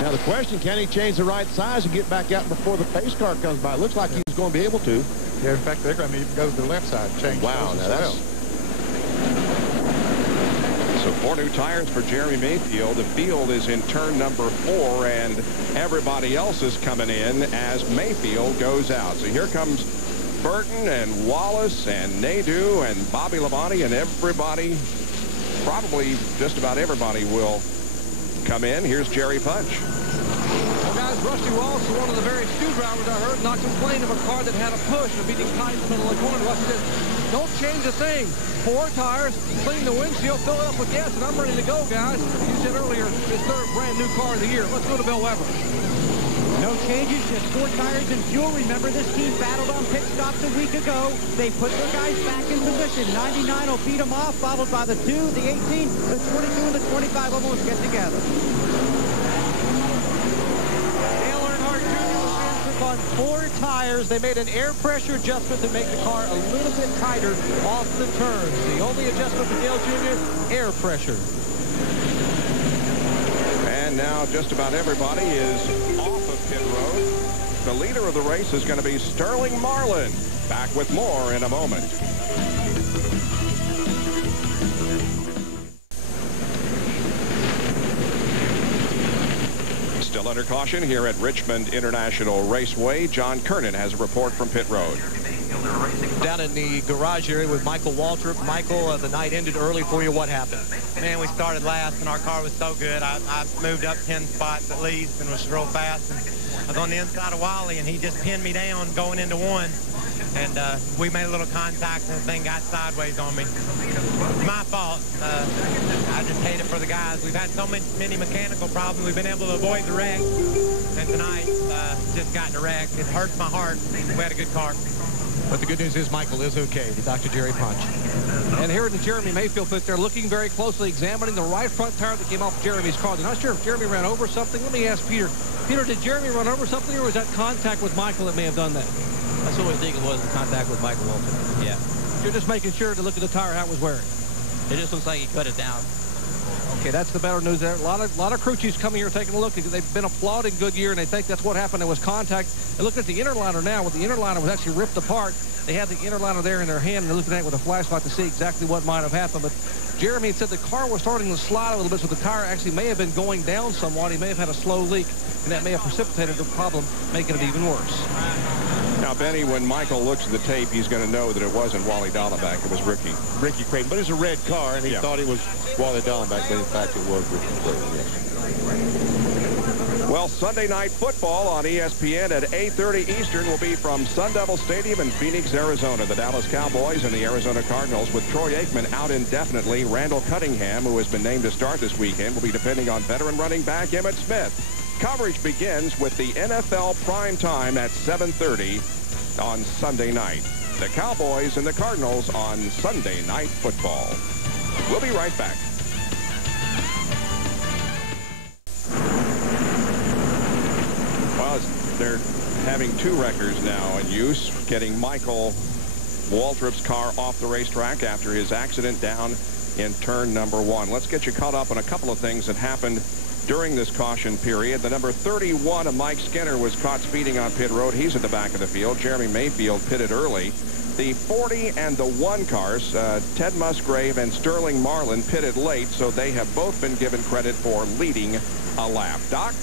Now the question, can he change the right size and get back out before the pace car comes by? It looks like he's going to be able to. Yeah, in fact, they're going to even go to the left side and change. Wow, now that's... So 4 new tires for Jerry Mayfield. The field is in turn number 4, and everybody else is coming in as Mayfield goes out. So here comes Burton and Wallace and Nadeau and Bobby Labonte, and everybody, probably just about everybody, will come in. Here's Jerry Punch. Well, guys, Rusty Wallace is one of the very few drivers I heard not complain of a car that had a push of beating tight in the middle of the corner. Rusty said, don't change a thing. 4 tires, clean the windshield, fill it up with gas, and I'm ready to go, guys. You said earlier, his 3rd brand new car of the year. Let's go to Bill Weber. No changes, just 4 tires and fuel. Remember, this team battled on pit stops a week ago. They put their guys back in position. 99 will beat them off, followed by the 2, the 18, the 22, and the 25 almost get together. Dale Earnhardt Jr. on 4 tires. They made an air pressure adjustment to make the car a little bit tighter off the turns. The only adjustment for Dale Jr., air pressure. And now just about everybody is off of pit road. The leader of the race is going to be Sterling Marlin. Back with more in a moment. Still under caution here at Richmond International Raceway. John Kernan has a report from pit road. Down in the garage area with Michael Waltrip. Michael, the night ended early for you. What happened? Man, we started last, and our car was so good. I moved up 10 spots at least and was real fast. And I was on the inside of Wally, and he just pinned me down going into 1. And we made a little contact, and the thing got sideways on me. It's my fault. I just hate it for the guys. We've had so many mechanical problems. We've been able to avoid the wreck. And tonight, just got in a wreck. It hurts my heart. We had a good car. But the good news is Michael is okay, the Dr. Jerry Punch. And here in the Jeremy Mayfield pit, they're looking very closely, examining the right front tire that came off Jeremy's car. They're not sure if Jeremy ran over something. Let me ask Peter. Peter, did Jeremy run over something, or was that contact with Michael that may have done that? That's what we think it was, contact with Michael Waltrip. Yeah. You're just making sure to look at the tire, how it was wearing. It just looks like he cut it down. Okay, that's the better news there. A lot of crew chiefs coming here taking a look. They've been applauding Goodyear, and they think that's what happened. There was contact. And look at the inner liner now. Where the inner liner was actually ripped apart. They had the inner liner there in their hand, and they're looking at it with a flashlight to see exactly what might have happened. But Jeremy said the car was starting to slide a little bit, so the tire actually may have been going down somewhat. He may have had a slow leak, and that may have precipitated the problem, making it even worse. Now, Benny, when Michael looks at the tape, he's going to know that it wasn't Wally Dallenbach. It was Ricky Creighton. But it's a red car, and he thought it was Wally Dallenbach, but in fact it was Ricky Creighton, yes. Well, Sunday Night Football on ESPN at 8:30 Eastern will be from Sun Devil Stadium in Phoenix, Arizona. The Dallas Cowboys and the Arizona Cardinals, with Troy Aikman out indefinitely. Randall Cunningham, who has been named to start this weekend, will be depending on veteran running back Emmitt Smith. Coverage begins with the NFL prime time at 7:30 on Sunday night. The Cowboys and the Cardinals on Sunday Night Football. We'll be right back. Well, they're having 2 wreckers now in use, getting Michael Waltrip's car off the racetrack after his accident down in turn number 1. Let's get you caught up on a couple of things that happened during this caution period. The number 31 of Mike Skinner was caught speeding on pit road. He's at the back of the field. Jeremy Mayfield pitted early. The 40 and the 1 cars, Ted Musgrave and Sterling Marlin, pitted late, so they have both been given credit for leading a lap. Doc?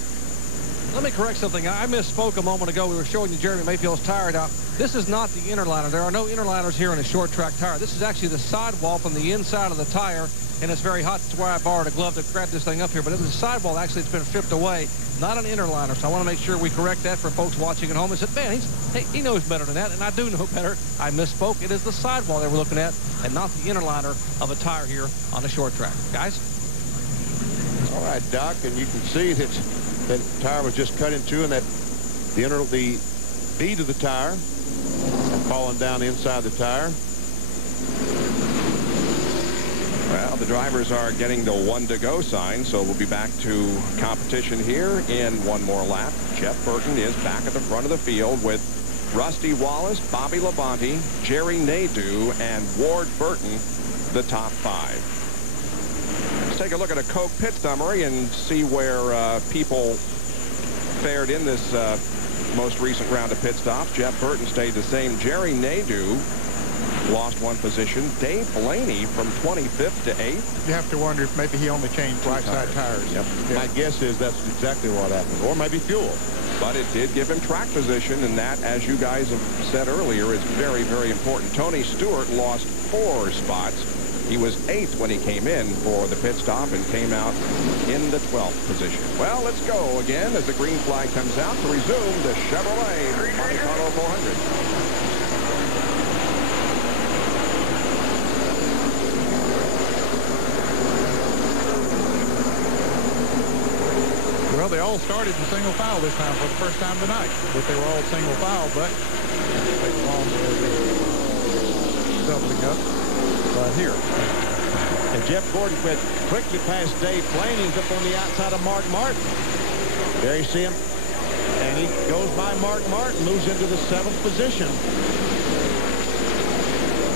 Let me correct something. I misspoke a moment ago. We were showing you Jeremy Mayfield's tire. Now, this is not the inner liner. There are no inner liners here in a short track tire. This is actually the sidewall from the inside of the tire, and it's very hot. That's why I borrowed a glove to grab this thing up here. But it's a sidewall. Actually, it's been stripped away, not an inner liner. So I want to make sure we correct that for folks watching at home. And said, man, he knows better than that, and I do know better. I misspoke. It is the sidewall that we're looking at, and not the inner liner of a tire here on a short track. Guys? All right, Doc, and you can see that that tire was just cut in 2, and that the bead of the tire and falling down inside the tire. Well, the drivers are getting the 1 to go sign, so we'll be back to competition here in 1 more lap. Jeff Burton is back at the front of the field with Rusty Wallace, Bobby Labonte, Jerry Nadeau, and Ward Burton, the top 5. Let's take a look at a Coke pit summary and see where people fared in this most recent round of pit stops. Jeff Burton stayed the same. Jerry Nadeau lost one position. Dave Blaney from 25th to 8th. You have to wonder if maybe he only changed right side tires. Yep. Yeah. My guess is that's exactly what happened. Or maybe fuel. But it did give him track position, and that, as you guys have said earlier, is very, very important. Tony Stewart lost 4 spots. He was 8th when he came in for the pit stop and came out in the 12th position. Well, let's go again as the green flag comes out to resume the Chevrolet Monte Carlo 400. Well, they all started in single file this time for the first time tonight. But they were all single file, but they go on with doubling up right here. And Jeff Gordon went quickly past Dave Blaney. He's up on the outside of Mark Martin. There you see him. And he goes by Mark Martin, moves into the 7th position.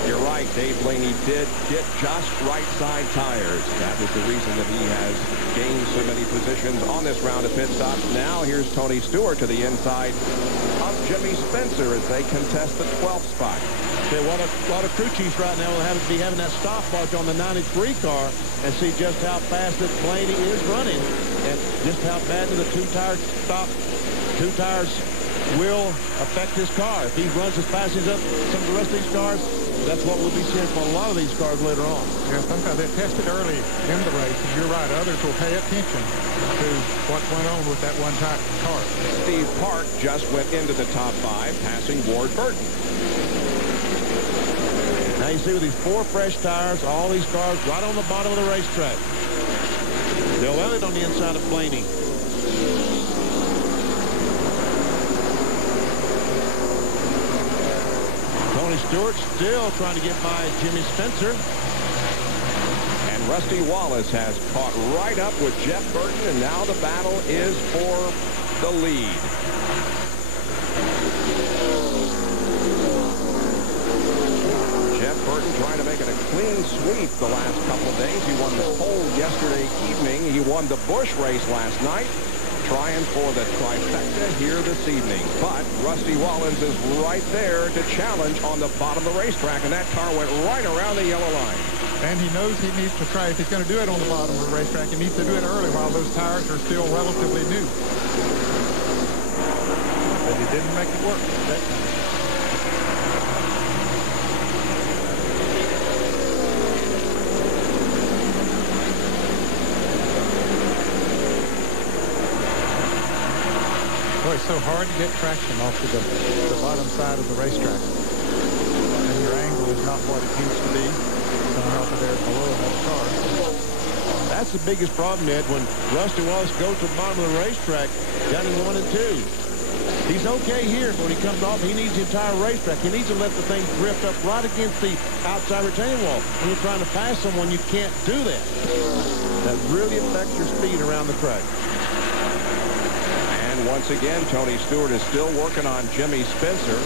You're right. Dave Blaney did get just right side tires. That is the reason that he has gained so many positions on this round of pit stops. Now here's Tony Stewart to the inside of Jimmy Spencer as they contest the 12th spot. Okay, what a lot of crew chiefs right now will have to be having that stopwatch on the 93 car and see just how fast that Blaney is running and just how badly the 2 tires will affect his car. If he runs as fast as some of the rest of these cars, that's what we'll be seeing for a lot of these cars later on. Yeah, sometimes they tested early in the race, and you're right, others will pay attention to what went on with that one car. Steve Park just went into the top 5, passing Ward Burton. Now you see with these 4 fresh tires, all these cars right on the bottom of the racetrack. They'll end it on the inside of Blaney. Tony Stewart still trying to get by Jimmy Spencer. And Rusty Wallace has caught right up with Jeff Burton, and now the battle is for the lead. Jeff Burton trying to make it a clean sweep the last couple of days. He won the pole yesterday evening. He won the Busch race last night. Trying for the trifecta here this evening. But Rusty Wallace is right there to challenge on the bottom of the racetrack, and that car went right around the yellow line. And he knows he needs to try, if he's going to do it on the bottom of the racetrack, he needs to do it early while those tires are still relatively new. But he didn't make it work that time. Boy, it's so hard to get traction off of the bottom side of the racetrack. And your angle is not what it used to be coming off of there below another car. That's the biggest problem, Ed, when Rusty Wallace goes to the bottom of the racetrack down in 1 and 2. He's okay here, but when he comes off, he needs the entire racetrack. He needs to let the thing drift up right against the outside retaining wall. When you're trying to pass someone, you can't do that. That really affects your speed around the track. Once again, Tony Stewart is still working on Jimmy Spencer.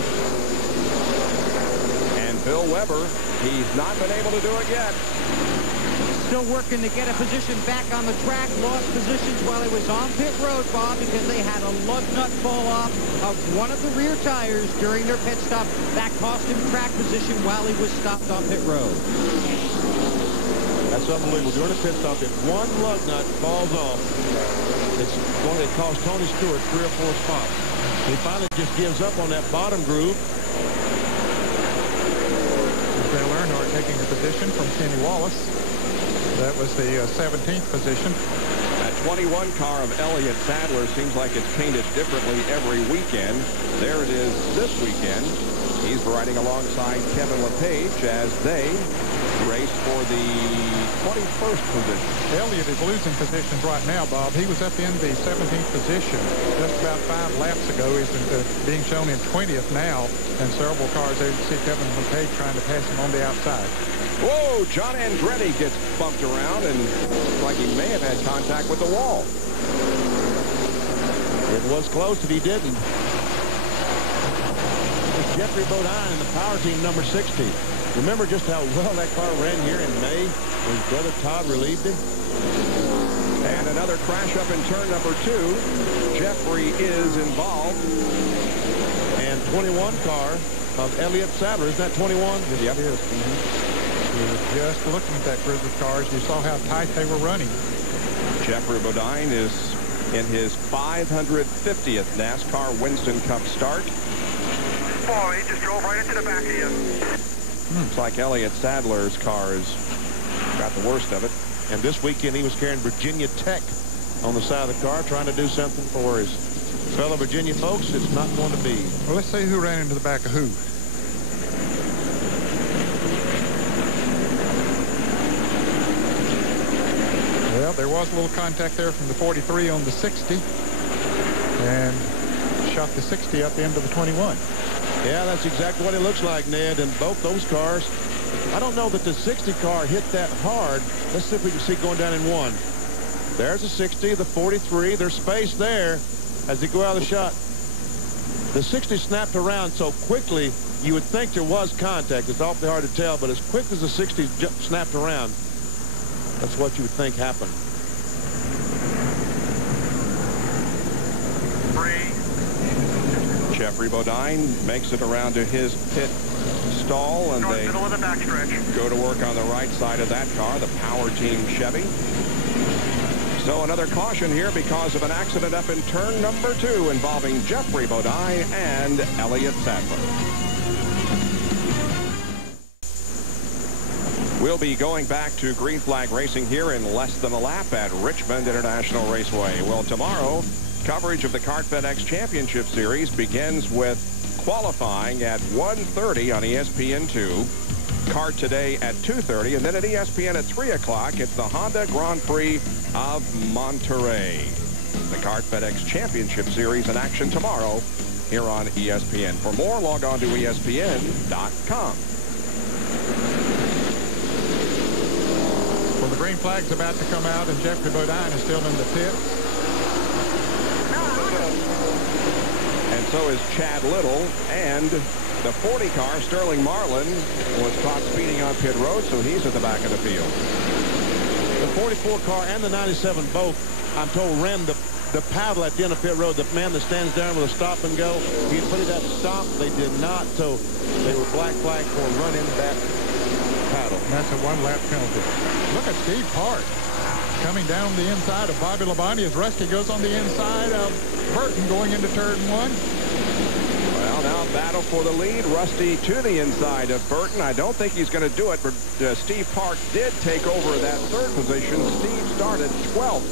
And Bill Weber, he's not been able to do it yet. Still working to get a position back on the track. Lost positions while he was on pit road, Bob, because they had a lug nut fall off of one of the rear tires during their pit stop. That cost him track position while he was stopped on pit road. That's unbelievable. During a pit stop, if one lug nut falls off, it's going to cost Tony Stewart 3 or 4 spots. He finally just gives up on that bottom groove. Dale Earnhardt taking a position from Kenny Wallace. That was the 17th position. That 21 car of Elliott Sadler seems like it's painted differently every weekend. There it is this weekend. He's riding alongside Kevin LePage as they race for the 21st position. Elliott is losing positions right now, Bob. He was up in the 17th position just about 5 laps ago. He's being shown in 20th now, and several cars there you see Kevin LePage trying to pass him on the outside. Whoa, John Andretti gets bumped around, and looks like he may have had contact with the wall. It was close if he didn't. It's Geoffrey Bodine in the power team number 60. Remember just how well that car ran here in May when his brother Todd relieved him? And another crash up in turn number 2. Geoffrey is involved. And 21 car of Elliott Sadler. Isn't that 21? Yes, it is. We were just looking at that group of cars. You saw how tight they were running. Geoffrey Bodine is in his 550th NASCAR Winston Cup start. Oh, he just drove right into the back of you. Looks like Elliott Sadler's car has got the worst of it. And this weekend he was carrying Virginia Tech on the side of the car, trying to do something for his fellow Virginia folks. It's not going to be. Well, let's see who ran into the back of who. Well, there was a little contact there from the 43 on the 60. And shot the 60 up into the 21. Yeah, that's exactly what it looks like, Ned. And both those cars, I don't know that the 60 car hit that hard. Let's see if we can see going down in 1. There's the 60, the 43. There's space there as they go out of the shot. The 60 snapped around so quickly, you would think there was contact. It's awfully hard to tell, but as quick as the 60 snapped around, that's what you would think happened. 3. Geoffrey Bodine makes it around to his pit stall, and they middle of the backstretch. go to work on the right side of that car, the Powerteam Chevy. So another caution here because of an accident up in turn number 2 involving Geoffrey Bodine and Elliott Sadler. We'll be going back to green flag racing here in less than a lap at Richmond International Raceway. Well, tomorrow, coverage of the Kart FedEx Championship Series begins with qualifying at 1:30 on ESPN2. Kart today at 2:30, and then at ESPN at 3 o'clock, it's the Honda Grand Prix of Monterey. The Kart FedEx Championship Series in action tomorrow here on ESPN. For more, log on to ESPN.com. Well, the green flag's about to come out, and Geoffrey Bodine is still in the pit. And so is Chad Little, and the 40 car, Sterling Marlin, was caught speeding on pit road, so he's at the back of the field. The 44 car and the 97 both, I'm told, ran the paddle at the end of pit road. The man that stands down with a stop and go, he put it at the stop. They did not, so they were black flag for running that paddle. And that's a 1-lap penalty. Look at Steve Park coming down the inside of Bobby Labonte as Rusty goes on the inside of Burton going into turn 1. Well, now battle for the lead. Rusty to the inside of Burton. I don't think he's going to do it, but Steve Park did take over that 3rd position. Steve started 12th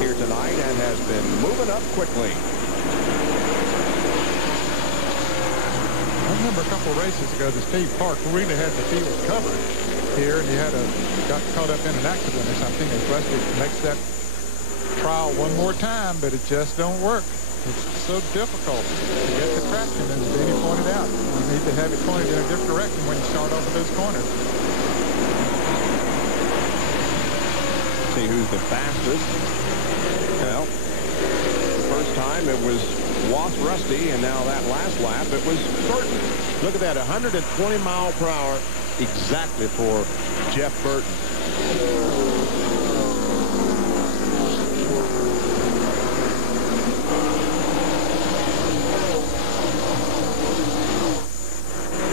here tonight and has been moving up quickly. I remember a couple of races ago that Steve Park really had the field covered here, and he got caught up in an accident or something as Rusty makes that trial one more time, but it just don't work. It's so difficult to get the traction, and as Danny pointed out, you need to have it pointed in a different direction when you start off of those corners. See who's the fastest. Well, the first time it was Rusty, and now that last lap it was Burton. Look at that, 120 mile per hour exactly for Jeff Burton.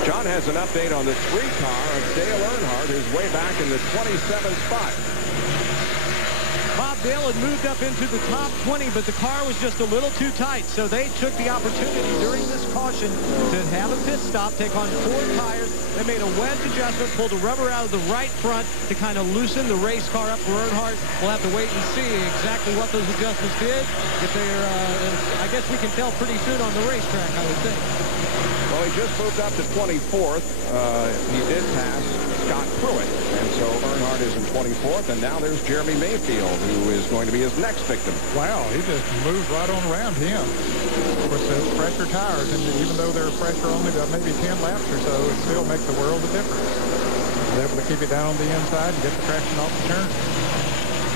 John has an update on the 3 car of Dale Earnhardt, who's way back in the 27th spot. Bob Dale had moved up into the top 20, but the car was just a little too tight, so they took the opportunity during this caution to have a pit stop, take on 4 tires. They made a wedge adjustment, pulled the rubber out of the right front to kind of loosen the race car up for Earnhardt. We'll have to wait and see exactly what those adjustments did. If they're, I guess we can tell pretty soon on the racetrack, I would think. Well, he just moved up to 24th. He did pass Scott Pruitt, and so Earnhardt is in 24th, and now there's Jeremy Mayfield, who is going to be his next victim. Wow, he just moved right on around him. Of course, those fresher tires, and even though they're fresher only maybe 10 laps or so, it still makes a world of difference. He's able to keep it down on the inside and get the traction off the turn.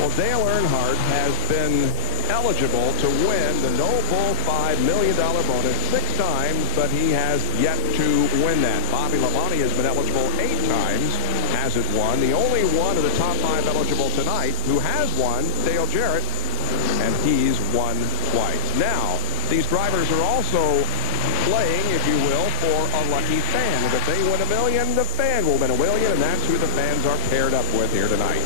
Well, Dale Earnhardt has been eligible to win the No Bull $5 million bonus 6 times, but he has yet to win that. Bobby Labonte has been eligible 8 times, hasn't won. The only one of the top 5 eligible tonight who has won, Dale Jarrett, and he's won twice. Now, these drivers are also playing, if you will, for a lucky fan. And if they win $1 million, the fan will win $1 million, and that's who the fans are paired up with here tonight.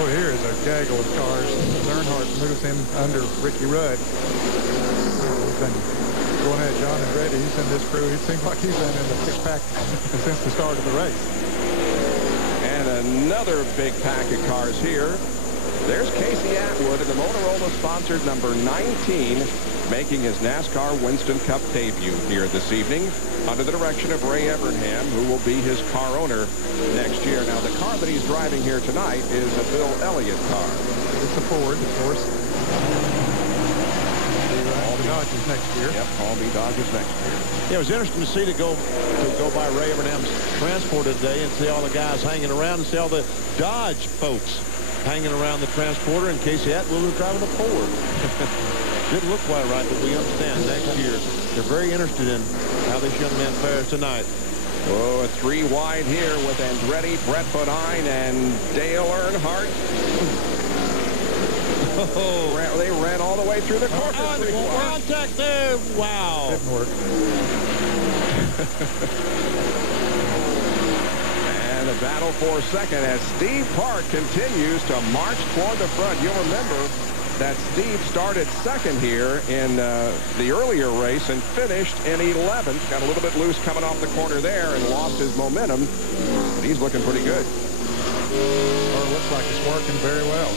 Well, here is a gaggle of cars. Earnhardt moves him under Ricky Rudd. He's been going at John Andretti. He's in this crew. It seems like he's been in the 6-pack since the start of the race. And another big pack of cars here. There's Casey Atwood in the Motorola-sponsored number 19, making his NASCAR Winston Cup debut here this evening under the direction of Ray Evernham, who will be his car owner next year. Now, the car that he's driving here tonight is a Bill Elliott car. It's a Ford, of course. All the Dodgers next year. Yep, all the Dodgers next year. Yeah, it was interesting to see to go by Ray Evernham's transporter today and see all the guys hanging around and see all the Dodge folks hanging around the transporter, and Casey Atwood was driving a Ford. Didn't look quite right, but we understand next year they're very interested in how this young man fares tonight. Oh, a 3 wide here with Andretti, Brett Bodine, and Dale Earnhardt. Oh, they ran all the way through the corner. Contact there. Wow. Didn't work. And a battle for second as Steve Park continues to march toward the front. You'll remember that Steve started second here in the earlier race and finished in 11th. Got a little bit loose coming off the corner there and lost his momentum. But he's looking pretty good. Or it looks like it's working very well.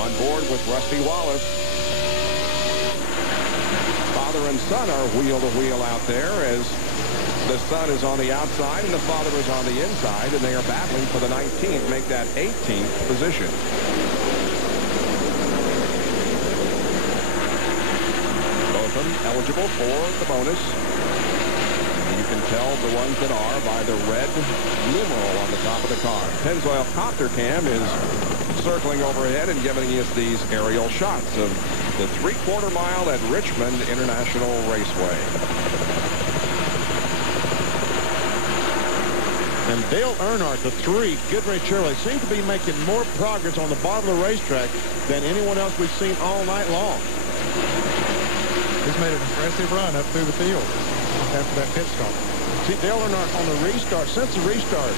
On board with Rusty Wallace. Father and son are wheel to wheel out there as the son is on the outside and the father is on the inside, and they are battling for the 19th, make that 18th position. Both of them eligible for the bonus. You can tell the ones that are by the red numeral on the top of the car. Pennzoil Copter Cam is circling overhead and giving us these aerial shots of the 3/4 mile at Richmond International Raceway. And Dale Earnhardt, the 3, Goodrich Chevrolet, seem to be making more progress on the bottom of the racetrack than anyone else we've seen all night long. He's made an impressive run up through the field after that pit stop. See, Dale Earnhardt on the restart, since the restart,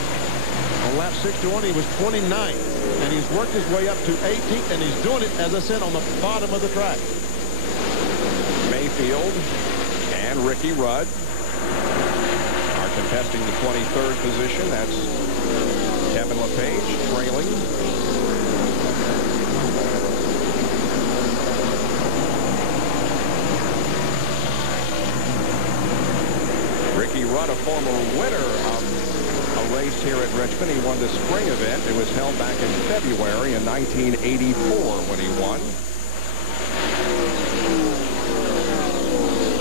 on lap 61, he was 29th. And he's worked his way up to 18th, and he's doing it, as I said, on the bottom of the track. Mayfield and Ricky Rudd are contesting the 23rd position. That's Kevin LePage trailing. Ricky Rudd, a former winner of a race here at Richmond. He won the spring event. It was held back in February in 1984 when he won.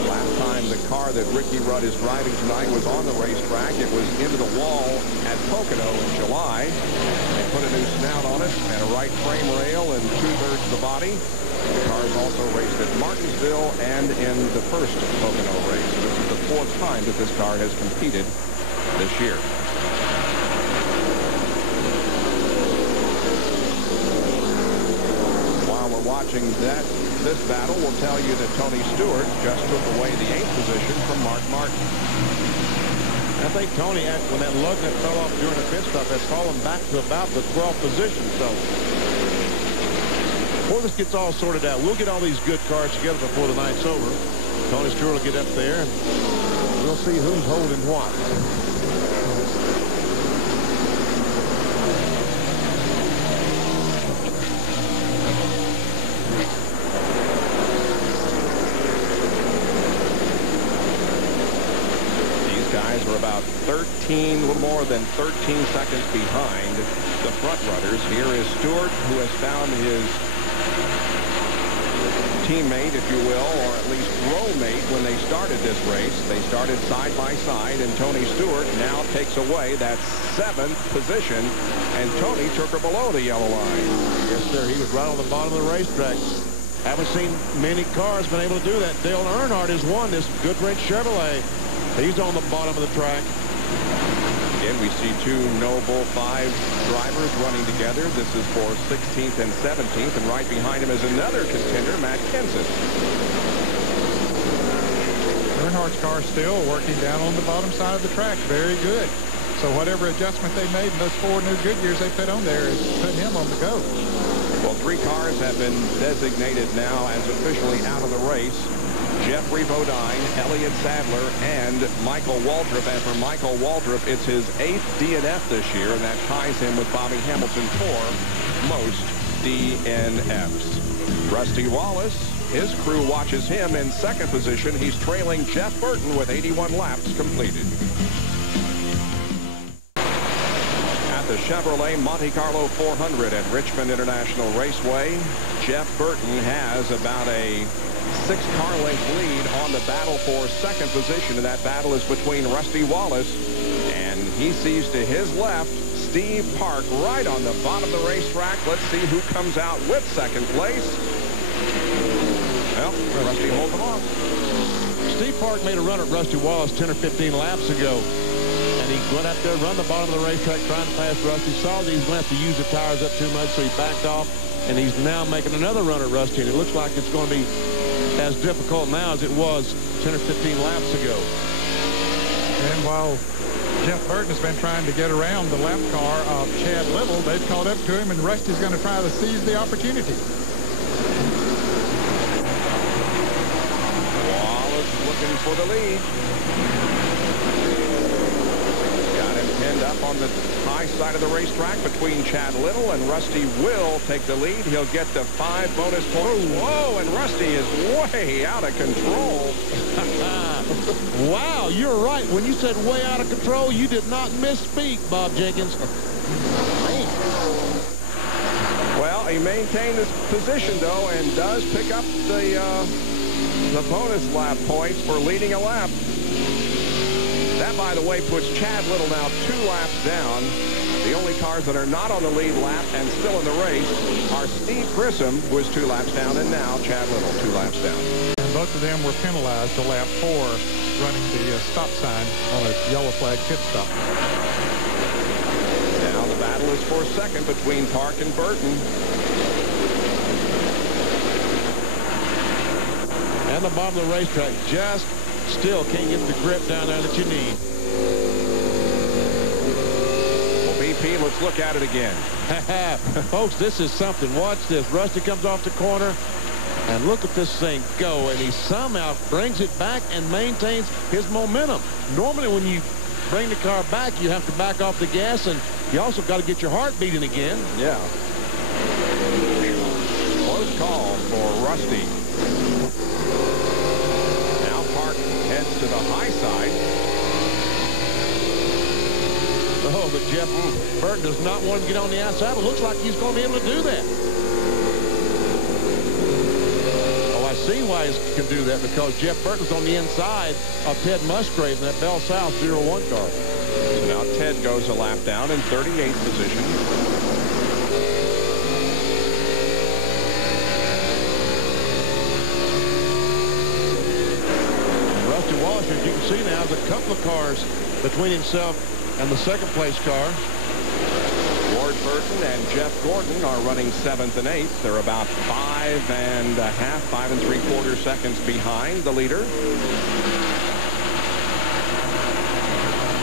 Last time the car that Ricky Rudd is driving tonight was on the racetrack. It was into the wall at Pocono in July. They put a new snout on it and a right frame rail and 2/3 of the body. The car is also raced at Martinsville and in the first Pocono race. This is the 4th time that this car has competed this year. While we're watching this battle, we'll tell you that Tony Stewart just took away the 8th position from Mark Martin. I think Tony, when that lug that fell off during the pit stop, has fallen back to about the 12th position. So before this gets all sorted out, we'll get all these good cars together before the night's over. Tony Stewart will get up there, and we'll see who's holding what. These guys are about 13, a little more than 13 seconds behind the front runners. Here is Stewart, who has found his teammate, if you will, or at least rowmate when they started this race. They started side by side, and Tony Stewart now takes away that 7th position, and Tony took her below the yellow line. Yes, sir. He was right on the bottom of the racetrack. Haven't seen many cars been able to do that. Dale Earnhardt has won this Goodwrench Chevrolet. He's on the bottom of the track. Again, we see 2 Noble 5 drivers running together. This is for 16th and 17th, and right behind him is another contender, Matt Kenseth. Earnhardt's car still working down on the bottom side of the track. Very good. So whatever adjustment they made in those 4 new Goodyears they put on there is putting him on the go. Well, 3 cars have been designated now as officially out of the race. Geoffrey Bodine, Elliott Sadler, and Michael Waltrip. And for Michael Waltrip, it's his 8th DNF this year, and that ties him with Bobby Hamilton for most DNFs. Rusty Wallace, his crew watches him in 2nd position. He's trailing Jeff Burton with 81 laps completed. At the Chevrolet Monte Carlo 400 at Richmond International Raceway, Jeff Burton has about a 6-car length lead on the battle for 2nd position, and that battle is between Rusty Wallace, and he sees to his left Steve Park right on the bottom of the racetrack. Let's see who comes out with 2nd place. Well, Rusty holds them off. Steve Park made a run at Rusty Wallace 10 or 15 laps ago, and he went out there, run the bottom of the racetrack trying to pass Rusty. Saw that he's going to have to use the tires up too much, so he backed off, and he's now making another run at Rusty, and it looks like it's going to be as difficult now as it was 10 or 15 laps ago. And while Jeff Burton has been trying to get around the lap car of Chad Little, they've caught up to him, and Rusty's going to try to seize the opportunity. Wallace looking for the lead. Got him pinned up on the high side of the racetrack between Chad Little, and Rusty will take the lead. He'll get the 5 bonus points. Whoa, and Rusty is way out of control. Wow, you're right. When you said way out of control, you did not misspeak, Bob Jenkins. Well, he maintained his position, though, and does pick up the bonus lap points for leading a lap. That, by the way, puts Chad Little now 2 laps down. The only cars that are not on the lead lap and still in the race are Steve Grissom, who is 2 laps down, and now Chad Little, 2 laps down. And both of them were penalized to lap 4 running the stop sign on a yellow flag pit stop. Now the battle is for 2nd between Park and Burton. And the bottom of the racetrack just still can't get the grip down there that you need. Well, BP, let's look at it again. Folks, this is something. Watch this. Rusty comes off the corner, and look at this thing go, and he somehow brings it back and maintains his momentum. Normally, when you bring the car back, you have to back off the gas, and you also got to get your heart beating again. Yeah. Close call for Rusty. Heads to the high side. Oh, but Jeff Burton does not want to get on the outside. It looks like he's going to be able to do that. Oh, I see why he can do that, because Jeff Burton's on the inside of Ted Musgrave in that Bell South 01 car. So now Ted goes a lap down in 38th position. Wallace, as you can see now, there's a couple of cars between himself and the 2nd place car. Ward Burton and Jeff Gordon are running 7th and 8th. They're about 5 3/4 seconds behind the leader.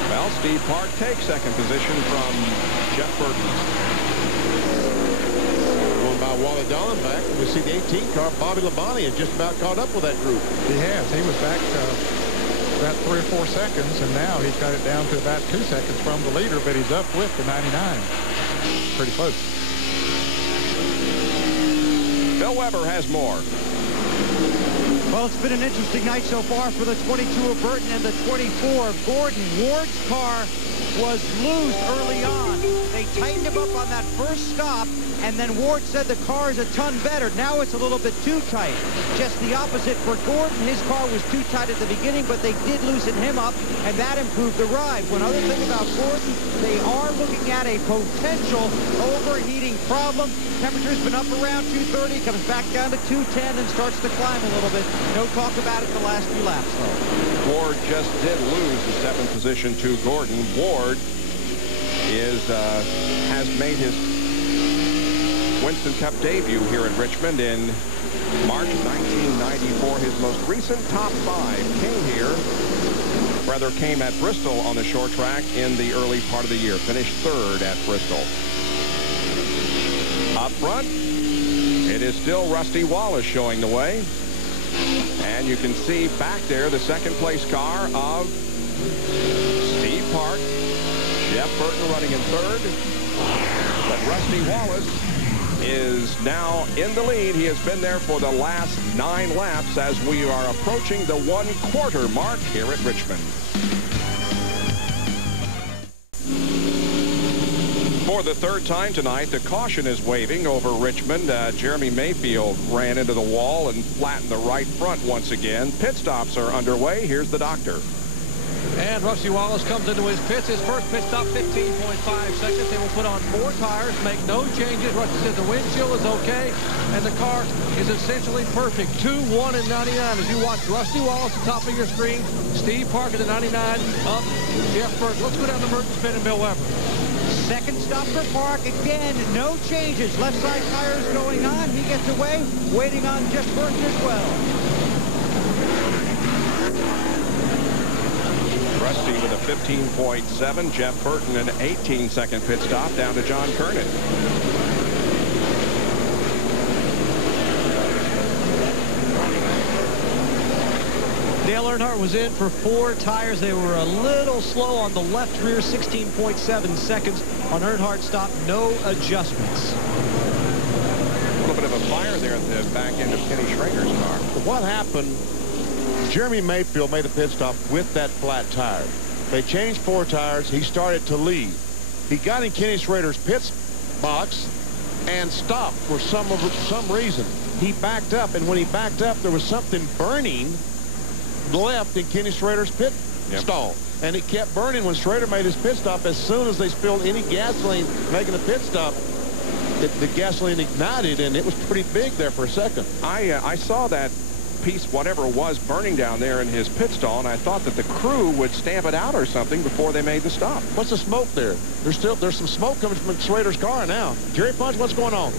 Well, Steve Park takes 2nd position from Jeff Burton. By Wally Dallenbach, we see the 18 car. Bobby Labonte has just about caught up with that group. He has. He was back about 3 or 4 seconds, and now he's got it down to about 2 seconds from the leader, but he's up with the 99. Pretty close. Bill Weber has more. Well, it's been an interesting night so far for the 22 of Burton and the 24 of Gordon. Ward's car was loose early on. They tightened him up on that first stop, and then Ward said the car is a ton better. Now it's a little bit too tight. Just the opposite for Gordon. His car was too tight at the beginning, but they did loosen him up, and that improved the ride. One other thing about Gordon, they are looking at a potential overheating problem. Temperature's been up around 230, comes back down to 210, and starts to climb a little bit. No talk about it the last few laps, though. Ward just did lose the 7th position to Gordon. Ward has made his Winston Cup debut here in Richmond in March of 1994. His most recent top 5 came at Bristol on the short track in the early part of the year. Finished 3rd at Bristol. Up front, it is still Rusty Wallace showing the way. And you can see back there the 2nd place car of Steve Park. Jeff Burton running in 3rd. But Rusty Wallace is now in the lead. He has been there for the last 9 laps as we are approaching the 1/4 mark here at Richmond. For the 3rd time tonight, the caution is waving over Richmond. Jeremy Mayfield ran into the wall and flattened the right front once again. Pit stops are underway. Here's the doctor. And Rusty Wallace comes into his pits. His first pit stop, 15.5 seconds. They will put on 4 tires, make no changes. Rusty says the windshield is okay, and the car is essentially perfect. 2, 1, and 99. As you watch Rusty Wallace at the top of your screen, Steve Park at the 99, up Jeff Burton. Let's go down to Merton's pit and Bill Weber. 2nd stop for Park. Again, no changes. Left side tires going on. He gets away, waiting on Jeff Burton as well. Rusty with a 15.7. Jeff Burton an 18-second pit stop down to John Kernan. Dale Earnhardt was in for 4 tires. They were a little slow on the left rear, 16.7 seconds on Earnhardt stop. No adjustments. A little bit of a fire there at the back end of Kenny Schrader's car. What happened? Jeremy Mayfield made a pit stop with that flat tire. They changed 4 tires. He started to lead. He got in Kenny Schrader's pit box and stopped for some reason. He backed up, and when he backed up, there was something burning left in Kenny Schrader's pit stall. And it kept burning when Schrader made his pit stop. As soon as they spilled any gasoline making a pit stop, the gasoline ignited, and it was pretty big there for a second. I saw that piece, whatever it was, burning down there in his pit stall, and I thought that the crew would stamp it out or something before they made the stop. What's the smoke there? There's some smoke coming from Schrader's car now. Jerry Punch, what's going on?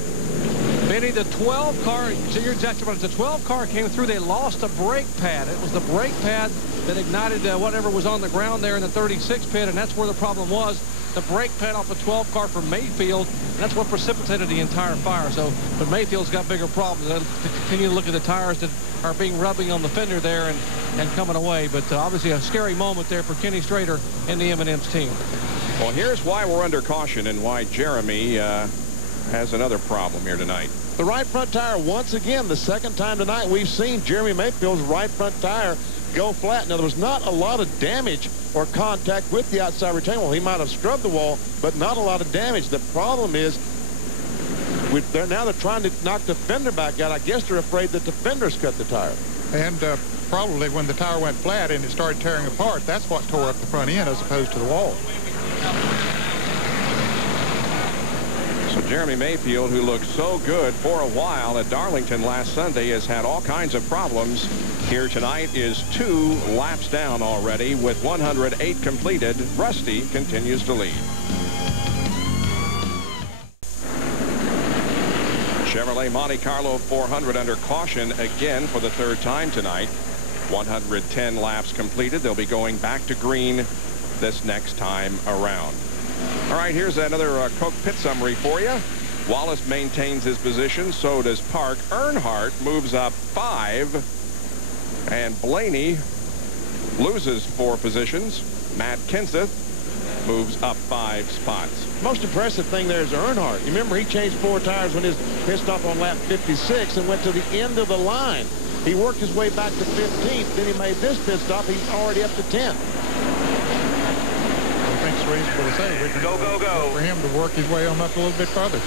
Benny, the 12 car, so you're exactly right. The 12 car came through. They lost a brake pad. It was the brake pad that ignited whatever was on the ground there in the 36 pit, and that's where the problem was. The brake pad off the 12 car from Mayfield, and that's what precipitated the entire fire. So, but Mayfield's got bigger problems. They'll continue to look at the tires that are rubbing on the fender there and coming away. But obviously a scary moment there for Kenny Schrader and the M&M's team. Well, here's why we're under caution and why Jeremy has another problem here tonight. The right front tire, once again, the 2nd time tonight we've seen Jeremy Mayfield's right front tire go flat. Now, there was not a lot of damage or contact with the outside retaining wall. He might have scrubbed the wall, but not a lot of damage. The problem is now they're trying to knock the fender back out. I guess they're afraid that the fender's cut the tire. And probably when the tire went flat and it started tearing apart, that's what tore up the front end as opposed to the wall. So Jeremy Mayfield, who looked so good for a while at Darlington last Sunday, has had all kinds of problems. Here tonight is 2 laps down already with 108 completed. Rusty continues to lead. Chevrolet Monte Carlo 400 under caution again for the 3rd time tonight. 110 laps completed. They'll be going back to green this next time around. All right, here's another Coke pit summary for you. Wallace maintains his position. So does Park. Earnhardt moves up 5. And Blaney loses 4 positions. Matt Kenseth moves up 5 spots. Most impressive thing there is Earnhardt. You remember he changed 4 tires when his pit stop on lap 56 and went to the end of the line. He worked his way back to 15th. Then he made this pit stop. He's already up to 10th. I think reasonable to say. We can Go, go, go. for him to work his way on up a little bit further.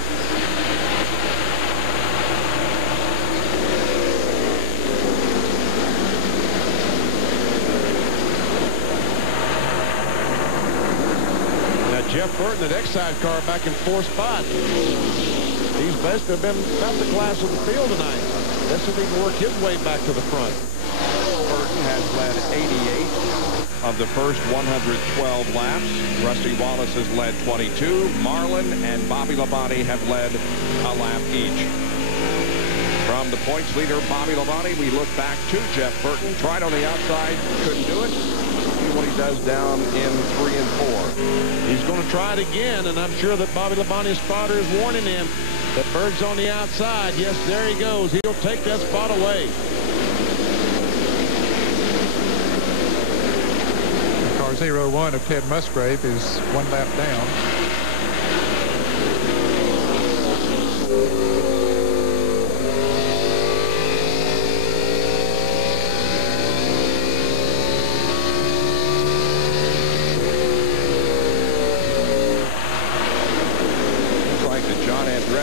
Now, Jeff Burton, the next side car, back in 4th spot. He's basically been about the class of the field tonight. Let's see if he can work his way back to the front. Burton has led 88 of the first 112 laps. Rusty Wallace has led 22. Marlin and Bobby Labonte have led a lap each. From the points leader, Bobby Labonte, we look back to Jeff Burton. Tried on the outside, couldn't do it. See what he does down in 3 and 4. He's going to try it again, and I'm sure that Bobby Labonte's spotter is warning him that Bird's on the outside. Yes, there he goes. He'll take that spot away. Car 01 of Ted Musgrave is 1 lap down.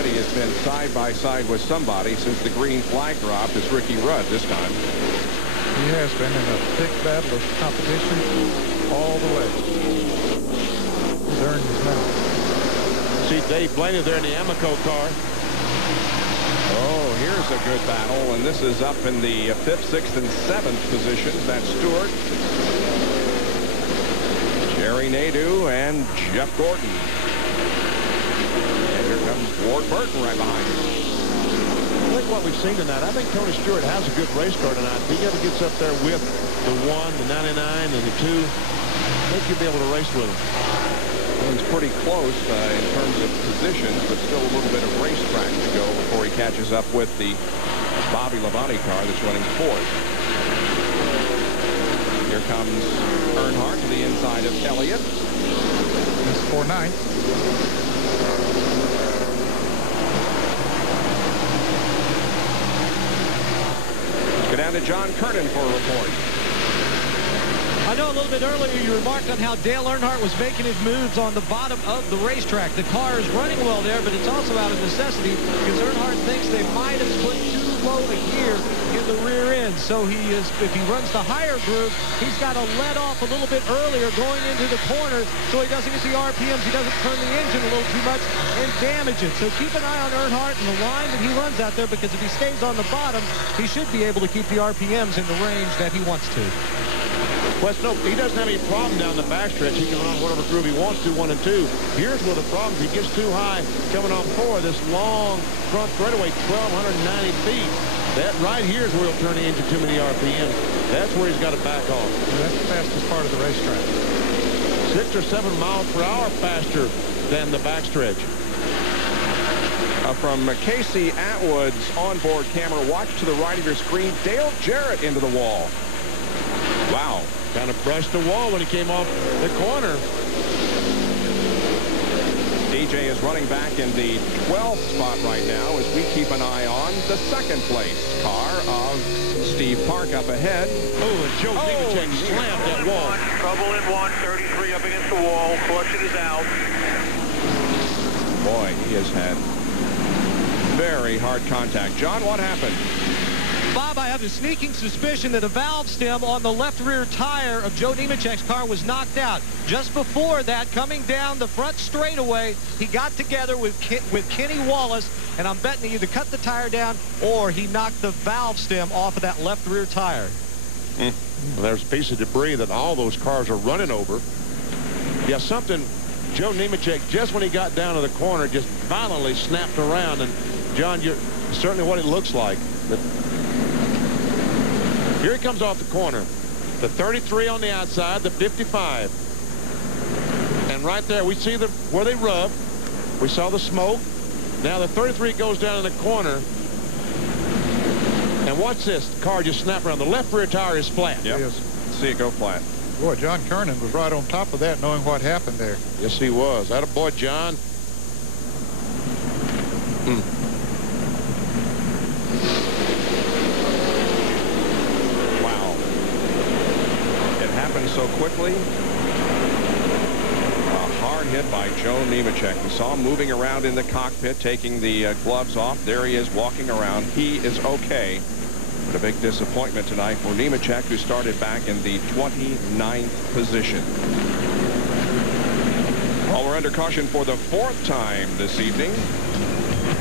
Has been side by side with somebody since the green flag dropped. It's Ricky Rudd this time. He has been in a big battle of competition all the way. He's earned his medal. See Dave Blaney there in the Amoco car. Oh, here's a good battle, and this is up in the 5th, 6th, and 7th positions. That's Stewart, Jerry Nadeau, and Jeff Gordon. Ward Burton right behind him. I think what we've seen tonight, I think Tony Stewart has a good race car tonight. If he ever gets up there with the 1, the 99, and the 2, I think he'll be able to race with him. Well, he's pretty close in terms of positions, but still a little bit of racetrack to go before he catches up with the Bobby Labonte car that's running 4th. Here comes Earnhardt to the inside of Elliott. It's 4-9. Go down to John Kernan for a report. I know a little bit earlier you remarked on how Dale Earnhardt was making his moves on the bottom of the racetrack. The car is running well there, but it's also out of necessity because Earnhardt thinks they might have put too low a gear in the rear end. So if he runs the higher group, he's got to let off a little bit earlier going into the corner so he doesn't get the RPMs, he doesn't turn the engine a little too much and damage it. So keep an eye on Earnhardt and the line that he runs out there, because if he stays on the bottom, he should be able to keep the RPMs in the range that he wants to. Well, no, he doesn't have any problem down the backstretch. He can run whatever groove he wants to, 1 and 2. Here's where the problem is. He gets too high coming on 4. This long front straightaway, 1,290 feet. That right here is where he'll turn the engine too many RPMs. That's where he's got to back off. That's the fastest part of the racetrack. 6 or 7 miles per hour faster than the backstretch. From Casey Atwood's onboard camera, watch to the right of your screen. Dale Jarrett into the wall. Wow. Kind of brushed the wall when he came off the corner. DJ is running back in the 12th spot right now as we keep an eye on the 2nd place car of Steve Park up ahead. Oh, and Joe Nemechek slammed that wall. Trouble in 1, 33 up against the wall. Caution is out. Boy, he has had very hard contact. John, what happened? Bob, I have a sneaking suspicion that a valve stem on the left rear tire of Joe Nemechek's car was knocked out. Just before that, coming down the front straightaway, he got together with Kenny Wallace, and I'm betting he either cut the tire down or he knocked the valve stem off of that left rear tire. Well, there's a piece of debris that all those cars are running over. Yeah, something, Joe Nemechek, just when he got down to the corner, just violently snapped around. And, John, you're certainly what it looks like. But here he comes off the corner. The 33 on the outside, the 55. And right there, we see where they rub. We saw the smoke. Now the 33 goes down in the corner. And watch this. The car just snapped around. The left rear tire is flat. Yep. Yes. See it go flat. Boy, John Kernan was right on top of that, knowing what happened there. Yes, he was. That a boy, John. So quickly. Joe Nemechek. We saw him moving around in the cockpit, taking the gloves off. There he is walking around. He is okay. But a big disappointment tonight for Nemechek, who started back in the 29th position. Well, we're under caution for the 4th time this evening,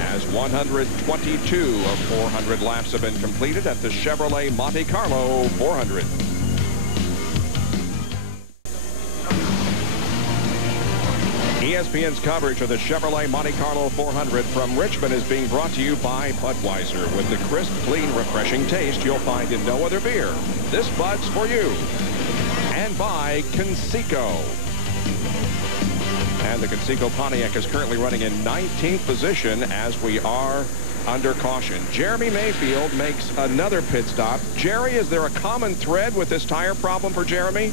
as 122 of 400 laps have been completed at the Chevrolet Monte Carlo 400. ESPN's coverage of the Chevrolet Monte Carlo 400 from Richmond is being brought to you by Budweiser, with the crisp, clean, refreshing taste you'll find in no other beer. This Bud's for you. And by Conseco. And the Conseco Pontiac is currently running in 19th position as we are under caution. Jeremy Mayfield makes another pit stop. Jerry, is there a common thread with this tire problem for Jeremy?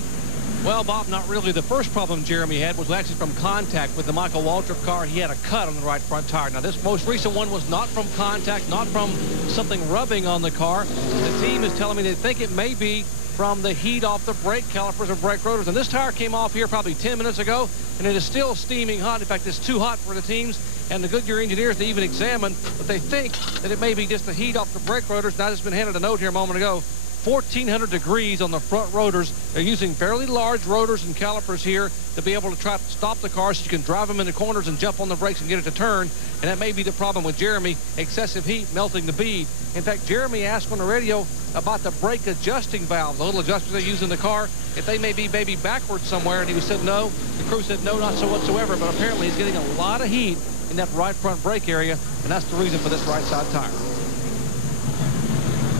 Well, Bob, not really. The first problem Jeremy had was actually from contact with the Michael Waltrip car. He had a cut on the right front tire. Now, this most recent one was not from contact, not from something rubbing on the car. The team is telling me they think it may be from the heat off the brake calipers and brake rotors. And this tire came off here probably 10 minutes ago, and it is still steaming hot. In fact, it's too hot for the teams and the Goodyear engineers to even examine, but they think that it may be just the heat off the brake rotors. Now, it's been handed a note here a moment ago. 1,400 degrees on the front rotors. They're using fairly large rotors and calipers here to be able to try to stop the car so you can drive them in the corners and jump on the brakes and get it to turn. And that may be the problem with Jeremy, excessive heat melting the bead. In fact, Jeremy asked on the radio about the brake adjusting valve, the little adjusters they use in the car, if they may be maybe backwards somewhere. And he said no. The crew said no, not so whatsoever. But apparently he's getting a lot of heat in that right front brake area, and that's the reason for this right side tire.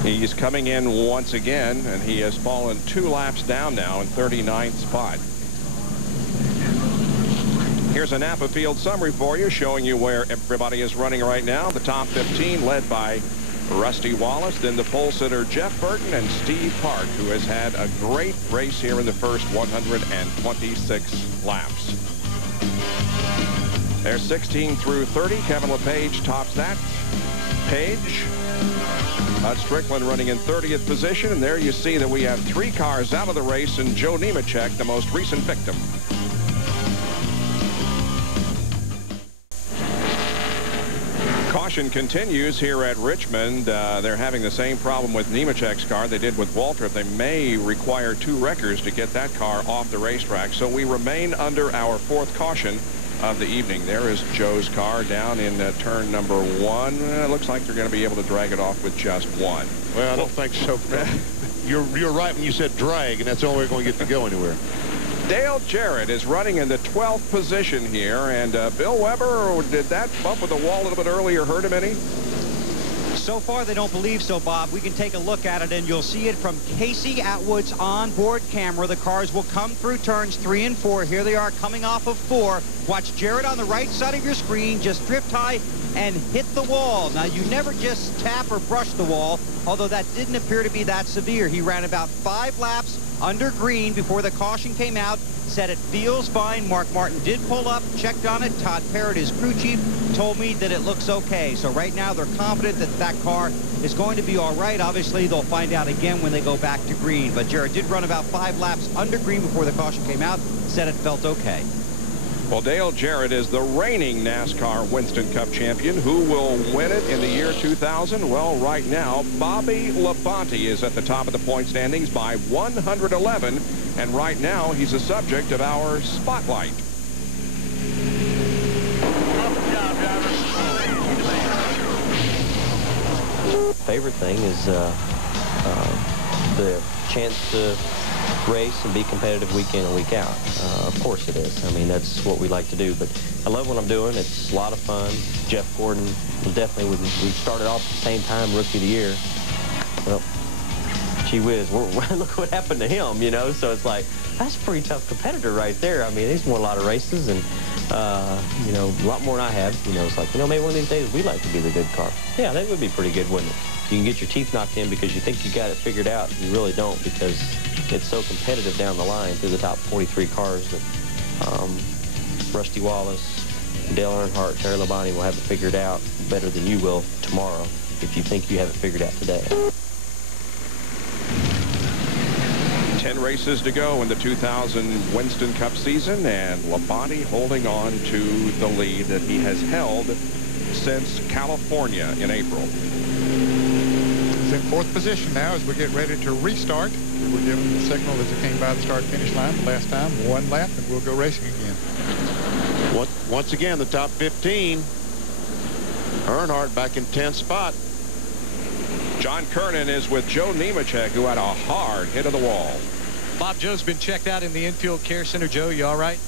He's coming in once again, and he has fallen 2 laps down now in 39th spot. Here's a Napa Field summary for you, showing you where everybody is running right now. The top 15 led by Rusty Wallace, then the pole sitter Jeff Burton and Steve Park, who has had a great race here in the first 126 laps. There's 16 through 30. Kevin LePage tops that. Page. Strickland running in 30th position, and there you see that we have 3 cars out of the race, and Joe Nemechek, the most recent victim. Caution continues here at Richmond. They're having the same problem with Nemechek's car they did with Waltrip. They may require 2 wreckers to get that car off the racetrack, so we remain under our 4th caution of the evening. There is Joe's car down in turn number 1. It looks like they're going to be able to drag it off with just 1. Well, I don't think so. You're right when you said drag, and that's the only way we're going to get to go anywhere. Dale Jarrett is running in the 12th position here, and Bill Weber, did that bump with the wall a little bit earlier hurt him any? So far, they don't believe so, Bob. We can take a look at it, and you'll see it from Casey Atwood's onboard camera. The cars will come through turns 3 and 4. Here they are coming off of 4. Watch Jarrett on the right side of your screen just drift high and hit the wall. Now, you never just tap or brush the wall, although that didn't appear to be that severe. He ran about 5 laps under green before the caution came out, said it feels fine. Mark Martin did pull up, checked on it. Todd Parrott, his crew chief, told me that it looks okay. So right now they're confident that that car is going to be all right. Obviously, they'll find out again when they go back to green. But Jarrett did run about 5 laps under green before the caution came out, said it felt okay. Well, Dale Jarrett is the reigning NASCAR Winston Cup champion. Who will win it in the year 2000? Well, right now, Bobby Labonte is at the top of the point standings by 111. And right now, he's the subject of our spotlight. Favorite thing is the chance to race and be competitive week in and week out. Of course it is. I mean, that's what we like to do. But I love what I'm doing. It's a lot of fun. Jeff Gordon definitely we started off at the same time, Rookie of the Year. Well, gee whiz, look what happened to him, you know. So it's like, that's a pretty tough competitor right there. I mean, he's won a lot of races and, you know, a lot more than I have. You know, it's like, you know, maybe one of these days we'd like to be the good car. Yeah, that would be pretty good, wouldn't it? You can get your teeth knocked in because you think you got it figured out. You really don't, because it's so competitive down the line through the top 43 cars that Rusty Wallace, Dale Earnhardt, Terry Labonte will have it figured out better than you will tomorrow if you think you have it figured out today. 10 races to go in the 2000 Winston Cup season, and Labonte holding on to the lead that he has held since California in April. He's in 4th position now as we get ready to restart. We're given the signal as it came by the start-finish line the last time. 1 lap, and we'll go racing again. Once again, the top 15. Earnhardt back in 10th spot. John Kernan is with Joe Nemechek, who had a hard hit of the wall. Bob, Joe's been checked out in the infield care center. Joe, you all right?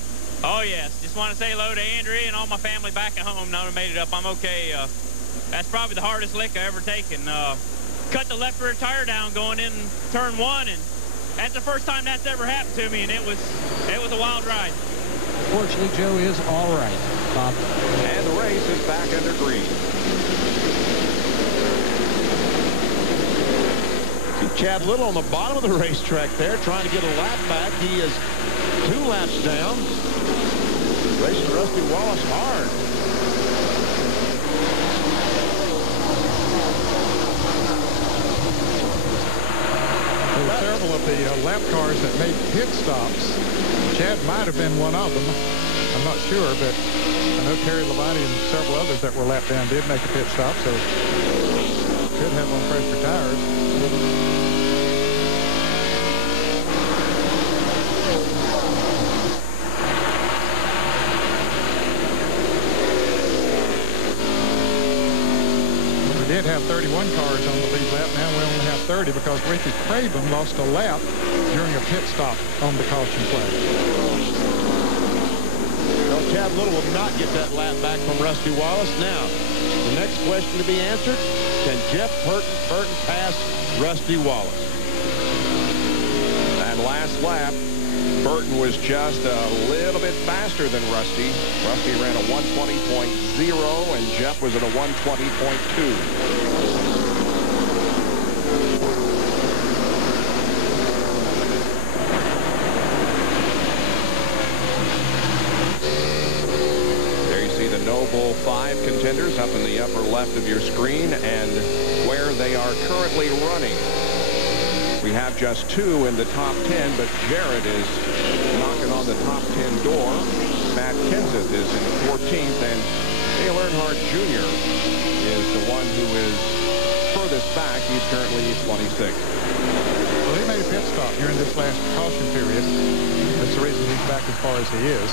Oh, yes. Just want to say hello to Andrea and all my family back at home. Now I made it up. I'm okay. That's probably the hardest lick I ever taken. Cut the left rear tire down going in turn 1, and that's the first time that's ever happened to me, and it was a wild ride. Fortunately, Joe is all right, Bob. And the race is back under green. See Chad Little on the bottom of the racetrack there, trying to get a lap back. He is 2 laps down. Racing Rusty Wallace hard. There were several of the lap cars that made pit stops. Chad might have been one of them. I'm not sure, but I know Terry Labonte and several others that were lapped down did make a pit stop, so could have on fresher tires. We did have 31 cars on the lead lap. Now we only have 30 because Ricky Craven lost a lap during a pit stop on the caution flag. Well, Chad Little will not get that lap back from Rusty Wallace. Now, the next question to be answered, can Jeff Burton pass Rusty Wallace? And last lap, Burton was just a little bit faster than Rusty. Rusty ran a 120.0 and Jeff was at a 120.2. There you see the Noble 5 contenders up in the upper left of your screen and where they are currently running. We have just 2 in the top 10, but Jarrett is knocking on the top 10 door. Matt Kenseth is in 14th, and Dale Earnhardt Jr. is the one who is furthest back. He's currently 26th. Well, he made a pit stop during this last caution period. That's the reason he's back as far as he is.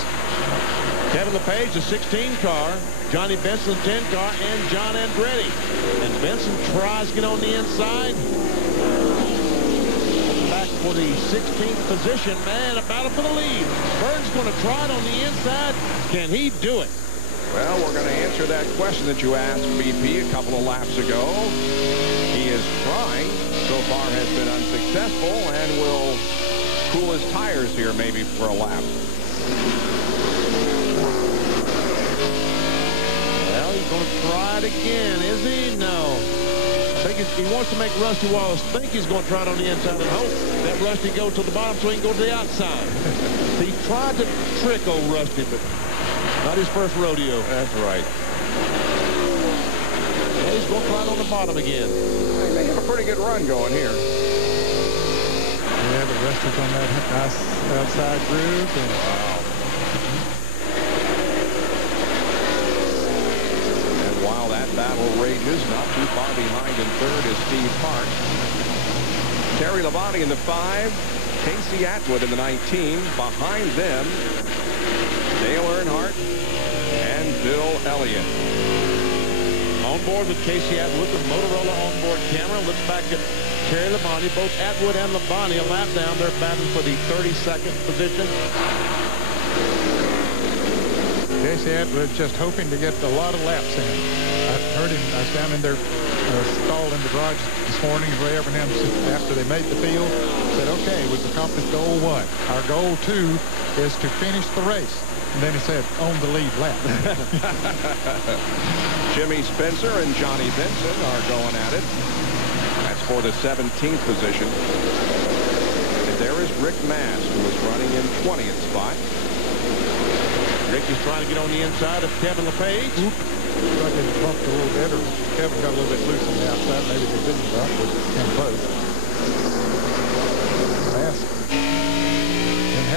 Kevin LePage, the 16 car. Johnny Benson, 10 car, and John Andretti. And Benson tries to get on the inside. Back for the 16th position. Man, a battle for the lead. Burton's going to try it on the inside. Can he do it? Well, we're going to answer that question that you asked BP a couple of laps ago. He is trying. So far has been unsuccessful and will cool his tires here maybe for a lap. Well, he's going to try it again, is he? No. I think he wants to make Rusty Wallace think he's going to try it on the inside and hope that Rusty goes to the bottom so he can go to the outside. He tried to trick old Rusty, but not his first rodeo. That's right. Well, he's going to try it on the bottom again. They have a pretty good run going here. Yeah, but Rusty's on that nice outside groove. And Wow. While that battle rages, not too far behind in third is Steve Hart. Terry Labonte in the 5, Casey Atwood in the 19. Behind them, Dale Earnhardt and Bill Elliott. On board with Casey Atwood, the Motorola onboard camera. Looks back at Terry Labonte. Both Atwood and Labonte a lap down. They're battling for the 32nd position. Casey Atwood just hoping to get a lot of laps in. I heard him. I was down in their stall in the garage this morning. Ray Abraham, after they made the field, said, okay, we've accomplished goal 1. Our goal 2 is to finish the race. And then he said, on the lead lap. Jimmy Spencer and Johnny Benson are going at it. That's for the 17th position. And there is Rick Mast, who is running in 20th spot. Rick is trying to get on the inside of Kevin LePage. Like they bumped a little bit, or Kevin got a little bit loose on the outside. Maybe they didn't bump, but came close. Mast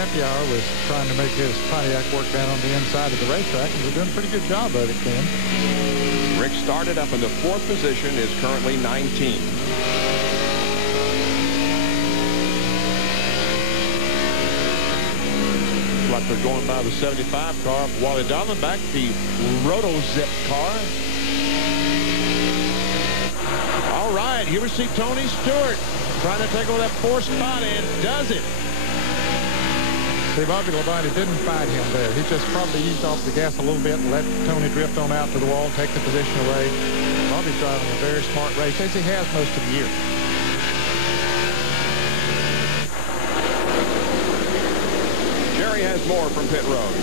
Lucky Hour was trying to make his Pontiac work down on the inside of the racetrack, and we're doing a pretty good job of it, Ken. Rick started up in the 4th position, is currently 19. Like they're going by the 75 car. Wally Donovan back the Roto-Zip car. All right, here we see Tony Stewart trying to take over that 4th spot and does it. See, Bobby Labonte didn't fight him there. He just probably eased off the gas a little bit and let Tony drift on out to the wall and take the position away. Bobby's driving a very smart race, as he has most of the year. Jerry has more from pit road.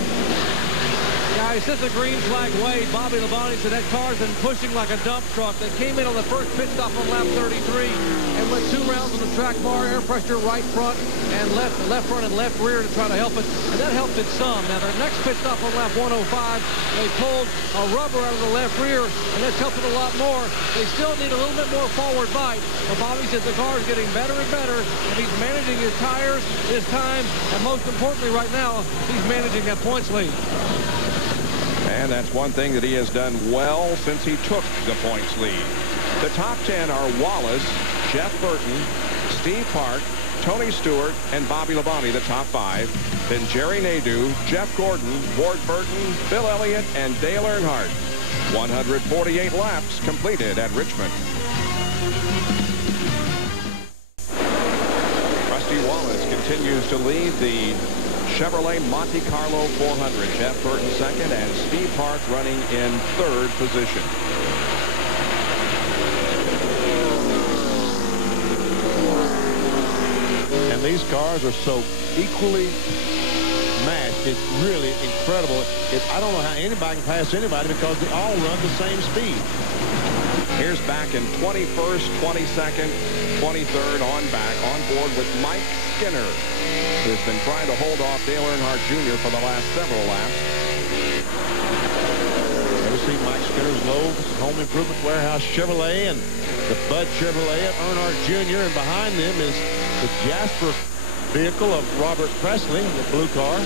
Guys, since the green flag waved, Bobby Labonte said that car's been pushing like a dump truck. They came in on the first pit stop on lap 33 and went 2 rounds on the track bar, air pressure right front and left front and left rear to try to help it, and that helped it some. Now, their next pit stop on lap 105, they pulled a rubber out of the left rear, and that's helping a lot more. They still need a little bit more forward bite, but Bobby said the car is getting better and better, and he's managing his tires, his time, and most importantly right now, he's managing that points lead. And that's one thing that he has done well since he took the points lead. The top 10 are Wallace, Jeff Burton, Steve Park, Tony Stewart, and Bobby Labonte, the top 5. Then Jerry Nadeau, Jeff Gordon, Ward Burton, Bill Elliott, and Dale Earnhardt. 148 laps completed at Richmond. Rusty Wallace continues to lead the Chevrolet Monte Carlo 400. Jeff Burton second, and Steve Park running in 3rd position. And these cars are so equally matched. It's really incredible. I don't know how anybody can pass anybody because they all run the same speed. Here's back in 21st, 22nd, 23rd on board with Mike Skinner, who's been trying to hold off Dale Earnhardt Jr. for the last several laps. Ever see Mike Skinner's Lowe's Home Improvement Warehouse Chevrolet and the Bud Chevrolet of Earnhardt Jr. And behind them is the Jasper vehicle of Robert Presley, the blue car.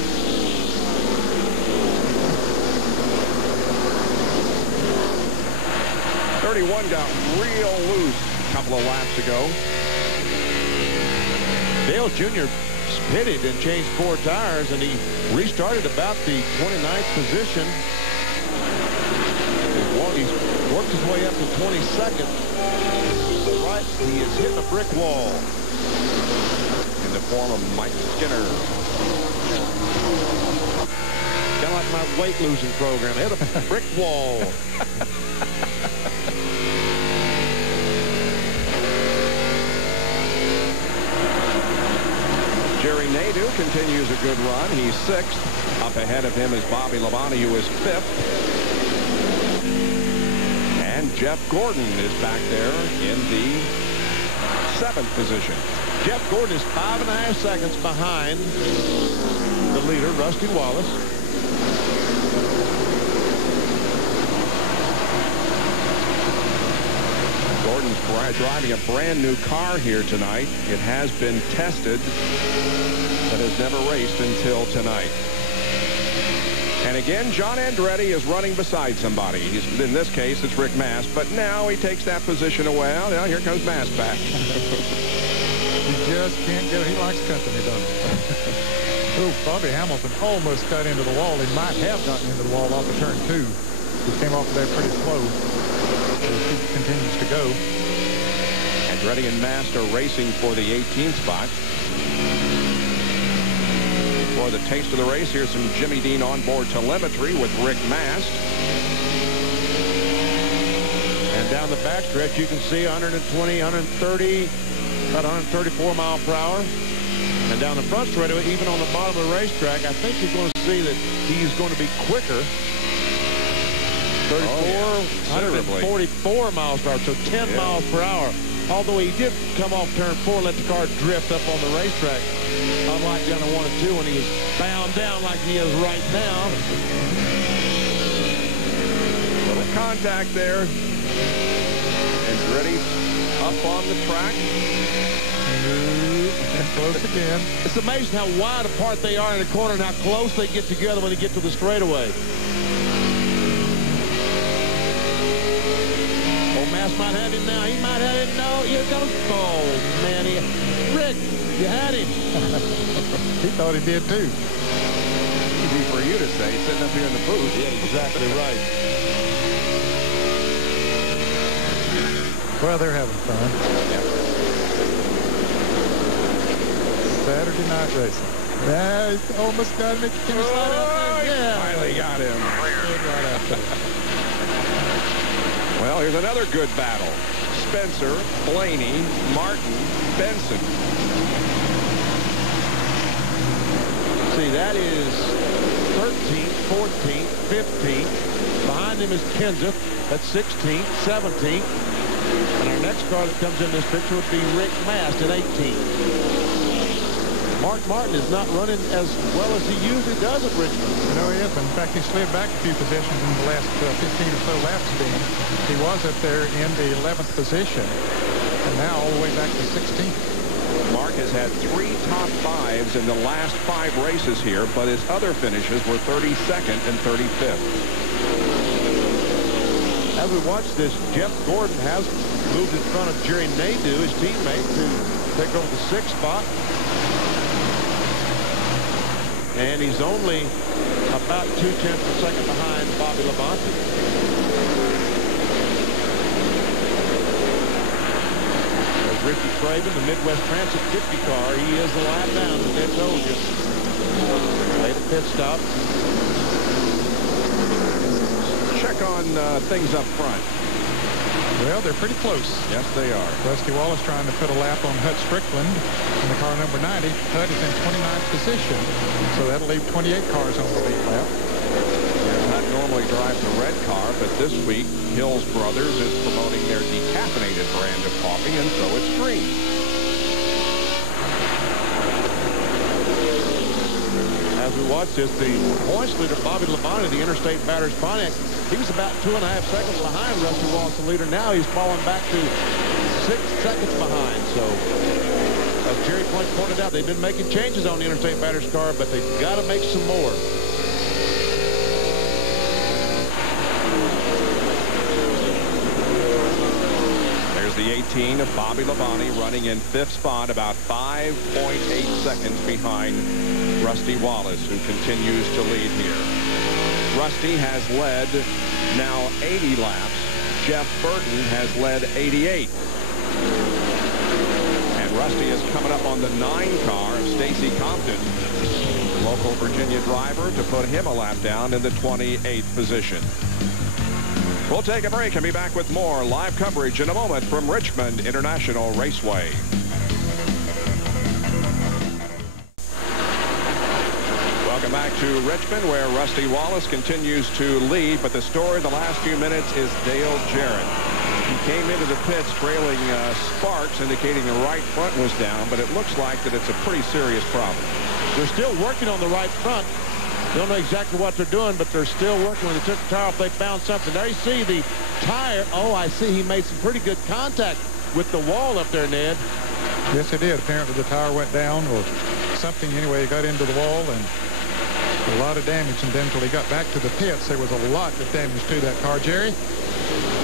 31 got real loose a couple of laps ago. Dale Jr. pitted and changed 4 tires, and he restarted about the 29th position. He's worked his way up to 22nd. Right, he is hitting a brick wall. In the form of Mike Skinner. Kind of like my weight losing program. Hit a brick wall. Jerry Nadeau continues a good run. He's 6th. Up ahead of him is Bobby Labonte, who is 5th. And Jeff Gordon is back there in the 7th position. Jeff Gordon is 5.5 seconds behind the leader, Rusty Wallace. Gordon's driving a brand new car here tonight. It has been tested, but has never raced until tonight. And again, John Andretti is running beside somebody. In this case, it's Rick Mast, but now he takes that position away. Well, here comes Mast back. He just can't go. He likes company, doesn't he? Oh, Bobby Hamilton almost cut into the wall. He might have gotten into the wall off of turn 2. He came off of there pretty slow. He continues to go. Andretti and Mast are racing for the 18th spot. For the taste of the race, here's some Jimmy Dean onboard telemetry with Rick Mast. And down the backstretch, you can see 120, 130, about 134 mile per hour. And down the front straightaway, even on the bottom of the racetrack, I think you're going to see that he's going to be quicker. 144 miles per hour, so 10 miles per hour. Although he did come off turn 4 and let the car drift up on the racetrack, unlike down to 1 and 2 when he was bound down like he is right now. Little contact there. Andretti up on the track. Close again. It's amazing how wide apart they are in the corner and how close they get together when they get to the straightaway. Mass might have him now. He might have him. No, you don't. Oh, man. Rick, you had him. He thought he did, too. Easy for you to say, sitting up here in the booth. Yeah, exactly right. Well, they're having fun. Yep. Saturday night racing. Yeah, he's almost got him. Can he slide out there? Yeah. Finally got him. Right out there. Well, here's another good battle. Spencer, Blaney, Martin, Benson. See, that is 13th, 14th, 15th. Behind him is Kenseth. That's 16th, 17th. And our next car that comes in this picture would be Rick Mast at 18th. Mark Martin is not running as well as he usually does at Richmond. No, he isn't. In fact, he slid back a few positions in the last 15 or so laps being. He was up there in the 11th position, and now all the way back to 16th. Mark has had 3 top 5s in the last 5 races here, but his other finishes were 32nd and 35th. As we watch this, Jeff Gordon has moved in front of Jerry Nadeau, his teammate, to take over the 6th spot. And he's only about 0.2 of a second behind Bobby Labonte. There's Ricky Craven, the Midwest Transit 50 car. He is the lap down, as they told you. Made a pit stop. Check on things up front. Well, they're pretty close. Yes, they are. Rusty Wallace trying to put a lap on Hut Strickland in the car number 90. Hut is in 29th position, so that'll leave 28 cars on the lead lap. Hut normally drives a red car, but this week, Hills Brothers is promoting their decaffeinated brand of coffee, and so it's green. As we watch this, the points leader, Bobby Labonte, the Interstate Batters Pontiac, he was about 2.5 seconds behind Rusty Wallace, the leader. Now he's falling back to 6 seconds behind. So, as Jerry pointed out, they've been making changes on the Interstate Batters car, but they've got to make some more. There's the 18 of Bobby Labonte running in 5th spot, about 5.8 seconds behind Rusty Wallace, who continues to lead here. Rusty has led now 80 laps. Jeff Burton has led 88. And Rusty is coming up on the 9 car of Stacy Compton, local Virginia driver, to put him a lap down in the 28th position. We'll take a break and be back with more live coverage in a moment from Richmond International Raceway. Welcome back to Richmond, where Rusty Wallace continues to lead, but the story of the last few minutes is Dale Jarrett. He came into the pits trailing sparks, indicating the right front was down, but it looks like that it's a pretty serious problem. They're still working on the right front. Don't know exactly what they're doing, but they're still working. When they took the tire off, they found something. There you see the tire. Oh, I see. He made some pretty good contact with the wall up there, Ned. Yes, it did. Apparently the tire went down or something. Anyway, it got into the wall and a lot of damage. And then until he got back to the pits, there was a lot of damage to that car, Jerry.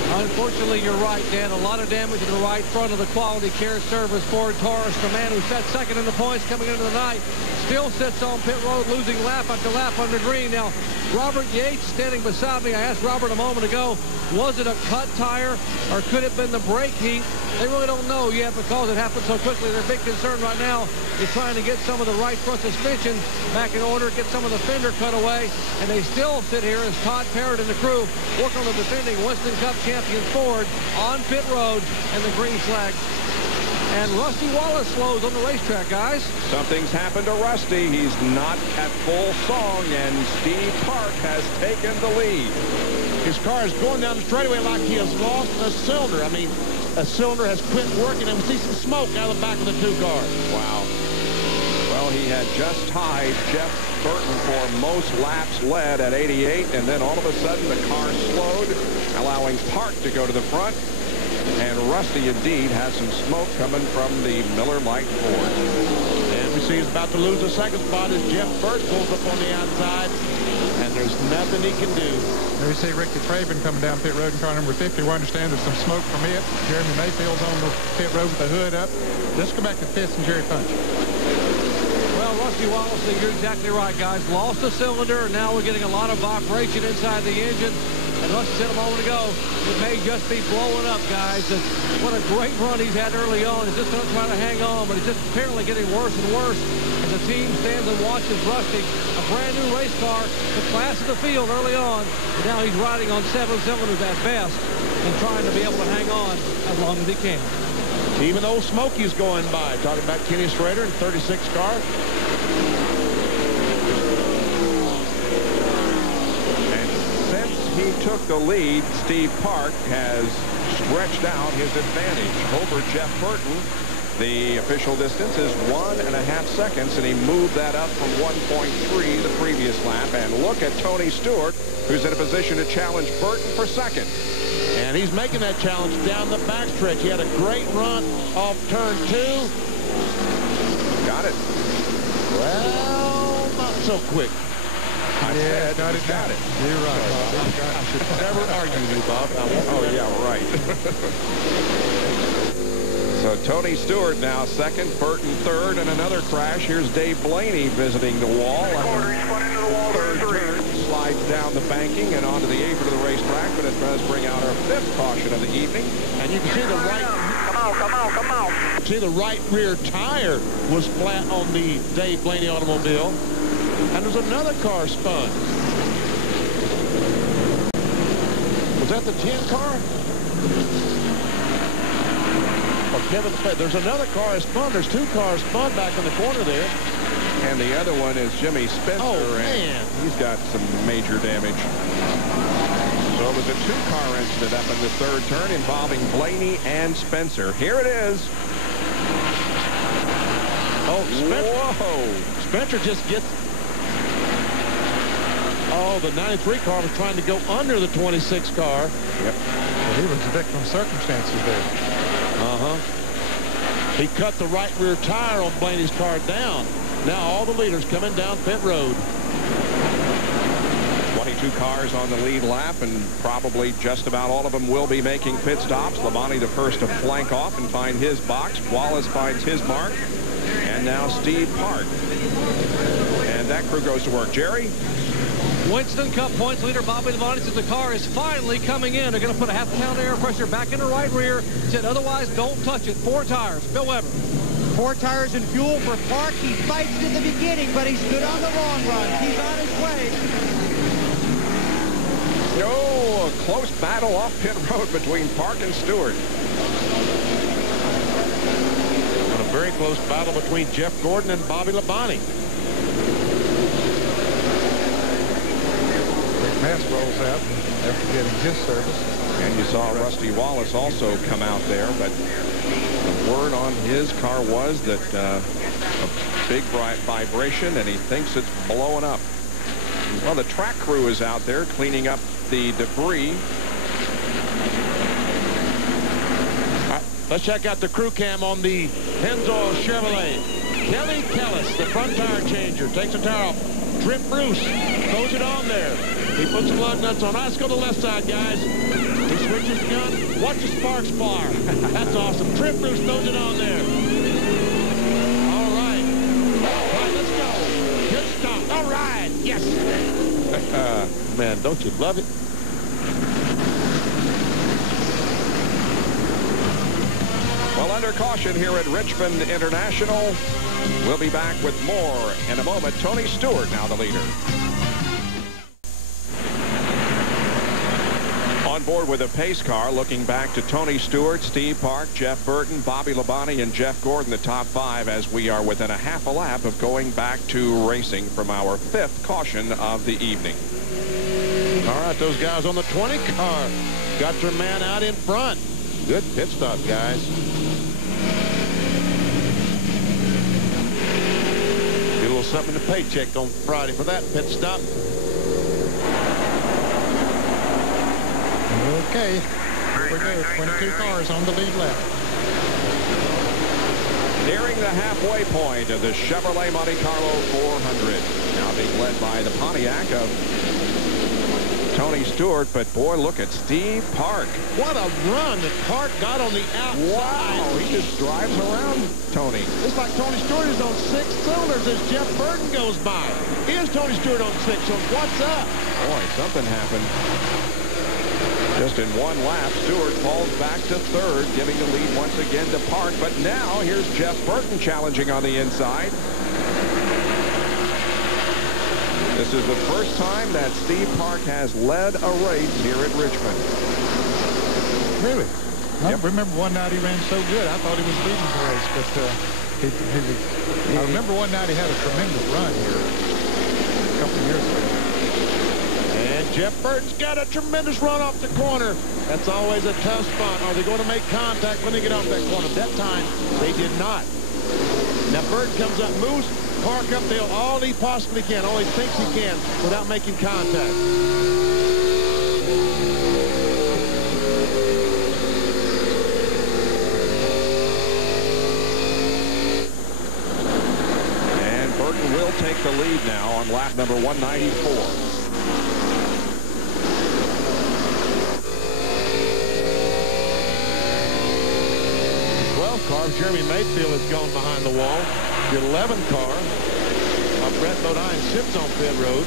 Unfortunately, you're right, Dan. A lot of damage to the right front of the Quality Care Service Ford Taurus. The man who sat second in the points coming into the night still sits on pit road, losing lap after lap under green. Now, Robert Yates standing beside me. I asked Robert a moment ago, was it a cut tire or could it have been the brake heat? They really don't know yet because it happened so quickly. Their big concern right now is trying to get some of the right front suspension back in order, get some of the fender cut away, and they still sit here as Todd Parrott and the crew work on the defending Winston Cup champion Ford on pit road and the green flag. And Rusty Wallace slows on the racetrack, guys. Something's happened to Rusty. He's not at full song, and Steve Park has taken the lead. His car is going down the straightaway like he has lost a cylinder. I mean, a cylinder has quit working, and we see some smoke out of the back of the 2 cars. Wow. Well, he had just tied Jeff Burton for most laps led at 88, and then all of a sudden the car slowed, allowing Park to go to the front. And Rusty indeed has some smoke coming from the Miller Lite Ford. We see he's about to lose the second spot as Jeff Burton pulls up on the outside, and there's nothing he can do. There you see Ricky Craven coming down pit road in car number 50. We understand there's some smoke from it. Jeremy Mayfield's on the pit road with the hood up. Let's go back to pits and Jerry Punch. Well, Rusty Wallace, you're exactly right, guys. Lost a cylinder, and now we're getting a lot of vibration inside the engine. And Rusty said a moment ago, it may just be blowing up, guys. And what a great run he's had early on. He's just going to try to hang on, but it's just apparently getting worse and worse as the team stands and watches Rusty, a brand-new race car, the class of the field early on. And now he's riding on 7 cylinders at best and trying to be able to hang on as long as he can. Even old Smokey's going by. Talking about Kenny Schrader in 36 car. And since he took the lead, Steve Park has stretched out his advantage over Jeff Burton. The official distance is 1.5 seconds, and he moved that up from 1.3 the previous lap. And look at Tony Stewart, who's in a position to challenge Burton for second. And he's making that challenge down the backstretch. He had a great run off turn 2. Got it. Well, not so quick. I said, got it. You're right, Bob. I should never argue with you, Bob. Oh, yeah, right. So Tony Stewart now second, Burton third, and another crash. Here's Dave Blaney visiting the wall. Third turn slides down the banking and onto the apron of the racetrack, but it does bring out our 5th caution of the evening. And you can see the right. Come on. See the right rear tire was flat on the Dave Blaney automobile. And there's another car spun. Was that the 10 car? Or Kevin Spade. There's another car spun. There's 2 cars spun back in the corner there. And the other one is Jimmy Spencer. Oh, man. And he's got some major damage. So it was a 2-car incident up in the 3rd turn involving Blaney and Spencer. Here it is. Oh, Spencer. Whoa. Spencer just gets. Oh, the 93 car was trying to go under the 26 car. Yep. Well, he was the victim of circumstances there. He cut the right rear tire on Blaney's car down. Now all the leaders coming down pit road. 22 cars on the lead lap, and probably just about all of them will be making pit stops. Labonte the first to flank off and find his box. Wallace finds his mark. And now Steve Park. And that crew goes to work. Jerry? Winston Cup points leader Bobby Labonte says the car is finally coming in. They're going to put a half-pound air pressure back in the right rear. Said otherwise don't touch it. 4 tires. Bill Weber. 4 tires and fuel for Park. He fights in the beginning, but he's good on the long run. He's on his way. Oh, a close battle off pit road between Park and Stewart. And a very close battle between Jeff Gordon and Bobby Labonte. Mass rolls out after getting his service. And you saw Rusty Wallace also come out there, but the word on his car was that a big vibration, and he thinks it's blowing up. Well, the track crew is out there cleaning up the debris. Let's check out the crew cam on the Pennzoil Chevrolet. Kelly Kellis, the front tire changer, takes the tire off. Trip Bruce throws it on there. He puts the lug nuts on. Let's go to the left side, guys. He switches the gun. Watch the sparks fire. That's awesome. Trip Bruce throws it on there. All right. All right, let's go. Good stop. All right. Yes. Man, don't you love it? Well, under caution here at Richmond International. We'll be back with more in a moment. Tony Stewart now the leader. On board with a pace car, looking back to Tony Stewart, Steve Park, Jeff Burton, Bobby Labonte, and Jeff Gordon, the top 5, as we are within a half a lap of going back to racing from our 5th caution of the evening. All right, those guys on the 20 car got their man out in front. Good pit stop, guys. Get a little something in the paycheck on Friday for that pit stop. Okay, here we go. 22 cars on the lead lap. Nearing the halfway point of the Chevrolet Monte Carlo 400. Now being led by the Pontiac of Tony Stewart, but boy, look at Steve Park. What a run that Park got on the outside. Wow, he just drives around Tony. It's like Tony Stewart is on 6 cylinders as Jeff Burton goes by. Here's Tony Stewart on 6 cylinders. What's up? Boy, something happened. Just in one lap, Stewart falls back to third, giving the lead once again to Park. But now here's Jeff Burton challenging on the inside. This is the first time that Steve Park has led a race here at Richmond. Really? I remember one night he ran so good, I thought he was leading the race. But I remember one night he had a tremendous run here a couple of years ago. And Jeff Burton's got a tremendous run off the corner. That's always a tough spot. Are they going to make contact when they get off that corner? That time, they did not. Now Burton comes up, moves Park up there all he possibly can, all he thinks he can, without making contact. And Burton will take the lead now on lap number 194. 12 car, Jeremy Mayfield has gone behind the wall. The 11 car of Brett Bodine sits on pit road.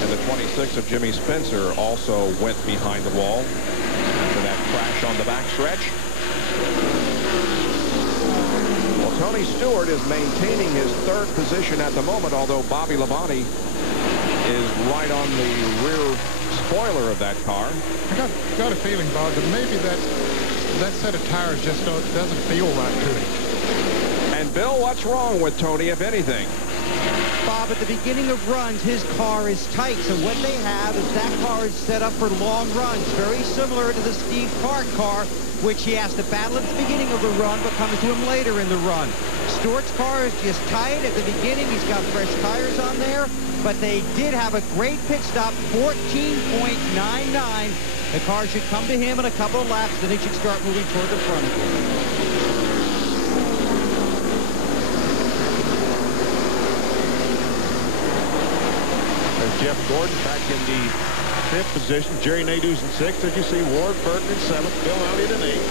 And the 26 of Jimmy Spencer also went behind the wall after that crash on the backstretch. Well, Tony Stewart is maintaining his third position at the moment, although Bobby Labonte is right on the rear spoiler of that car. I got a feeling, Bob, that maybe that set of tires just doesn't feel right to him. And Bill, what's wrong with Tony, if anything? Bob, at the beginning of runs, his car is tight. So what they have is that car is set up for long runs, very similar to the Steve Park car, which he has to battle at the beginning of the run, but comes to him later in the run. Stewart's car is just tight at the beginning. He's got fresh tires on there, but they did have a great pit stop, 14.99. The car should come to him in a couple of laps, then he should start moving toward the front again. Jeff Gordon back in the 5th position. Jerry Nadeau's in 6th. As you see, Ward Burton in 7th. Bill Elliott in 8th.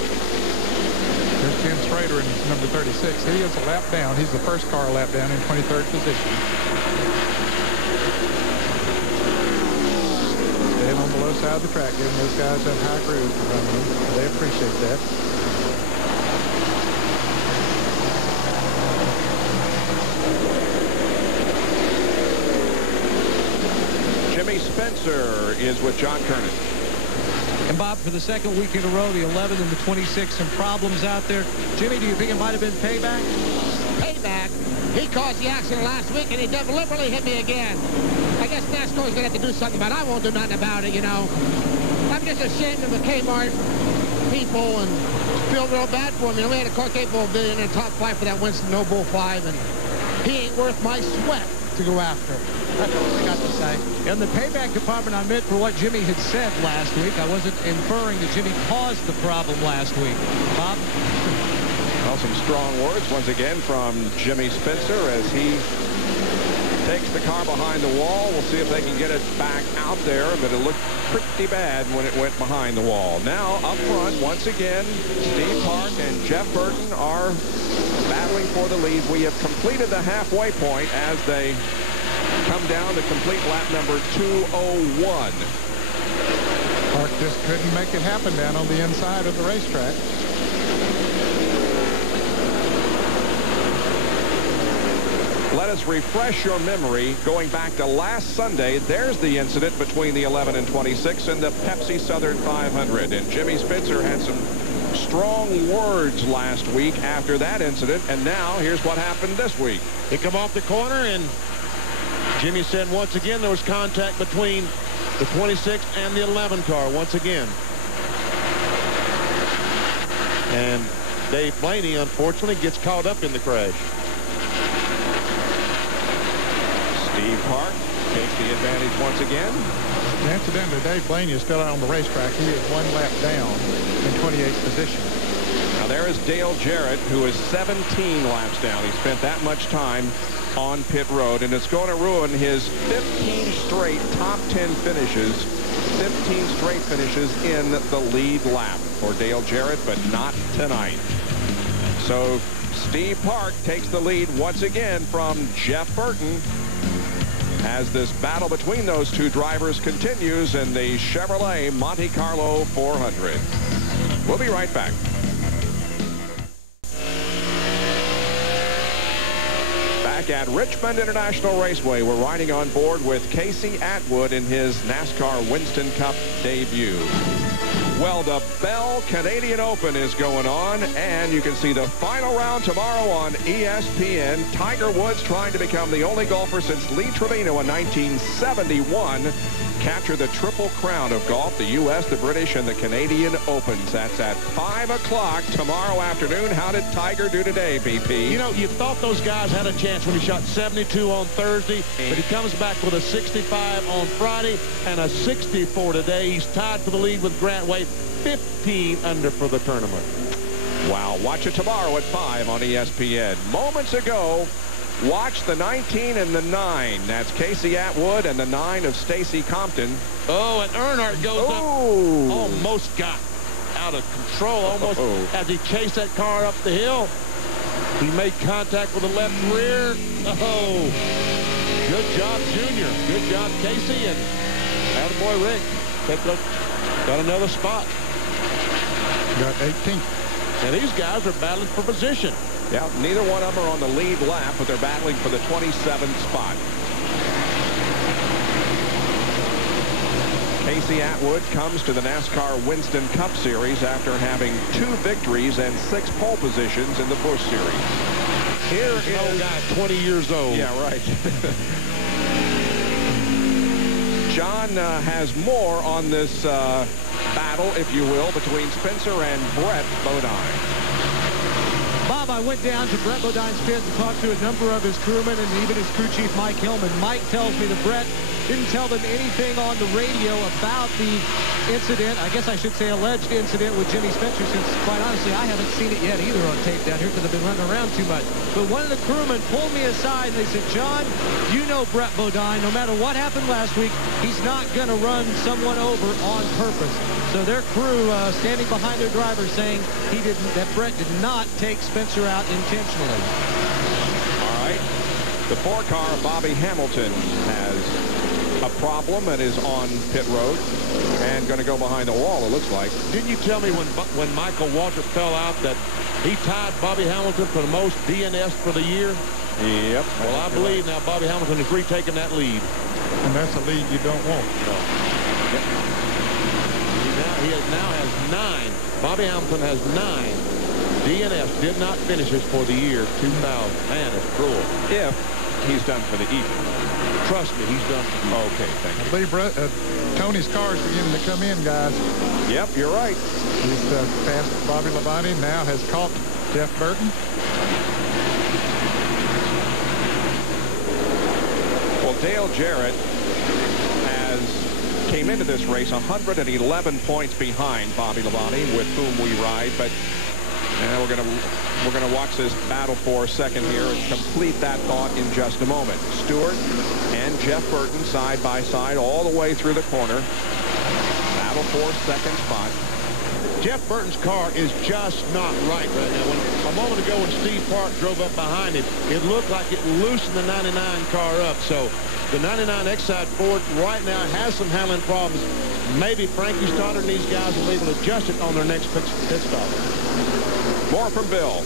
There's Ken Schrader in number 36. He is a lap down. He's the first car lap down in 23rd position. Staying on the low side of the track, giving those guys that high groove to run them. They appreciate that. Jimmy Spencer is with John Kernan. And Bob, for the second week in a row, the 11 and the 26, some problems out there. Jimmy, do you think it might have been payback? Payback? He caused the accident last week, and he deliberately hit me again. I guess NASCAR's going to have to do something about it. I won't do nothing about it, you know. I'm just ashamed of the Kmart people and feel real bad for him. You know, we had a car capable of being in the top 5 for that Winston No Bull 5, and he ain't worth my sweat to go after. That's all I got to say. In the payback department, I meant for what Jimmy had said last week. I wasn't inferring that Jimmy caused the problem last week. Bob? Well, some strong words once again from Jimmy Spencer as he takes the car behind the wall. We'll see if they can get it back out there, but it looked pretty bad when it went behind the wall. Now, up front, once again, Steve Park and Jeff Burton are battling for the lead. We have completed the halfway point as they come down to complete lap number 201. Park just couldn't make it happen down on the inside of the racetrack. Let us refresh your memory going back to last Sunday. There's the incident between the 11 and 26 and the Pepsi Southern 500. And Jimmy Spencer had some strong words last week after that incident. And now here's what happened this week. They come off the corner, and Jimmy said once again there was contact between the 26 and the 11 car once again. And Dave Blaney, unfortunately, gets caught up in the crash. Steve Park takes the advantage once again. Incidentally, Dave Blaney is still out on the racetrack. He is one lap down in 28th position. Now there is Dale Jarrett, who is 17 laps down. He spent that much time on pit road, and it's going to ruin his 15 straight top 10 finishes. 15 straight finishes in the lead lap for Dale Jarrett, but not tonight. So Steve Park takes the lead once again from Jeff Burton as this battle between those two drivers continues in the Chevrolet Monte Carlo 400. We'll be right back. Back at Richmond International Raceway, we're riding on board with Casey Atwood in his NASCAR Winston Cup debut. Well, the Bell Canadian Open is going on, and you can see the final round tomorrow on ESPN. Tiger Woods, trying to become the only golfer since Lee Trevino in 1971, capture the triple crown of golf, the U.S., the British, and the Canadian Opens. That's at 5 o'clock tomorrow afternoon. How did Tiger do today, BP? You know, you thought those guys had a chance when he shot 72 on Thursday, but he comes back with a 65 on Friday and a 64 today. He's tied for the lead with Grant Wade, 15 under for the tournament. Wow, watch it tomorrow at 5 on ESPN. Moments ago, watch the 19 and the 9. That's Casey Atwood and the 9 of Stacy Compton. Oh, and Earnhardt goes up. Almost got out of control. Almost as he chased that car up the hill. He made contact with the left rear. Oh, good job, Junior. Good job, Casey. And attaboy, Rick. Got another spot. Got 18. And these guys are battling for position. Yeah, neither one of them are on the lead lap, but they're battling for the 27th spot. Casey Atwood comes to the NASCAR Winston Cup Series after having 2 victories and 6 pole positions in the Busch Series. Here is an old guy, 20 years old. Yeah, right. John has more on this battle, if you will, between Spencer and Brett Bodine. Bob, I went down to Brett Bodine's pit and talked to a number of his crewmen and even his crew chief, Mike Hillman. Mike tells me that Brett didn't tell them anything on the radio about the incident. I guess I should say alleged incident with Jimmy Spencer, since quite honestly I haven't seen it yet either on tape down here because I've been running around too much. But one of the crewmen pulled me aside and they said, John, you know Brett Bodine, no matter what happened last week, he's not going to run someone over on purpose. So their crew standing behind their driver saying that Brett did not take Spencer out intentionally. All right. The 4-car Bobby Hamilton has a problem and is on pit road and going to go behind the wall, it looks like. Didn't you tell me when Michael Waltrip fell out that he tied Bobby Hamilton for the most DNS for the year? Yep. Well, I believe now Bobby Hamilton is retaking that lead. And that's a lead you don't want. No. Yep. He now has 9. Bobby Hamilton has 9. DNS did not finish his for the year 2000. Man, it's cruel. If he's done for the evening. Trust me, he's done. Okay, thank you. I believe Tony's car is beginning to come in, guys. Yep, you're right. He's passed Bobby Labonte, now has caught Jeff Burton. Well, Dale Jarrett came into this race 111 points behind Bobby Labonte, with whom we ride, but we're gonna watch this battle for a second here and complete that thought in just a moment. Stewart and Jeff Burton side by side all the way through the corner. Battle for second spot. Jeff Burton's car is just not right now. A moment ago when Steve Park drove up behind him, it looked like it loosened the 99 car up. So the 99 X-Side Ford right now has some handling problems. Maybe Frankie Stoddard and these guys will be able to adjust it on their next pit stop. More from Bill.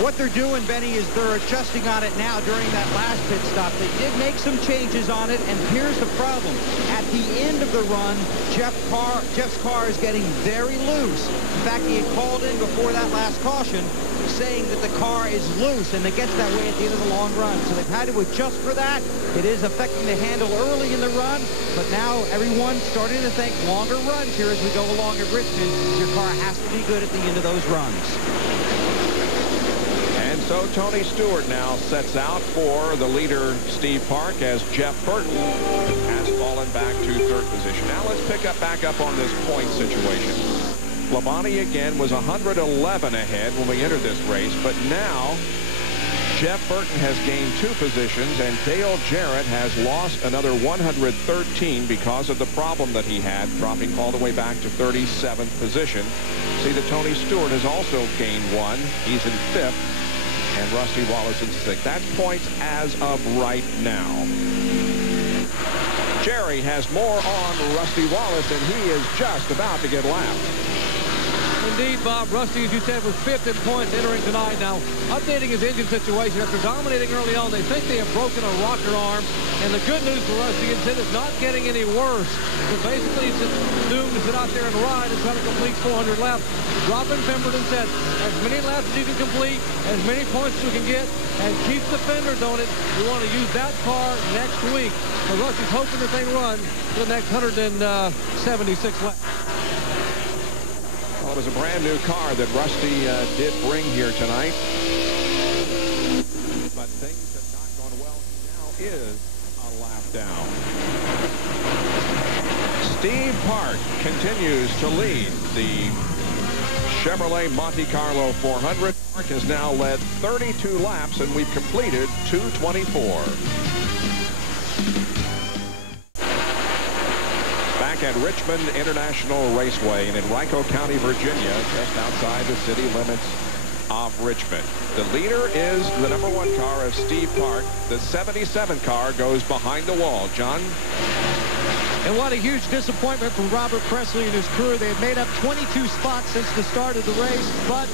What they're doing, Benny, is they're adjusting on it now during that last pit stop. They did make some changes on it, and here's the problem. At the end of the run, Jeff's car is getting very loose. In fact, he had called in before that last caution saying that the car is loose, and it gets that way at the end of the long run. So they've had to adjust for that. It is affecting the handle early in the run, but now everyone's starting to think longer runs here as we go along at Richmond. Your car has to be good at the end of those runs. And so Tony Stewart now sets out for the leader, Steve Park, as Jeff Burton has fallen back to third position. Now let's pick back up on this point situation. Labonte again was 111 ahead when we entered this race, but now Jeff Burton has gained 2 positions, and Dale Jarrett has lost another 113 because of the problem that he had, dropping all the way back to 37th position. See that Tony Stewart has also gained 1. He's in 5th, and Rusty Wallace in 6th. That's points as of right now. Jerry has more on Rusty Wallace, and he is just about to get lapped. Indeed, Bob. Rusty, as you said, was 5th in points entering tonight. Now, updating his engine situation after dominating early on, they think they have broken a rocker arm. And the good news for Rusty is that it's not getting any worse. So basically, it's just doomed to sit out there and ride and try to complete 400 laps. Robin Pemberton said, as many laps as you can complete, as many points as you can get, and keep the fenders on it. We want to use that car next week. So Rusty's hoping that they run for the next 176 laps. Well, it was a brand new car that Rusty did bring here tonight. But things have not gone well. He now is a lap down. Steve Park continues to lead the Chevrolet Monte Carlo 400. Park has now led 32 laps, and we've completed 224. Back at Richmond International Raceway and in Henrico County, Virginia, just outside the city limits of Richmond. The leader is the #1 car of Steve Park. The 77 car goes behind the wall. John? And what a huge disappointment for Robert Presley and his crew. They had made up 22 spots since the start of the race, but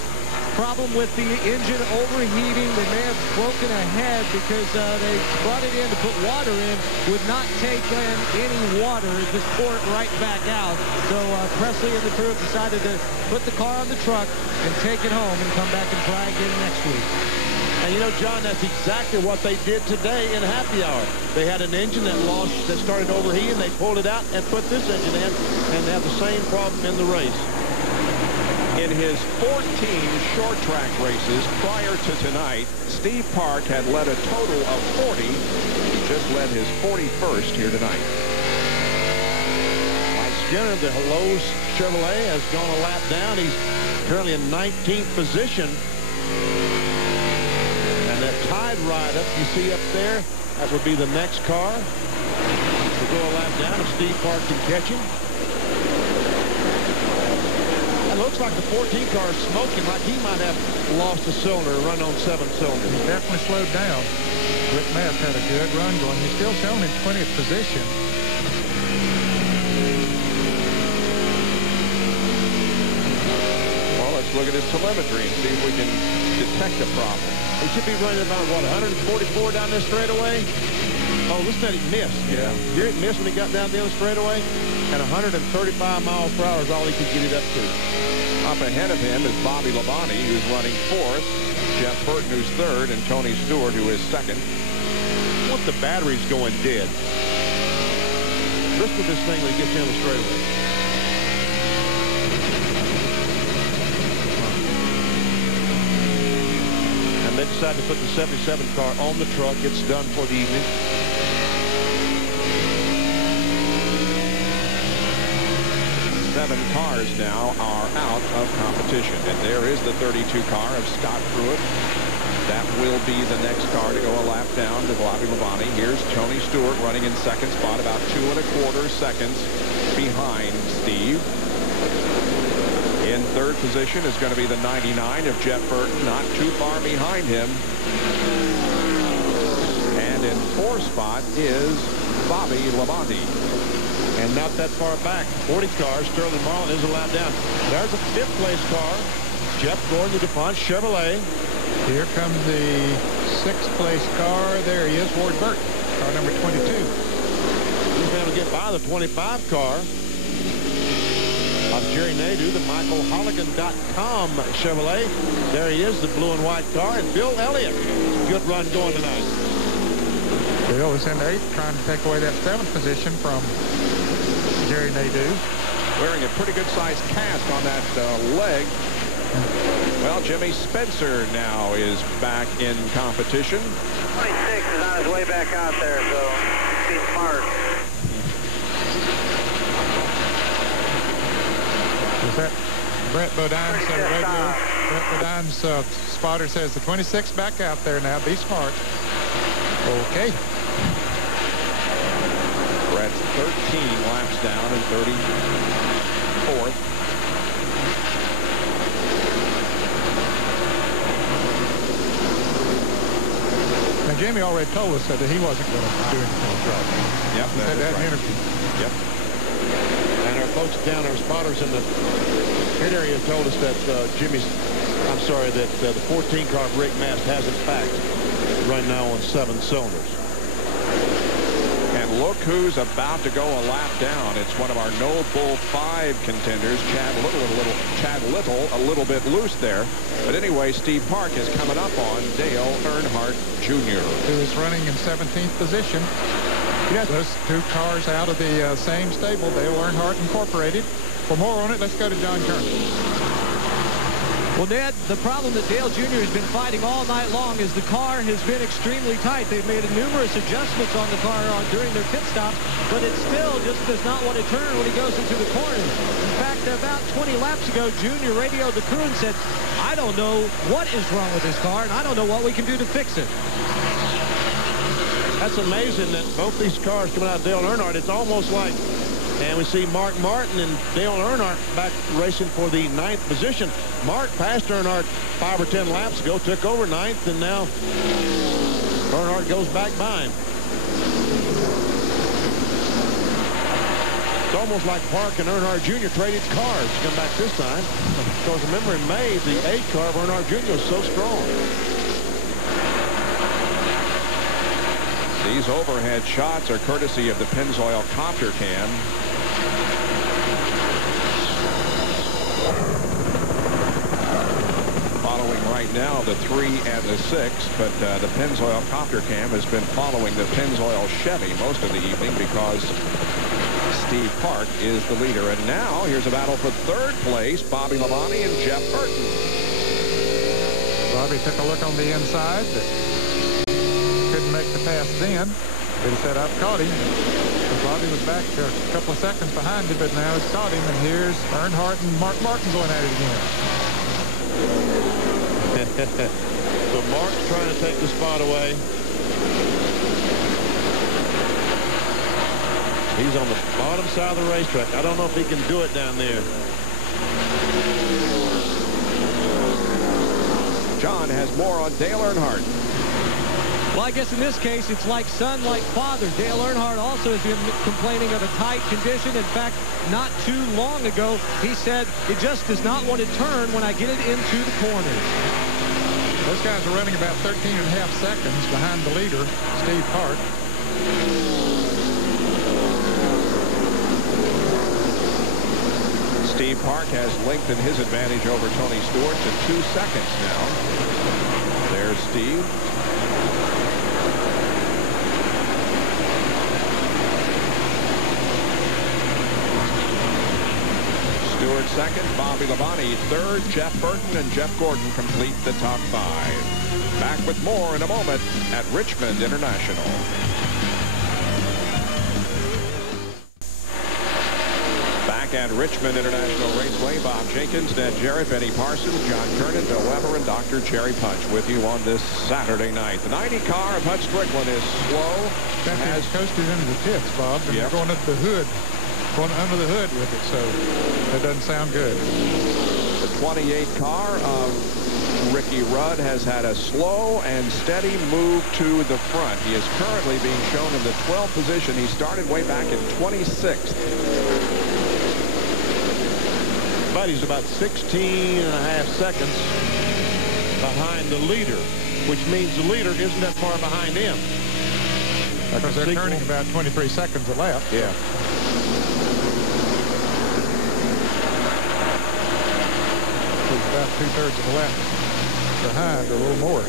problem with the engine overheating. They may have broken a head because they brought it in to put water in, would not take in any water, just pour it right back out. So Presley and the crew have decided to put the car on the truck and take it home and come back and try again next week. And you know, John, that's exactly what they did today in happy hour. They had an engine that started overheating. They pulled it out and put this engine in, and they have the same problem in the race. In his 14 short track races prior to tonight, Steve Park had led a total of 40. He just led his 41st here tonight. Mike Skinner, the Lowe's Chevrolet, has gone a lap down. He's currently in 19th position. And that tide ride up you see up there, that would be the next car. We'll go a lap down if Steve Park can catch him. Looks like the 14 car is smoking, like he might have lost a cylinder or run on 7 cylinders. He definitely slowed down. Rick Mass had a good run going. He's still shown in 20th position. Well, let's look at his telemetry and see if we can detect a problem. He should be running about, what, 144 down this straightaway? Oh, listen that he missed. Yeah. Jarrett missed when he got down the other straightaway, and 135 miles per hour is all he could get it up to. Up ahead of him is Bobby Labonte, who's running 4th, Jeff Burton, who's 3rd, and Tony Stewart, who is 2nd. What the battery's going dead. Listen to this thing when he gets down the straightaway. And they decided to put the 77 car on the truck. It's done for the evening. Seven cars now are out of competition. And there is the 32 car of Scott Pruitt. That will be the next car to go a lap down to Bobby Labonte. Here's Tony Stewart running in 2nd spot, about 2¼ seconds behind Steve. In 3rd position is going to be the 99 of Jeff Burton, not too far behind him. And in 4th spot is Bobby Labonte. And not that far back, 40 car, Sterling Marlin is a lap down. There's a 5th place car, Jeff Gordon, the DuPont Chevrolet. Here comes the 6th place car. There he is, Ward Burton, car number 22. He's going to get by the 25 car of Jerry Nadeau, the MichaelHolligan.com Chevrolet. There he is, the blue and white car. And Bill Elliott, good run going tonight. Bill is in 8th, trying to take away that 7th position from Jerry Nadeau. Wearing a pretty good-sized cast on that leg. Well, Jimmy Spencer now is back in competition. 26 is on his way back out there, so be smart. Is that Brett Bodine said radio. Brett Bodine's spotter says the 26 back out there now. Be smart. Okay. Brett's 13 laps down and 34th. Now, Jimmy already told us that he wasn't going to do anything trouble. Yep, he said that in right. the interview. Yep. And our folks down, our spotters in the pit area told us that that the 14-car brake mast has, in fact, right now on 7 cylinders. And look who's about to go a lap down. It's one of our No Bull 5 contenders, Chad Little, a little bit loose there. But anyway, Steve Park is coming up on Dale Earnhardt Jr. Who is running in 17th position. Yes. Those 2 cars out of the same stable, Dale Earnhardt Incorporated. For more on it, let's go to John Kernan. Well, Ned, the problem that Dale Jr. has been fighting all night long is the car has been extremely tight. They've made numerous adjustments on the car during their pit stop, but it still just does not want to turn when he goes into the corner. In fact, about 20 laps ago, Jr. radioed the crew and said, I don't know what is wrong with this car, and I don't know what we can do to fix it. That's amazing that both these cars coming out of Dale Earnhardt, it's almost like, and we see Mark Martin and Dale Earnhardt back racing for the 9th position. Mark passed Earnhardt 5 or 10 laps ago, took over 9th, and now Earnhardt goes back by him. It's almost like Park and Earnhardt Jr. traded cars to come back this time. Because remember in May, the 8 car of Earnhardt Jr. was so strong. These overhead shots are courtesy of the Pennzoil copter cam. Following right now the 3 and the 6, but the Pennzoil copter cam has been following the Pennzoil Chevy most of the evening because Steve Park is the leader. And now here's a battle for 3rd place, Bobby Labonte and Jeff Burton. Bobby took a look on the inside. Couldn't make the pass then, but he said, I've caught him. So Bobby was back a couple of seconds behind him, but now he's caught him, and here's Earnhardt and Mark Martin going at it again. So Mark's trying to take the spot away. He's on the bottom side of the racetrack. I don't know if he can do it down there. John has more on Dale Earnhardt. Well, I guess in this case, it's like son, like father. Dale Earnhardt also has been complaining of a tight condition. In fact, not too long ago, he said, it just does not want to turn when I get it into the corners. Those guys are running about 13.5 seconds behind the leader, Steve Park. Steve Park has lengthened his advantage over Tony Stewart to 2 seconds now. There's Steve. Stewart second, Bobby Labonte third, Jeff Burton and Jeff Gordon complete the top 5. Back with more in a moment at Richmond International. Back at Richmond International Raceway, Bob Jenkins, Ned Jarrett, Benny Parsons, John Kernan, Bill Weber, and Dr. Jerry Punch with you on this Saturday night. The 90 car of Hut Strickland is slow. Has coasted into the pits, Bob, and they're going up the hood. Going under the hood with it, so that doesn't sound good. The 28 car of Ricky Rudd has had a slow and steady move to the front. He is currently being shown in the 12th position. He started way back in 26th. But he's about 16.5 seconds behind the leader, which means the leader isn't that far behind him. Because they're turning about 23 seconds a lap. Yeah. About 2/3 of the lap behind, or a little more.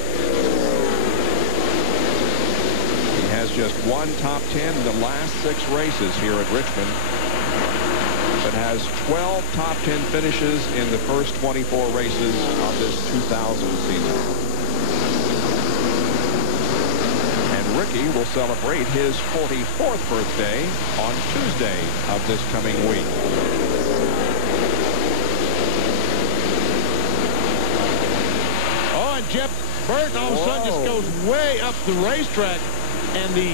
He has just one top 10 in the last 6 races here at Richmond, but has 12 top 10 finishes in the first 24 races of this 2000 season. And Ricky will celebrate his 44th birthday on Tuesday of this coming week. Jeff Burton all of a sudden just goes way up the racetrack, and the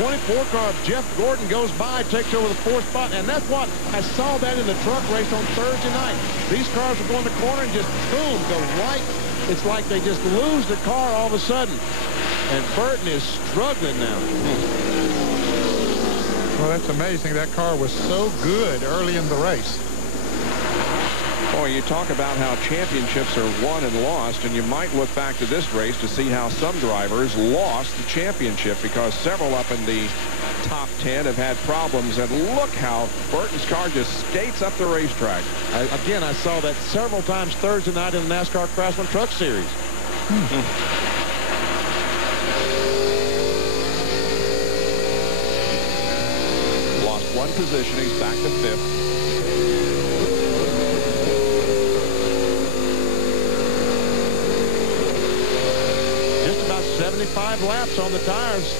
24 car of Jeff Gordon goes by, takes over the 4th spot, and that's what I saw that in the truck race on Thursday night. These cars will go in the corner and just boom, go right. It's like they just lose the car all of a sudden. And Burton is struggling now. Well, that's amazing. That car was so good early in the race. Boy, you talk about how championships are won and lost, and you might look back to this race to see how some drivers lost the championship, because several up in the top 10 have had problems. And look how Burton's car just skates up the racetrack. Again, I saw that several times Thursday night in the NASCAR Craftsman Truck Series. Lost 1 position. He's back to 5th. Just about 75 laps on the tires.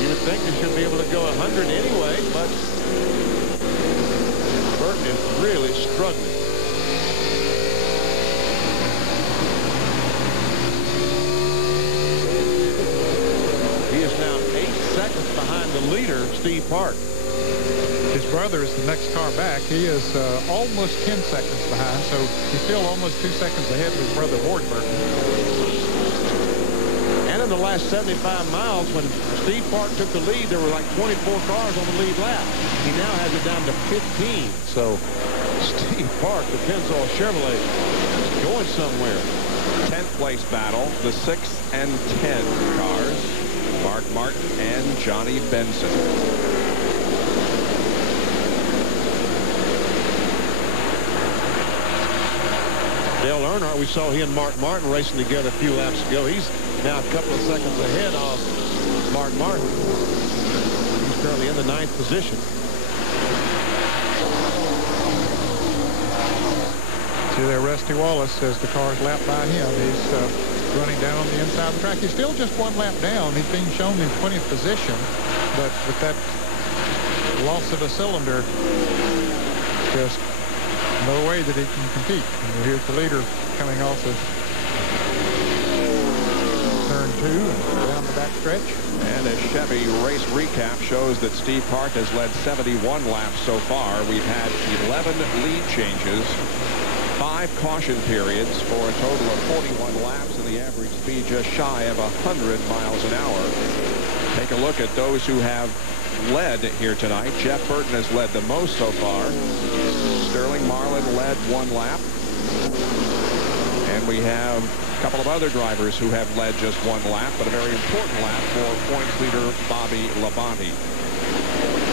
You would think they should be able to go 100 anyway, but Burton is really struggling. He is now 8 seconds behind the leader, Steve Park. His brother is the next car back. He is almost 10 seconds behind, so he's still almost 2 seconds ahead of his brother Ward Burton. And in the last 75 miles, when Steve Park took the lead, there were like 24 cars on the lead lap. He now has it down to 15. So Steve Park, the Pennzoil Chevrolet, is going somewhere. 10th place battle, the 6 and 10 cars, Mark Martin and Johnny Benson. Dale Earnhardt, we saw he and Mark Martin racing together a few laps ago. He's now a couple of seconds ahead of Mark Martin. He's currently in the 9th position. See there, Rusty Wallace, as the car's lapped by him. He's running down on the inside of the track. He's still just 1 lap down. He's being shown in 20th position, but with that loss of a cylinder, just no way that he can compete. And here's the leader coming off of turn 2 and down the back stretch. And a Chevy race recap shows that Steve Park has led 71 laps so far. We've had 11 lead changes, 5 caution periods for a total of 41 laps, and the average speed just shy of 100 miles an hour. Take a look at those who have led here tonight. Jeff Burton has led the most so far. Sterling Marlin led 1 lap. And we have a couple of other drivers who have led just 1 lap, but a very important lap for points leader Bobby Labonte.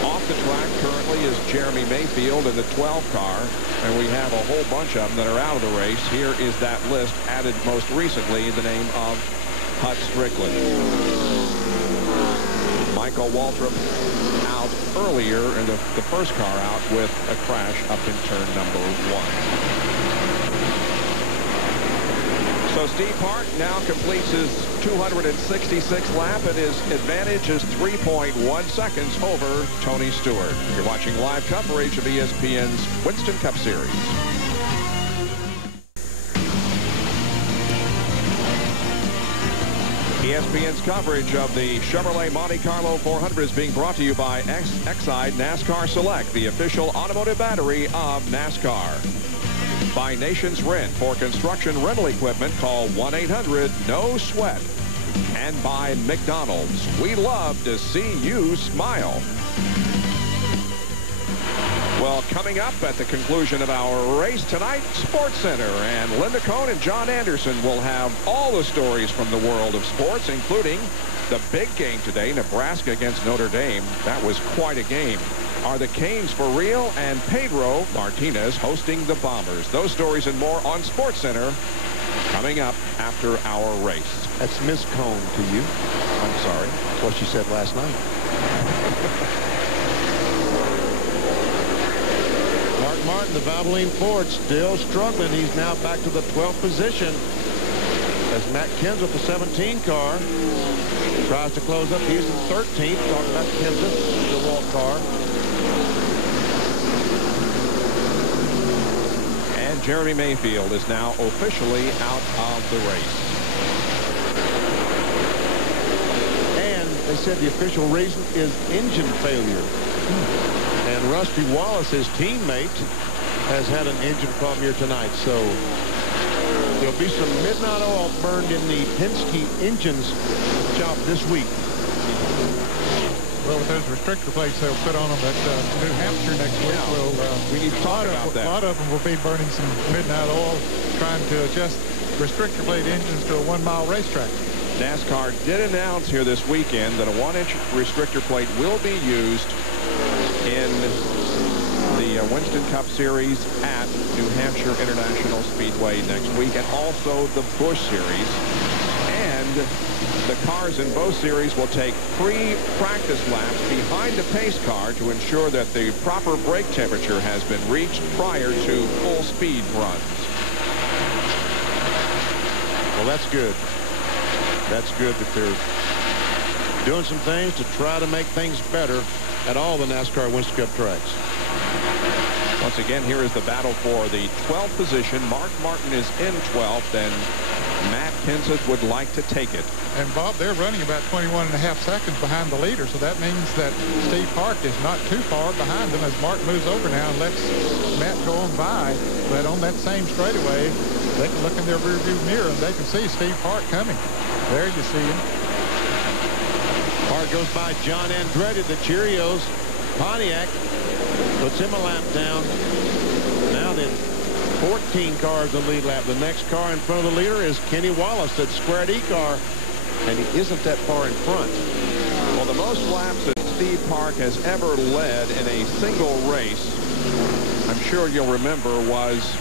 Off the track currently is Jeremy Mayfield in the 12 car, and we have a whole bunch of them that are out of the race. Here is that list, added most recently the name of Hut Strickland. Michael Waltrip out earlier in the first car out with a crash up in turn number 1. So Steve Park now completes his 266th lap, and his advantage is 3.1 seconds over Tony Stewart. You're watching live coverage of ESPN's Winston Cup Series. ESPN's coverage of the Chevrolet Monte Carlo 400 is being brought to you by Exide NASCAR Select, the official automotive battery of NASCAR. By Nations Rent. For construction rental equipment, call 1-800-NO-SWEAT. And by McDonald's. We love to see you smile. Well, coming up at the conclusion of our race tonight, Sports Center, and Linda Cohn and John Anderson will have all the stories from the world of sports, including the big game today, Nebraska against Notre Dame. That was quite a game. Are the Canes for real? And Pedro Martinez hosting the Bombers. Those stories and more on Sports Center coming up after our race. That's Miss Cohn to you. I'm sorry. That's what she said last night. Mark Martin, the Valvoline Ford, still struggling. He's now back to the 12th position as Matt Kenseth, the 17 car, tries to close up. He's in 13th. Talking about Kenseth, the Walt car. Jeremy Mayfield is now officially out of the race. And they said the official reason is engine failure. And Rusty Wallace, his teammate, has had an engine problem here tonight. So there'll be some midnight oil burned in the Penske engines shop this week. Well, with those restrictor plates they'll put on them at New Hampshire next week, we need to talk about that. A lot of them will be burning some midnight oil, trying to adjust restrictor plate engines to a 1-mile racetrack. NASCAR did announce here this weekend that a 1-inch restrictor plate will be used in the Winston Cup Series at New Hampshire International Speedway next week, and also the Busch Series. And the cars in both series will take pre-practice laps behind the pace car to ensure that the proper brake temperature has been reached prior to full speed runs. Well, that's good. That's good that they're doing some things to try to make things better at all the NASCAR Winston Cup tracks. Once again, here is the battle for the 12th position. Mark Martin is in 12th, and Matt Kenseth would like to take it. And Bob, they're running about 21.5 seconds behind the leader, so that means that Steve Park is not too far behind them as Mark moves over now and lets Matt go on by. But on that same straightaway, they can look in their rearview mirror and they can see Steve Park coming. There you see him. Park goes by John Andretti, the Cheerios. Pontiac puts him a lap down. Now then, 14 cars in the lead lap. The next car in front of the leader is Kenny Wallace, that Squared E car, and he isn't that far in front. Well, the most laps that Steve Park has ever led in a single race, I'm sure you'll remember, was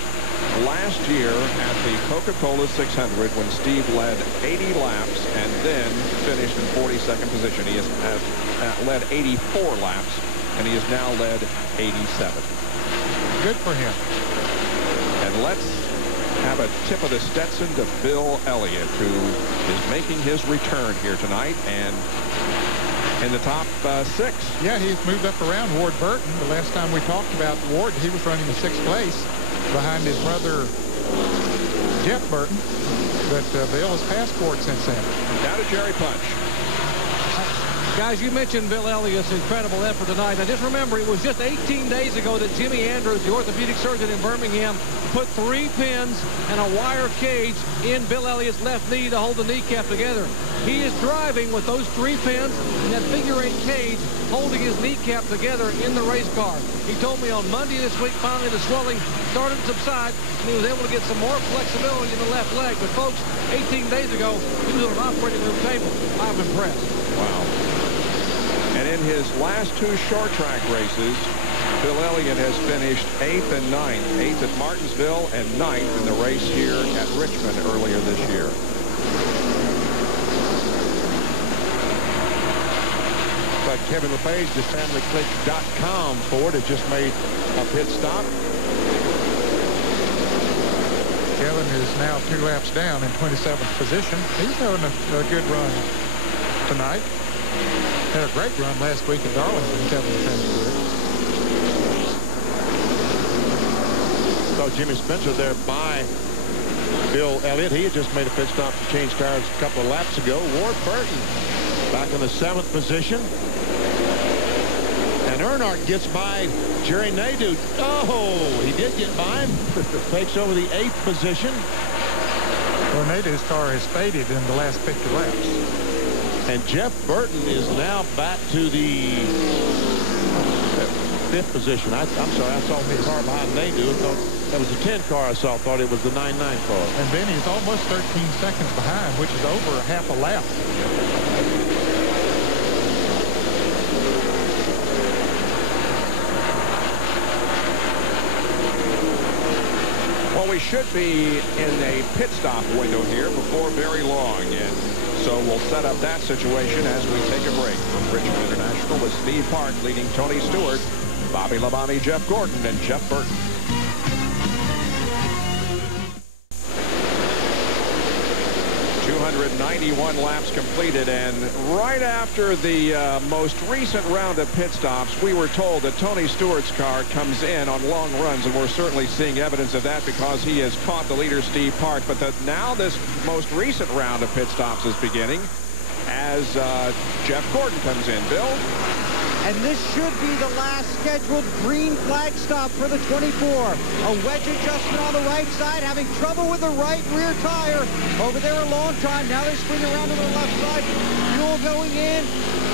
last year at the Coca-Cola 600 when Steve led 80 laps and then finished in 42nd position. He has led 84 laps, and he has now led 87. Good for him. And let's have a tip of the Stetson to Bill Elliott, who is making his return here tonight and in the top 6. Yeah, he's moved up around Ward Burton. The last time we talked about Ward, he was running in 6th place behind his brother Jeff Burton. But Bill has passed Ward since then. Now to Jerry Punch. Guys, you mentioned Bill Elliott's incredible effort tonight. Now, just remember, it was just 18 days ago that Jimmy Andrews, the orthopedic surgeon in Birmingham, put 3 pins and a wire cage in Bill Elliott's left knee to hold the kneecap together. He is driving with those 3 pins and that figure-8 cage holding his kneecap together in the race car. He told me on Monday this week, finally, the swelling started to subside, and he was able to get some more flexibility in the left leg. But, folks, 18 days ago, he was on an operating room table. I'm impressed. Wow. And in his last 2 short track races, Bill Elliott has finished 8th and 9th. 8th at Martinsville and 9th in the race here at Richmond earlier this year. But Kevin LePage, the FamilyClick.com Ford, has just made a pit stop. Kevin is now 2 laps down in 27th position. He's having a good run tonight. Had a great run last week at Darlington. Kevin LePage. So Jimmy Spencer there by Bill Elliott. He had just made a pit stop to change tires a couple of laps ago. Ward Burton back in the 7th position. And Earnhardt gets by Jerry Nadeau. Oh, he did get by him. Takes over the 8th position. Well, Nadeau's car has faded in the last 50 laps. And Jeff Burton is now back to the 5th position. I'm sorry, I saw the car behind Nadeau. That was the 10 car I saw. Thought it was the 9-9 car. And Benny's almost 13 seconds behind, which is over a half a lap. Well, we should be in a pit stop window here before very long, and so we'll set up that situation as we take a break from Richmond International with Steve Park leading Tony Stewart, Bobby Labonte, Jeff Gordon, and Jeff Burton. 291 laps completed, and right after the most recent round of pit stops, we were told that Tony Stewart's car comes in on long runs, and we're certainly seeing evidence of that because he has caught the leader, Steve Park. But now this most recent round of pit stops is beginning as Jeff Gordon comes in. Bill? And this should be the last scheduled green flag stop for the 24. A wedge adjustment on the right side, having trouble with the right rear tire. Over there a long time. Now they swing around to the left side. Fuel going in.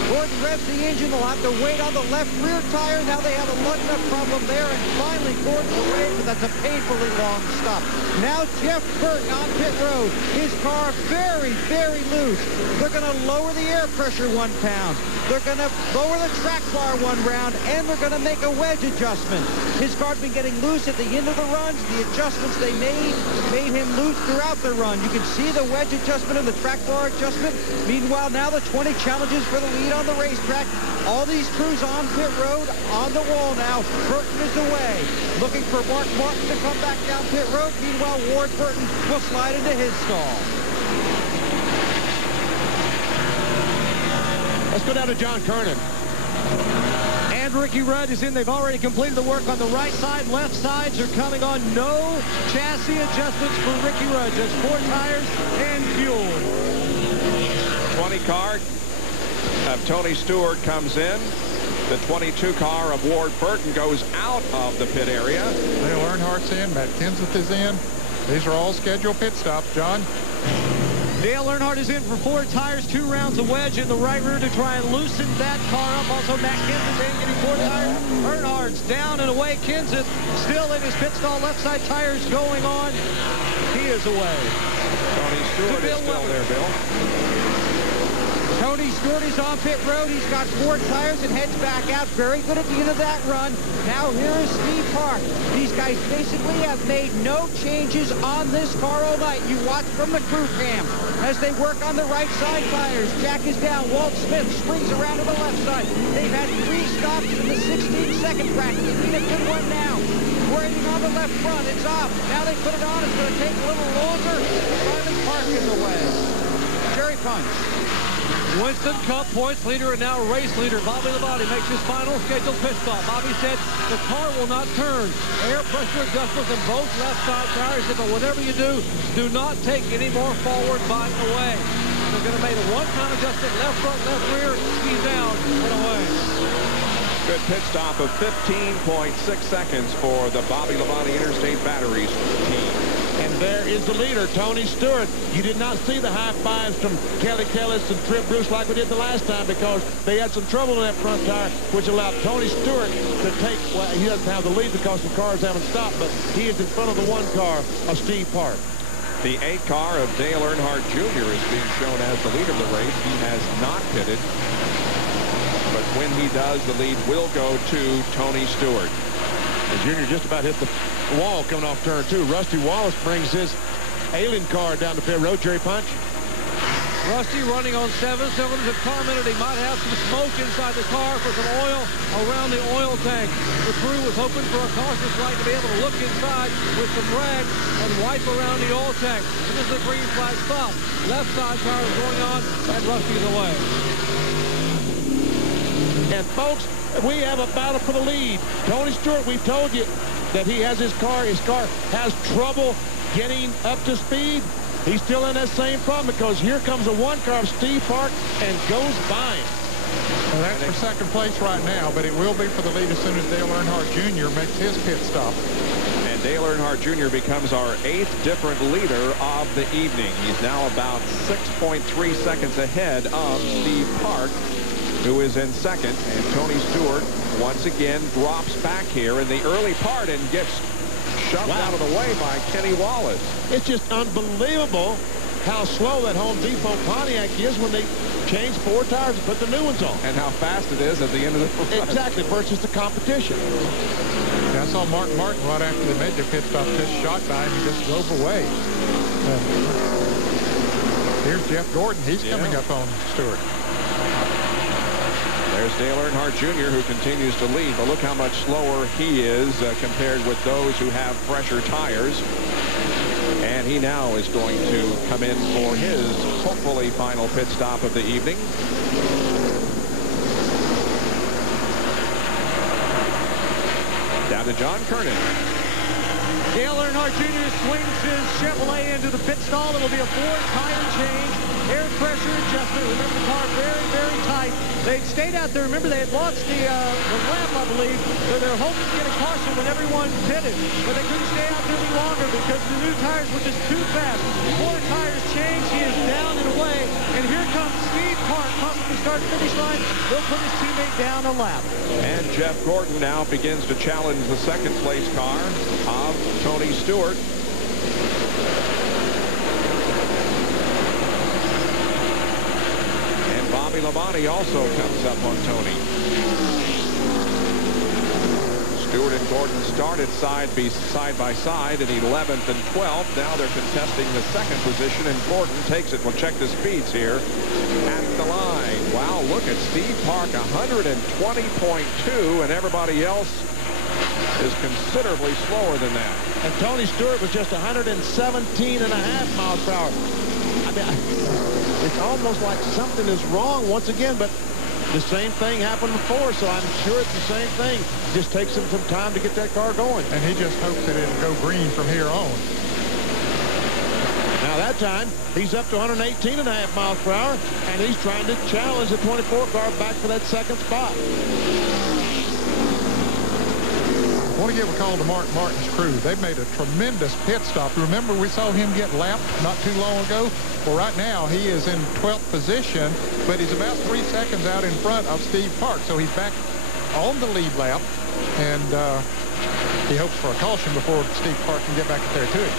Gordon revs the engine. They'll have to wait on the left rear tire. Now they have a lug nut problem there. And finally, Gordon's away, but that's a painfully long stop. Now Jeff Burton on pit road. His car very, very loose. They're going to lower the air pressure 1 pound. They're going to lower the track bar 1 round, and they're going to make a wedge adjustment. His car's been getting loose at the end of the runs. The adjustments they made him loose throughout the run. You can see the wedge adjustment and the track bar adjustment. Meanwhile, now the 20 challenges for the lead on the racetrack. All these crews on pit road, on the wall now. Burton is away. Looking for Mark Martin to come back down pit road. Meanwhile, Ward Burton will slide into his stall. Let's go down to John Kernan. And Ricky Rudd is in. They've already completed the work on the right side. Left sides are coming on. No chassis adjustments for Ricky Rudd. Just 4 tires and fuel. 20 car of Tony Stewart comes in. The 22 car of Ward Burton goes out of the pit area. Dale Earnhardt's in. Matt Kenseth is in. These are all scheduled pit stops, John. Dale Earnhardt is in for 4 tires, 2 rounds of wedge in the right rear to try and loosen that car up. Also, Matt Kenseth in getting 4 tires. Earnhardt's down and away. Kenseth still in his pit stall. Left side tires going on. He is away. Tony Stewart is still there, Bill. Tony Stewart is on pit road. He's got 4 tires and heads back out. Very good at the end of that run. Now here is Steve Park. These guys basically have made no changes on this car all night. You watch from the crew cam as they work on the right side tires. Jack is down. Walt Smith swings around to the left side. They've had 3 stops in the 16-second bracket. They need a good one now. Waiting on the left front. It's off. Now they put it on. It's going to take a little longer. Finally, Park is away. Jerry Punch. Winston Cup points leader and now race leader Bobby Labonte makes his final scheduled pit stop. Bobby said the car will not turn. Air pressure adjustments in both left side tires, but whatever you do not take any more forward by away. They're going to make a one-time adjustment, left front, left rear, ski down and away. Good pit stop of 15.6 seconds for the Bobby Labonte Interstate Batteries team. And there is the leader, Tony Stewart. You did not see the high fives from Kelly Kellis and Trip Bruce like we did the last time because they had some trouble in that front tire, which allowed Tony Stewart to take, well, he doesn't have the lead because the cars haven't stopped, but he is in front of the 1 car of Steve Park. The 8 car of Dale Earnhardt Jr. is being shown as the leader of the race. He has not pitted, but when he does, the lead will go to Tony Stewart. And Junior just about hit the wall coming off turn 2. Rusty Wallace brings his alien car down the pit road. Jerry Punch. Rusty running on 7 cylinders. Had commented he might have some smoke inside the car for some oil around the oil tank. The crew was hoping for a cautious light to be able to look inside with some rags and wipe around the oil tank. And this is a green flag stop. Left side tire is going on, and Rusty's away. And folks, we have a battle for the lead. Tony Stewart, we've told you that he has his car has trouble getting up to speed. He's still in that same problem because here comes a 1 car of Steve Park and goes by him. Well, that's for second place right now, but it will be for the lead as soon as Dale Earnhardt Jr. makes his pit stop. And Dale Earnhardt Jr. becomes our 8th different leader of the evening. He's now about 6.3 seconds ahead of Steve Park, who is in second. And Tony Stewart once again drops back here in the early part and gets shoved out of the way by Kenny Wallace. It's just unbelievable how slow that Home Depot Pontiac is when they change 4 tires and put the new ones on. And how fast it is at the end of the run. Exactly, versus the competition. Yeah, I saw Mark Martin right after they made their pit stop just shot by him and just drove away. Here's Jeff Gordon. He's coming up on Stewart. There's Dale Earnhardt Jr., who continues to lead, but look how much slower he is compared with those who have fresher tires. And And he now is going to come in for his hopefully final pit stop of the evening. Down to John Kernan. Dale Earnhardt Jr. swings his Chevrolet into the pit stall. It'll be a Ford tire change, air pressure adjustment. Remember, the car very, very tight. They stayed out there. Remember, they had lost the lap, I believe, so they're hoping to get a caution when everyone pitted. But they couldn't stay out there any longer because the new tires were just too fast. Four tires changed. He is down and away. And here comes Steve Park, crossing the start-finish line. He'll put his teammate down a lap. And Jeff Gordon now begins to challenge the second-place car of Tony Stewart. And Bobby Labonte also comes up on Tony. Stewart and Gordon started side by side in 11th and 12th. Now they're contesting the second position, and Gordon takes it. We'll check the speeds here at the line. Wow, look at Steve Park, 120.2, and everybody else is considerably slower than that. And Tony Stewart was just 117.5 miles per hour. I mean, it's almost like something is wrong once again, but the same thing happened before, so I'm sure it's the same thing. It just takes him some time to get that car going. And he just hopes that it'll go green from here on. Now that time, he's up to 118.5 miles per hour, and he's trying to challenge the 24 car back for that second spot. I want to give a call to Mark Martin's crew. They've made a tremendous pit stop. Remember, we saw him get lapped not too long ago? Well, right now, he is in 12th position, but he's about 3 seconds out in front of Steve Park. So he's back on the lead lap, and he hopes for a caution before Steve Park can get back up there to him.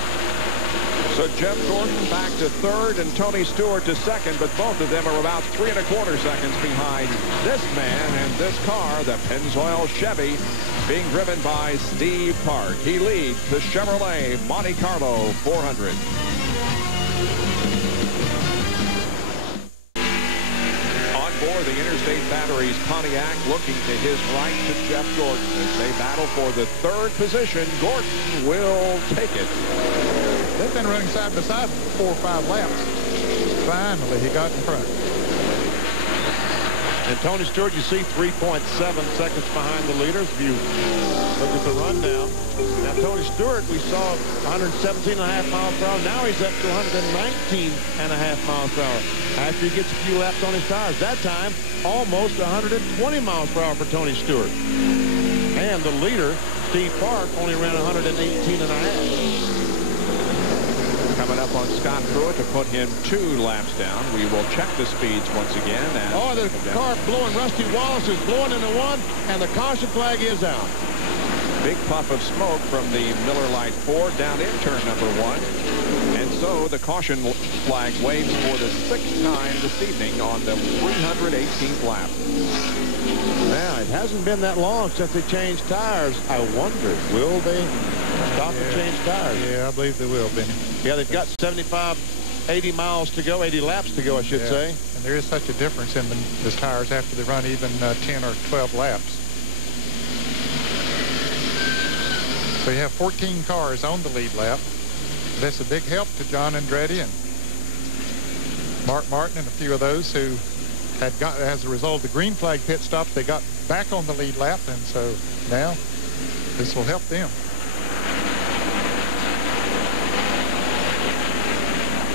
So Jeff Gordon back to third and Tony Stewart to second, but both of them are about 3 1/4 seconds behind this man and this car, the Pennzoil Chevy, being driven by Steve Park. He leads the Chevrolet Monte Carlo 400. On board the Interstate Batteries Pontiac, looking to his right to Jeff Gordon. As they battle for the third position, Gordon will take it. They've been running side by side for 4 or 5 laps. Finally, he got in front. And Tony Stewart, you see 3.7 seconds behind the leaders. If you look at the rundown. Now, Tony Stewart, we saw 117.5 miles per hour. Now he's up to 119.5 miles per hour after he gets a few laps on his tires. That time, almost 120 miles per hour for Tony Stewart. And the leader, Steve Park, only ran 118.5. Coming up on Scott Pruitt to put him 2 laps down. We will check the speeds once again. Oh, the car blowing. Rusty Wallace is blowing into one, and the caution flag is out. Big puff of smoke from the Miller Lite Ford down in turn number 1. And so the caution flag waves for the 6th time this evening on the 318th lap. Now, it hasn't been that long since they changed tires. I wonder, will they stop and change tires? Yeah, I believe they will, Benny. Yeah, they've got 75, 80 miles to go, 80 laps to go, I should say. And there is such a difference in the tires after they run even 10 or 12 laps. So you have 14 cars on the lead lap. That's a big help to John Andretti and Mark Martin and a few of those who had got, as a result of the green flag pit stops, they got back on the lead lap, and so now this will help them.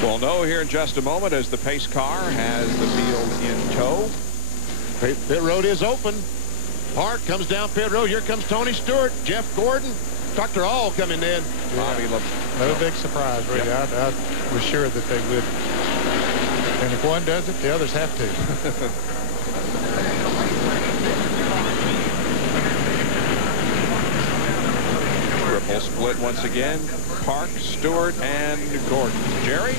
We'll know here in just a moment as the pace car has the field in tow. Pit road is open. Park comes down pit road. Here comes Tony Stewart, Jeff Gordon, Dr. All coming in. Bobby No big surprise, really. Yep. I was sure that they would. And if one does it, the others have to. Triple split once again. Park, Stewart, and Gordon. Jerry?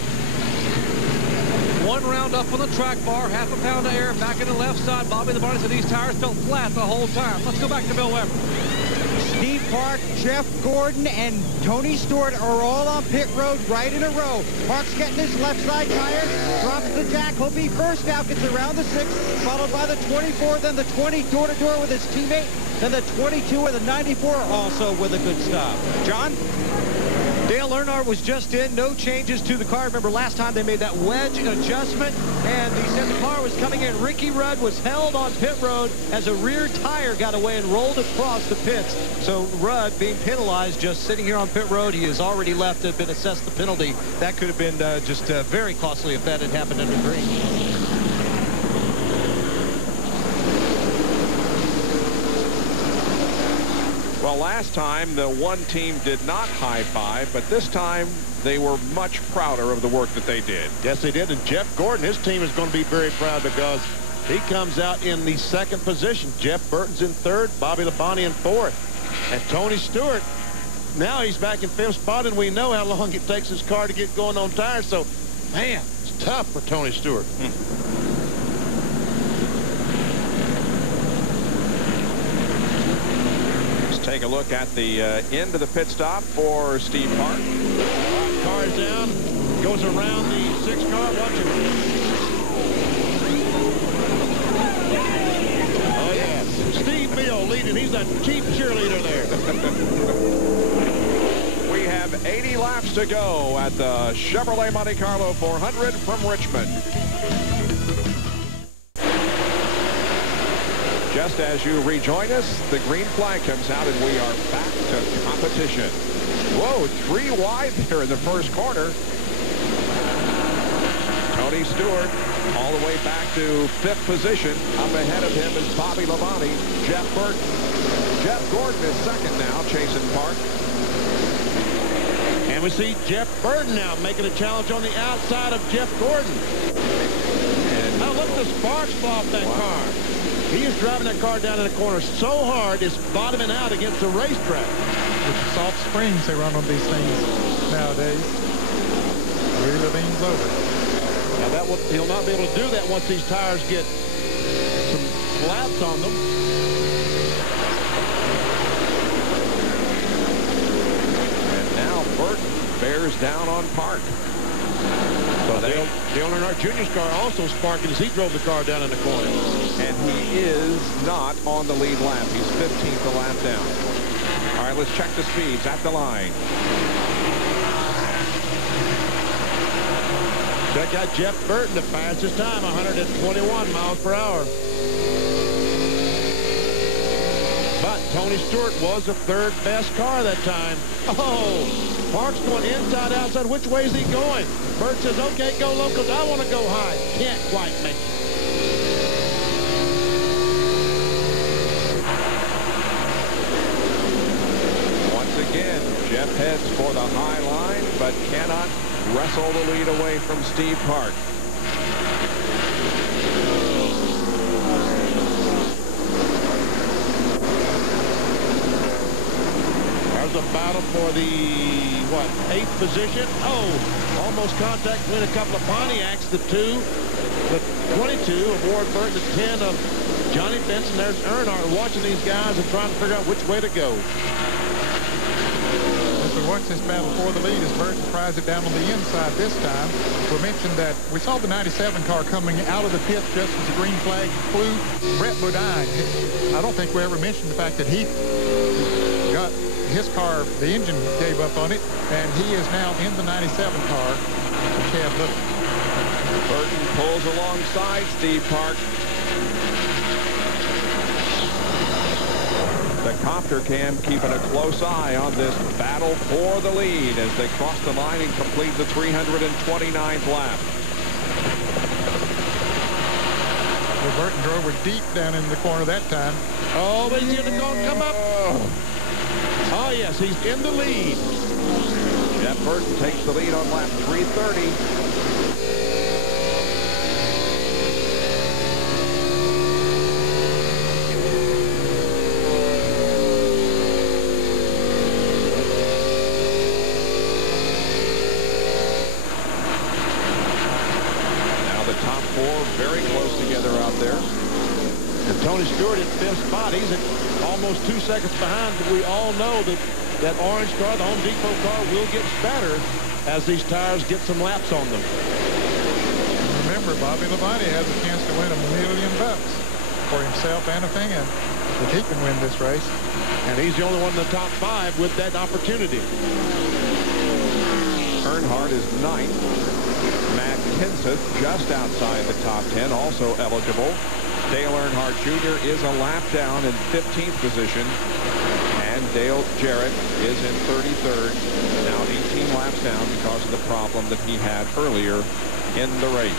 1 round up on the track bar, half a pound of air back in the left side. Bobby Labonte said these tires felt flat the whole time. Let's go back to Bill Weber. Steve Park, Jeff Gordon, and Tony Stewart are all on pit road right in a row. Park's getting his left side tire, drops the jack. He'll be first out, gets around the 6, followed by the 24, then the 20 door-to-door with his teammate, then the 22 and the 94 also with a good stop. John? Dale Earnhardt was just in, no changes to the car. Remember last time they made that wedge adjustment, and he said the car was coming in. Ricky Rudd was held on pit road as a rear tire got away and rolled across the pits. So Rudd being penalized just sitting here on pit road. He has already left, been assessed the penalty. That could have been just very costly if that had happened in the green. Well, last time the one team did not high-five, but this time they were much prouder of the work that they did. Yes, they did. And Jeff Gordon, his team is going to be very proud because he comes out in the second position. Jeff Burton's in third, Bobby Labonte in fourth. And Tony Stewart, now he's back in fifth spot, and we know how long it takes his car to get going on tires. So, man, it's tough for Tony Stewart. Take a look at the end of the pit stop for Steve Park. Car's down, goes around the 6 car. Watch it. Oh, yeah. Steve Bill leading. He's a chief cheerleader there. We have 80 laps to go at the Chevrolet Monte Carlo 400 from Richmond. Just as you rejoin us, the green flag comes out and we are back to competition. Whoa, 3 wide there in the first corner. Tony Stewart all the way back to 5th position. Up ahead of him is Bobby Labonte. Jeff Burton. Jeff Gordon is second now, chasing Park. And we see Jeff Burton now making a challenge on the outside of Jeff Gordon. And now look at the sparks fly off that car. He is driving that car down in the corner so hard it's bottoming out against the racetrack. With the soft springs they run on these things nowadays. Wheel the beans over. Now he'll not be able to do that once these tires get some laps on them. And now Burton bears down on Park. So Dale Earnhardt Jr.'s car also sparking as he drove the car down in the corner. And he is not on the lead lap. He's 15th a lap down. All right, let's check the speeds at the line. Check out Jeff Burton, the fastest time, 121 miles per hour. But Tony Stewart was the 3rd best car that time. Oh, Park's going inside, outside. Which way is he going? Burt says, okay, go low, because I want to go high. Can't quite make it. Once again, Jeff heads for the high line, but cannot wrestle the lead away from Steve Park. There's a battle for the, 8th position. Oh, almost contact between a couple of Pontiacs. The 22 of Ward Burton, the 10 of Johnny Benson. There's Earnhardt watching these guys and trying to figure out which way to go. As we watch this battle for the lead as Burton tries it down on the inside this time. We mentioned that we saw the 97 car coming out of the pit just as the green flag flew. Brett Bodine, I don't think we ever mentioned the fact that he got his car, the engine gave up on it, and he is now in the 97 car. Chad Little. Burton pulls alongside Steve Park. The copter cam keeping a close eye on this battle for the lead as they cross the line and complete the 329th lap. Well, Burton drove her deep down in the corner that time. Oh, but he's going to come up. Oh, yes, he's in the lead. Jeff Burton takes the lead on lap 330. Now the top 4 very close together out there. And Tony Stewart in 5th spot. He's almost 2 seconds behind, but we all know that orange car, the Home Depot car, will get better as these tires get some laps on them. Remember, Bobby Labonte has a chance to win $1 million for himself and a fan if he can win this race. And he's the only one in the top 5 with that opportunity. Earnhardt is 9th. Matt Kenseth just outside the top 10, also eligible. Dale Earnhardt Jr. is a lap down in 15th position. And Dale Jarrett is in 33rd, now 18 laps down because of the problem that he had earlier in the race.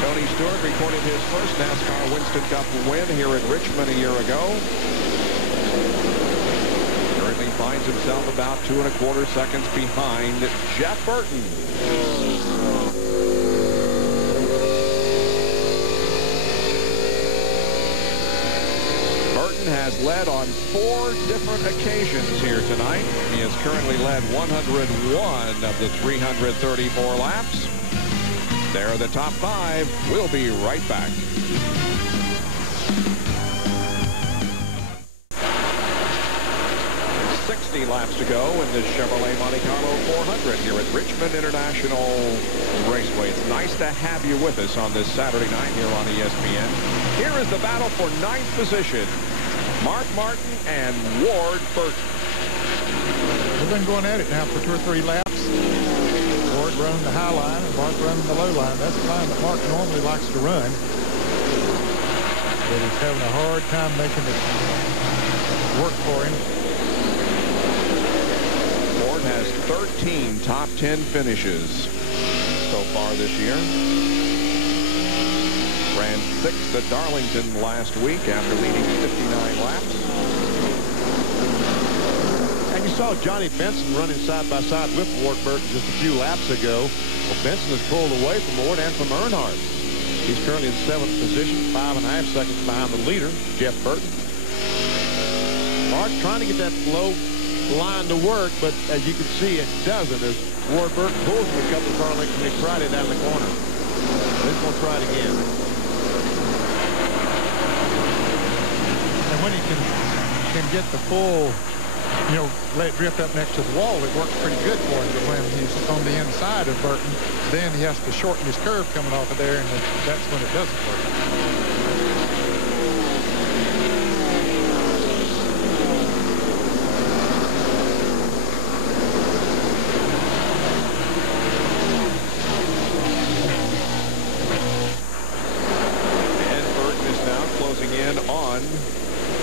Tony Stewart recorded his first NASCAR Winston Cup win here at Richmond a year ago. Currently finds himself about 2 1/4 seconds behind Jeff Burton. Burton has led on 4 different occasions here tonight. He has currently led 101 of the 334 laps. There are the top 5. We'll be right back. 60 laps to go in this Chevrolet Monte Carlo 400 here at Richmond International Raceway. It's nice to have you with us on this Saturday night here on ESPN. Here is the battle for 9th position. Mark Martin and Ward Burton. We've been going at it now for 2 or 3 laps. Ward running the high line and Mark running the low line. That's the line that Mark normally likes to run. But he's having a hard time making it work for him. Ward has 13 top 10 finishes so far this year. Ran 6th at Darlington last week after leading 59 laps. And you saw Johnny Benson running side by side with Ward Burton just a few laps ago. Well, Benson has pulled away from Ward and from Earnhardt. He's currently in 7th position, 5.5 seconds behind the leader, Jeff Burton. Mark trying to get that low line to work, but as you can see, it doesn't as Ward Burton pulls him a couple of car lengths and he tried it down the corner. He's going to try it again. And when he can get the full, let it drift up next to the wall, it works pretty good for him. But when he's on the inside of Burton, then he has to shorten his curve coming off of there, and that's when it doesn't work.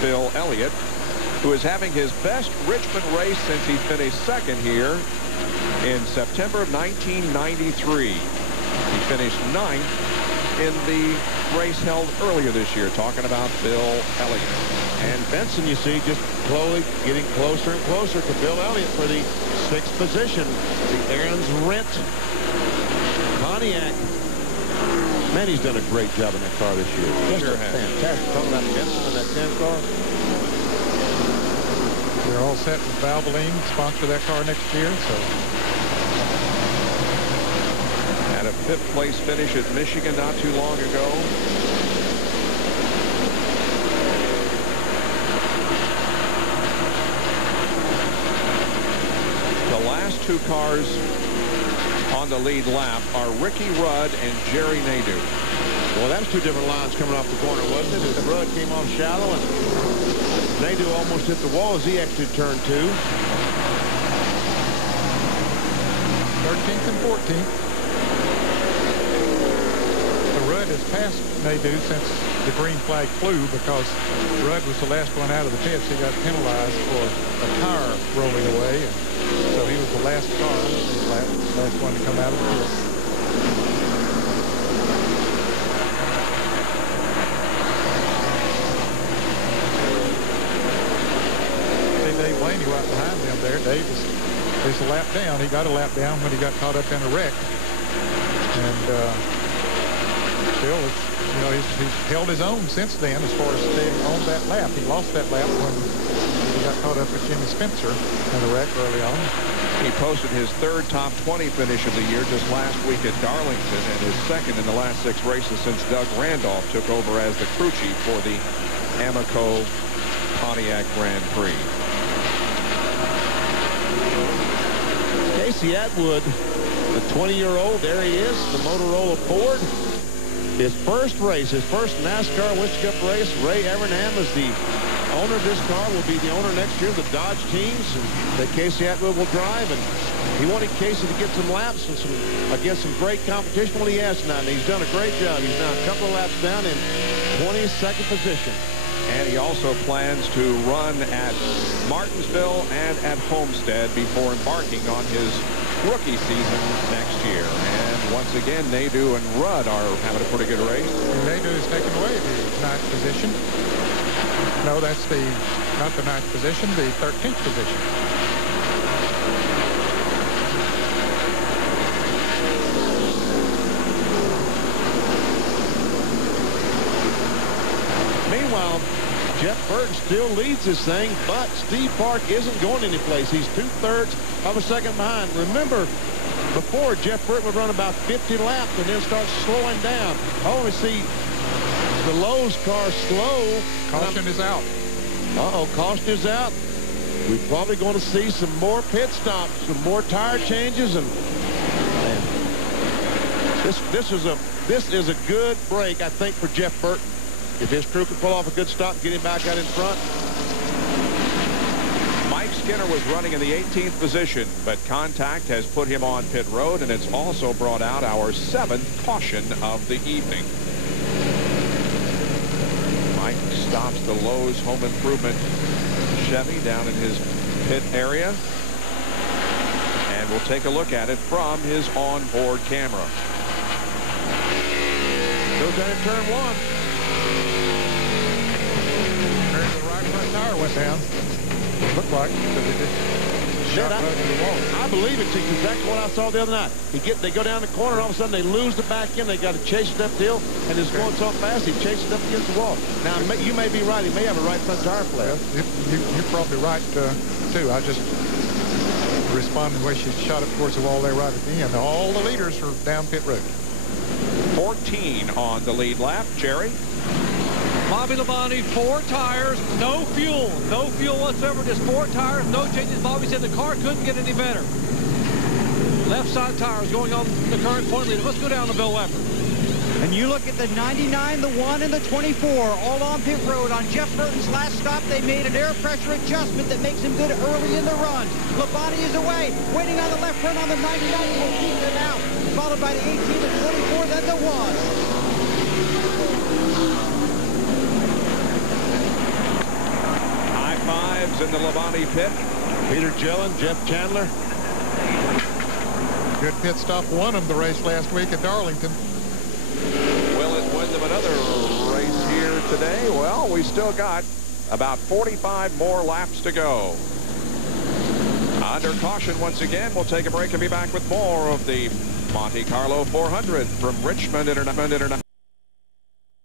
Phil Elliott, who is having his best Richmond race since he finished 2nd here in September of 1993. He finished 9th in the race held earlier this year, talking about Phil Elliott. And Benson, you see, just slowly getting closer and closer to Phil Elliott for the 6th position. The Aaron's Rent Pontiac. Man, he's done a great job in that car this year. Sure has. Fantastic. Talking about Benson in that 10 car. They're all set with Valvoline, sponsor that car next year. So had a 5th place finish at Michigan not too long ago. The last 2 cars on the lead lap are Ricky Rudd and Jerry Nadeau. Well, that's 2 different lines coming off the corner, wasn't it? As Rudd came off shallow and Nadeau almost hit the wall as he exited turn 2. 13th and 14th. The Rudd has passed Nadeau since the green flag flew because Rudd was the last one out of the pits. He got penalized for a tire rolling away. And so he was the last car, last one to come out of the pit. See Dave Blaney right behind them there. Dave is a lap down. He got a lap down when he got caught up in a wreck. And still, he's held his own since then as far as staying on that lap. He lost that lap when he got caught up with Jimmy Spencer in the wreck early on. He posted his 3rd top 20 finish of the year just last week at Darlington and his 2nd in the last 6 races since Doug Randolph took over as the crew chief for the Amoco Pontiac Grand Prix. Casey Atwood, the 20-year-old, there he is, the Motorola Ford. his first race, his first NASCAR Winston Cup race. Ray Evernham is the owner of this car, will be the owner next year of the Dodge teams that Casey Atwood will drive. And he wanted Casey to get some laps and against some great competition. Well, he has tonight, and he's done a great job. He's now a couple of laps down in 22nd position. And he also plans to run at Martinsville and at Homestead before embarking on his rookie season next year. And once again, Nadeau and Rudd are having a pretty good race. Nadeau is taking away the 9th position. No, that's not the 9th position, the 13th position. Meanwhile, Jeff Burton still leads this thing, but Steve Park isn't going anyplace. He's 2/3 of a second behind. Remember, before, Jeff Burton would run about 50 laps and then start slowing down. Oh, we see the Lowe's car slow. Caution is out. Uh-oh, caution is out. We're probably going to see some more pit stops, some more tire changes, and this is a good break, I think, for Jeff Burton. If his crew can pull off a good stop and get him back out in front. Mike Skinner was running in the 18th position, but contact has put him on pit road, and it's also brought out our 7th caution of the evening. Mike stops the Lowe's Home Improvement Chevy down in his pit area, and we'll take a look at it from his onboard camera. Goes down in turn 1. The right front tire went down. Looked like because it just shot right to the wall. I believe it, because that's what I saw the other night. They go down the corner, and all of a sudden they lose the back end. They got to chase it up the hill, and it's going so fast, he chases it up against the wall. Now, you may be right. He may have a right front tire flat. You're probably right, too. I just responded where she shot up towards the wall there right at the end. All the leaders are down pit road. 14 on the lead lap. Jerry? Bobby Labonte, 4 tires, no fuel. No fuel whatsoever, just 4 tires, no changes. Bobby said the car couldn't get any better. Left side tires going on the current point leader. Let's go down to Bill Weber. And you look at the 99, the 1, and the 24, all on pit road. On Jeff Burton's last stop, they made an air pressure adjustment that makes him good early in the run. Labonte is away, waiting on the left front on the 99, and will keep it out. Followed by the 18, the 24, then the 1. Fives in the Labonte pit. Peter Gillen, Jeff Chandler. Good pit stop. Won them the race last week at Darlington. Will it win them another race here today? Well, we still got about 45 more laps to go. Under caution once again. We'll take a break and be back with more of the Monte Carlo 400 from Richmond International.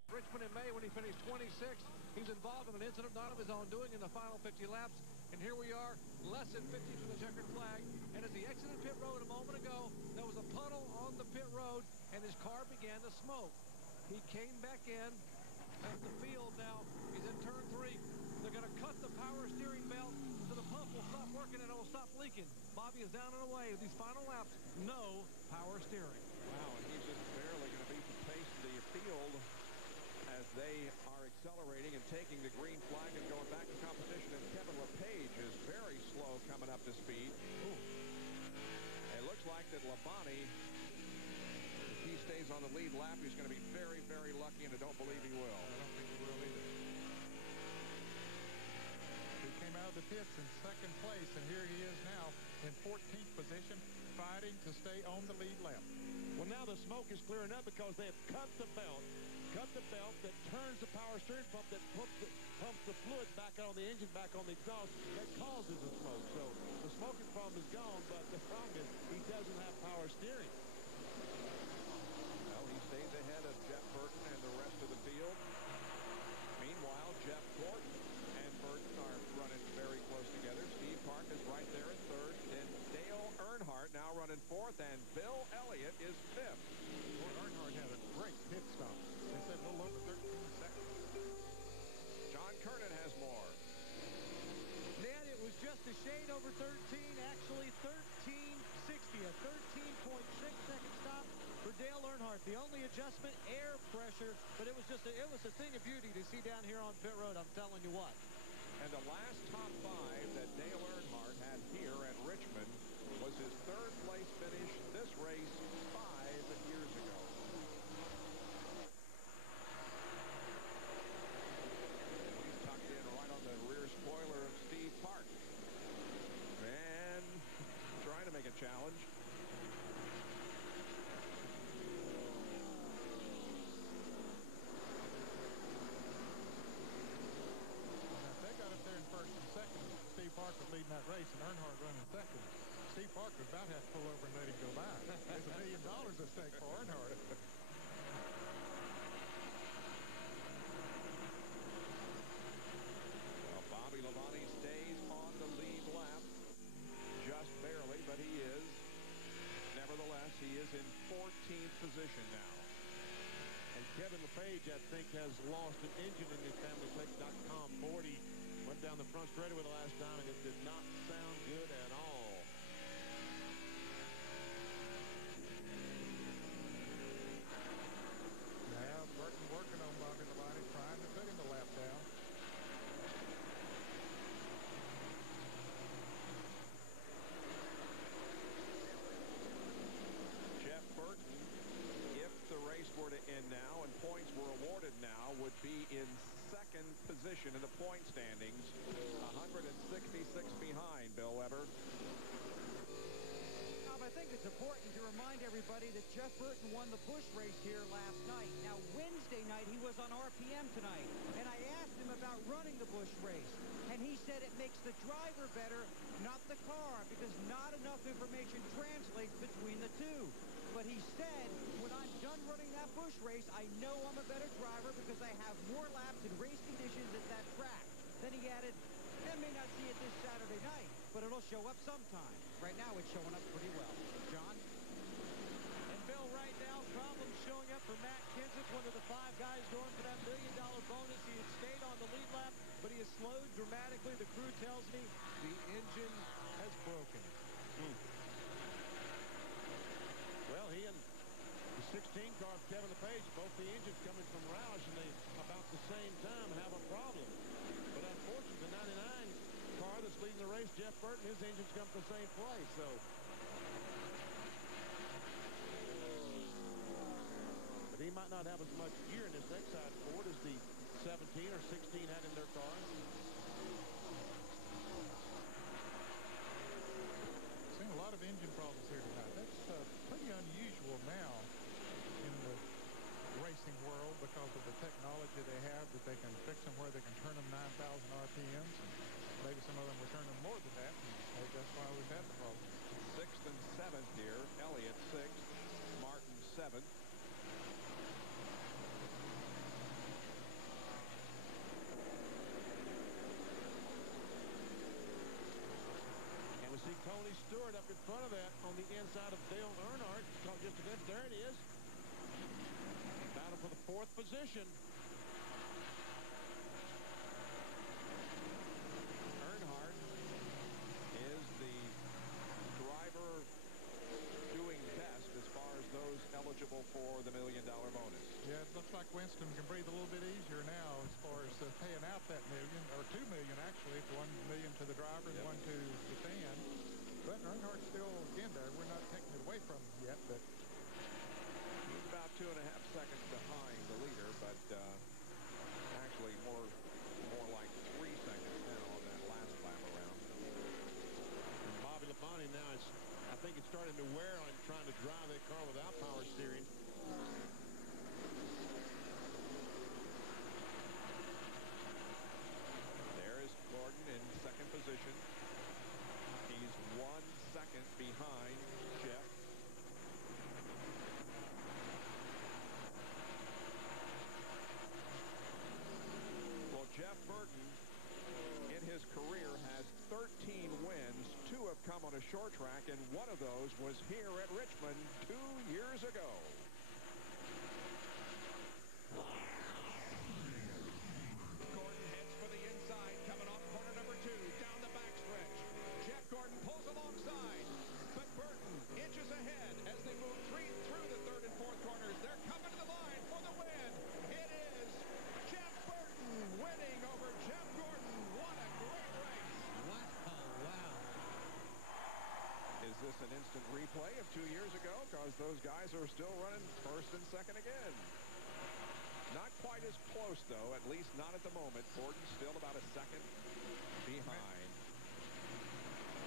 Richmond in May when he finished 26th. He's involved in an incident not of his own doing in the final 50 laps. And here we are, less than 50 from the checkered flag. And as he exited pit road a moment ago, there was a puddle on the pit road, and his car began to smoke. He came back in at the field now. He's in turn 3. They're going to cut the power steering belt so the pump will stop working and it will stop leaking. Bobby is down and away. These final laps, no power steering. Wow, and he's just barely going to beat the pace of the field as they are accelerating and taking the green flag and going back to competition. And Kevin LePage is very slow coming up to speed. It looks like that Labonte, if he stays on the lead lap, he's going to be very, very lucky, and I don't believe he will. I don't think he will either. He came out of the pits in 2nd place, and here he is now in 14th position, fighting to stay on the lead lap. Well, now the smoke is clearing up because they have cut the belt that turns the power steering pump that pumps the fluid back on the engine, back on the exhaust, that causes the smoke. So the smoking problem is gone, but the problem is he doesn't have power steering. Well, he stays ahead of Jeff Burton and the rest of the field. Meanwhile, Jeff Gordon and Burton are running very close together. Steve Park is right there in 3rd. Then Dale Earnhardt now running 4th, and Bill Elliott is 5th. Earnhardt had a great pit stop. They said a little over 13 seconds. John Kernan has more. Man, it was just a shade over 13, actually 13.60, a 13.6 pressure, but it was just it was a thing of beauty to see down here on pit road, I'm telling you what. And the last top 5 that Dale Earnhardt had here at Richmond was his 3rd place finish this race 5 years ago. He's tucked in right on the rear spoiler of Steve Park. And trying to make a challenge. Got up there in first and second. Steve Park was leading that race, and Earnhardt running second. Steve Park was about to have to pull over and let him go by. There's $1 million at stake for Earnhardt. Well, Bobby Labonte stays on the lead lap, just barely, but he is. Nevertheless, he is in 14th position now. And Kevin LePage, I think, has lost an engine in his FamilyPlate.com board. He went down the front straightaway the last time, and it did not sound good at all. Yeah, Burton working on Bobby Labonte, trying to put him a lap down. Jeff Burton, if the race were to end now and points were awarded now, would be in 2nd position in the point standings, 166 behind Bill Weber. I think it's important to remind everybody that Jeff Burton won the Busch race here last night. Now, Wednesday night, he was on RPM tonight, and I asked him about running the Busch race, and he said it makes the driver better, not the car, because not enough information translates between the two. But he said, when I'm done running that Busch race, I know I'm a better driver because I have more laps in race conditions at that track. Then he added, I may not see it this Saturday night, but it'll show up sometime. Right now, it's showing up pretty well. John? And Bill, right now, problems showing up for Matt Kenseth, one of the 5 guys going for that $1 million bonus. He had stayed on the lead lap, but he has slowed dramatically. The crew tells me the engine has broken. Well, he and the 16 car of Kevin LePage, both the engines coming from Roush, and they about the same time have a problem. But unfortunately, the 99 car that's leading the race, Jeff Burton, his engine's come from the same place. So, but he might not have as much gear in this Exide Ford as the 17 or 16 had in their car. Seen a lot of engine problems here tonight. That's pretty unusual now in the racing world because of the technology they have, that they can fix them where they can turn them 9,000 RPMs. And maybe some of them were turning more than that. And maybe that's why we've had the problem. 6th and 7th here. Elliott 6th. Martin 7th. And we see Tony Stewart up in front of that on the inside of Dale Earnhardt. Just a bit. There it is. Battle for the 4th position. Earnhardt is the driver doing best as far as those eligible for the $1 million bonus. Yeah, it looks like Winston can breathe a little bit easier now as far as paying out that $1 million, or $2 million actually, $1 million to the driver and $1 to the fan. But Earnhardt's still in there. We're not taking it away from him yet, but he's about 2.5 seconds behind the leader, but actually more like 3 seconds now on that last lap around. And Bobby Labonte now is, I think it's starting to wear on him trying to drive that car without power steering. There is Gordon in 2nd position. He's 1 second behind Jeff. Well, Jeff Burton in his career has 13 wins. 2 have come on a short track, and one of those was here at Richmond 2 years ago. Gordon heads for the inside, coming off corner number 2, down the backstretch. Jeff Gordon pulls alongside, but Burton inches ahead as they move through the 3rd and 4th corners. They're coming to the line for the win. those guys are still running first and second again. Not quite as close, though, at least not at the moment. Gordon still about a second behind.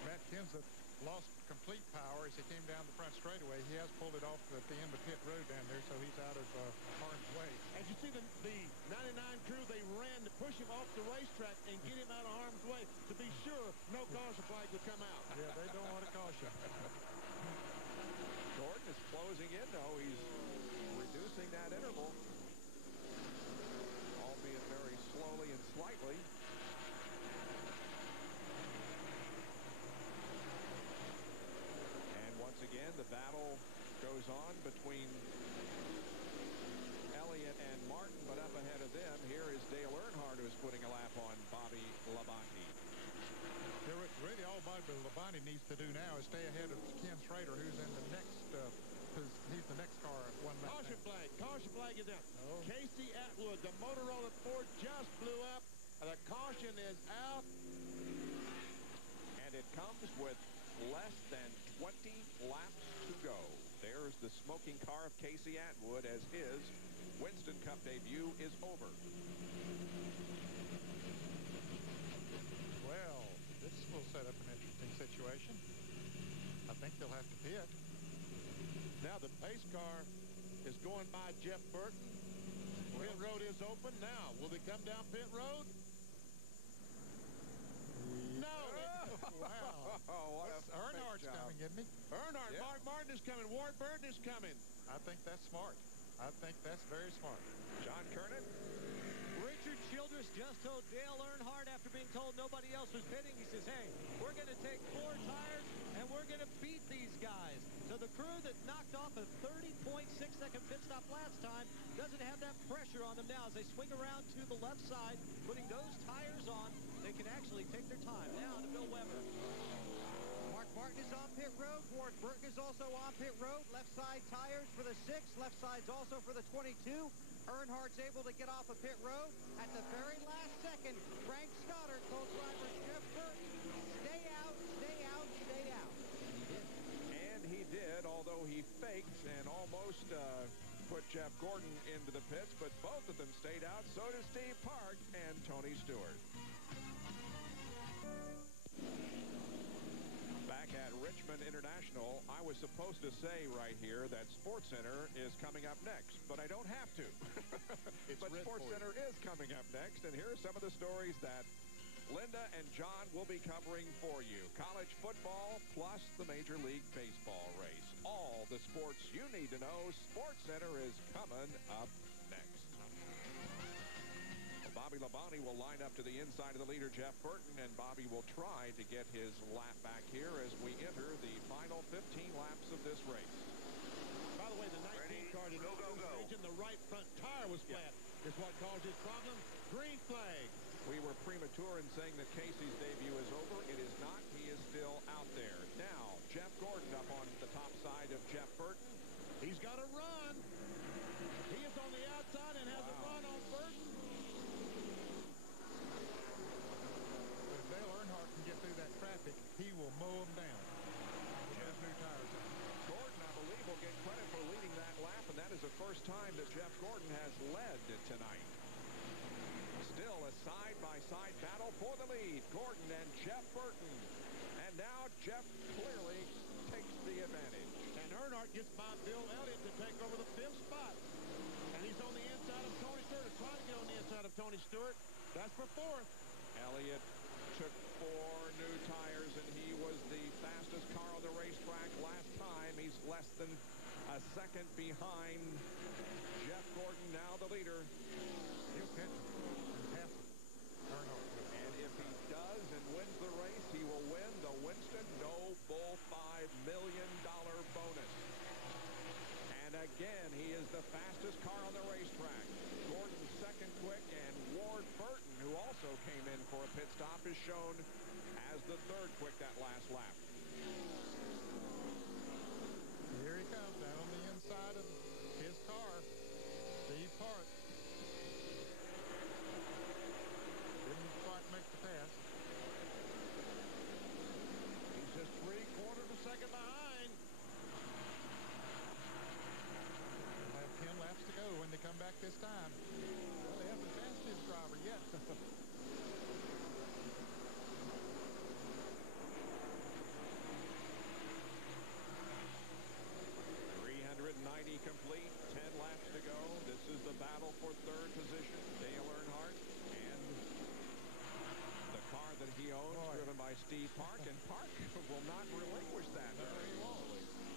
Matt Kenseth lost complete power as he came down the front straightaway. He has pulled it off at the end of pit road down there, so he's out of harm's way. As you see the 99 crew, they ran to push him off the racetrack and get him out of harm's way to be sure no caution flag would come out. Yeah, they don't want a caution. Gordon is closing in, though. He's reducing that interval, albeit very slowly and slightly. Once again, the battle goes on between Elliott and Martin, but up ahead of them, here is Dale Earnhardt, who is putting a lap on Bobby Labonte. Really, all Bobby Labonte needs to do now is stay ahead of Ken Schrader, who's in the next, he's the next car at 1 lap. Caution flag is out. Oh. Casey Atwood, the Motorola Ford just blew up. The caution is out. And it comes with less than 20 laps to go. There's the smoking car of Casey Atwood as his Winston Cup debut is over. Well, this will set up an interesting situation. I think they'll have to pit. Now the pace car is going by Jeff Burton. Pit road is open now. Will they come down pit road? No. Wow. Earnhardt's coming, isn't he? Earnhardt. Yeah. Mark Martin is coming. Ward Burton is coming. I think that's smart. I think that's very smart. John Kernan. Richard Childress just told Dale Earnhardt after being told nobody else was pitting, he says, hey, we're going to take 4 tires and we're going to beat these guys. So the crew that knocked off a 30.6-second pit stop last time doesn't have that pressure on them now. As they swing around to the left side, putting those tires on, they can actually take their time. Now to Bill Weber. Mark Martin is on pit road. Ward Burton is also on pit road. Left side tires for the 6. Left side's also for the 22. Earnhardt's able to get off of pit road. At the very last second, Frank Stoddard told driver Jeff Burton, stay out, stay out, stay out. And he did. And he did, although he faked and almost put Jeff Gordon into the pits, but both of them stayed out. So did Steve Park and Tony Stewart. Back at Richmond International, I was supposed to say right here that SportsCenter is coming up next, but I don't have to. But SportsCenter is coming up next, and here are some of the stories that Linda and John will be covering for you. College football plus the Major League Baseball race. All the sports you need to know. SportsCenter is coming up next. Bobby Labonte will line up to the inside of the leader, Jeff Burton, and Bobby will try to get his lap back here as we enter the final 15 laps of this race. By the way, the 19 car did not lose engine. The right front tire was flat. Is what caused his problem. Green flag. We were premature in saying that Casey's debut is over. It is not. He is still out there. Now, Jeff Gordon up on the top side of Jeff Burton. He's got a run. He is on the outside and has a run on Burton. Dale Earnhardt can get through that traffic, he will mow them down. He has new tires on. Gordon, I believe, will get credit for leading that lap, and that is the first time that Jeff Gordon has led tonight. Still a side-by-side battle for the lead. Gordon and Jeff Burton. And now Jeff clearly takes the advantage. And Earnhardt gets by Bill Elliott to take over the 5th spot. And he's on the inside of Tony Stewart, trying to get on the inside of Tony Stewart. That's for 4th. Elliott took 4 new tires, and he was the fastest car on the racetrack last time. He's less than a second behind Jeff Gordon, now the leader. He'll catch him. And if he does and wins the race, he will win the Winston No Bull $5 million bonus. And again, he is the fastest car on the racetrack. Gordon second quick, and Ward Burton, who also came in for a pit stop, is shown as the 3rd quick that last lap. Here he comes down on the inside of his car. Steve by Steve Park, and Park will not relinquish that. No, he won't.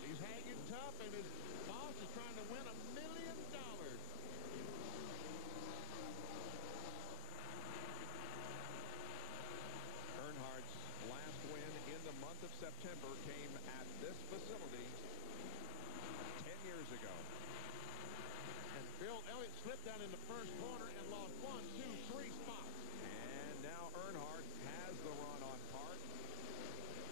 He's hanging tough, and his boss is trying to win $1 million. Earnhardt's last win in the month of September came at this facility 10 years ago. And Bill Elliott slipped down in the first corner and lost 1, 2, 3 spots. And now Earnhardt has the run on Park.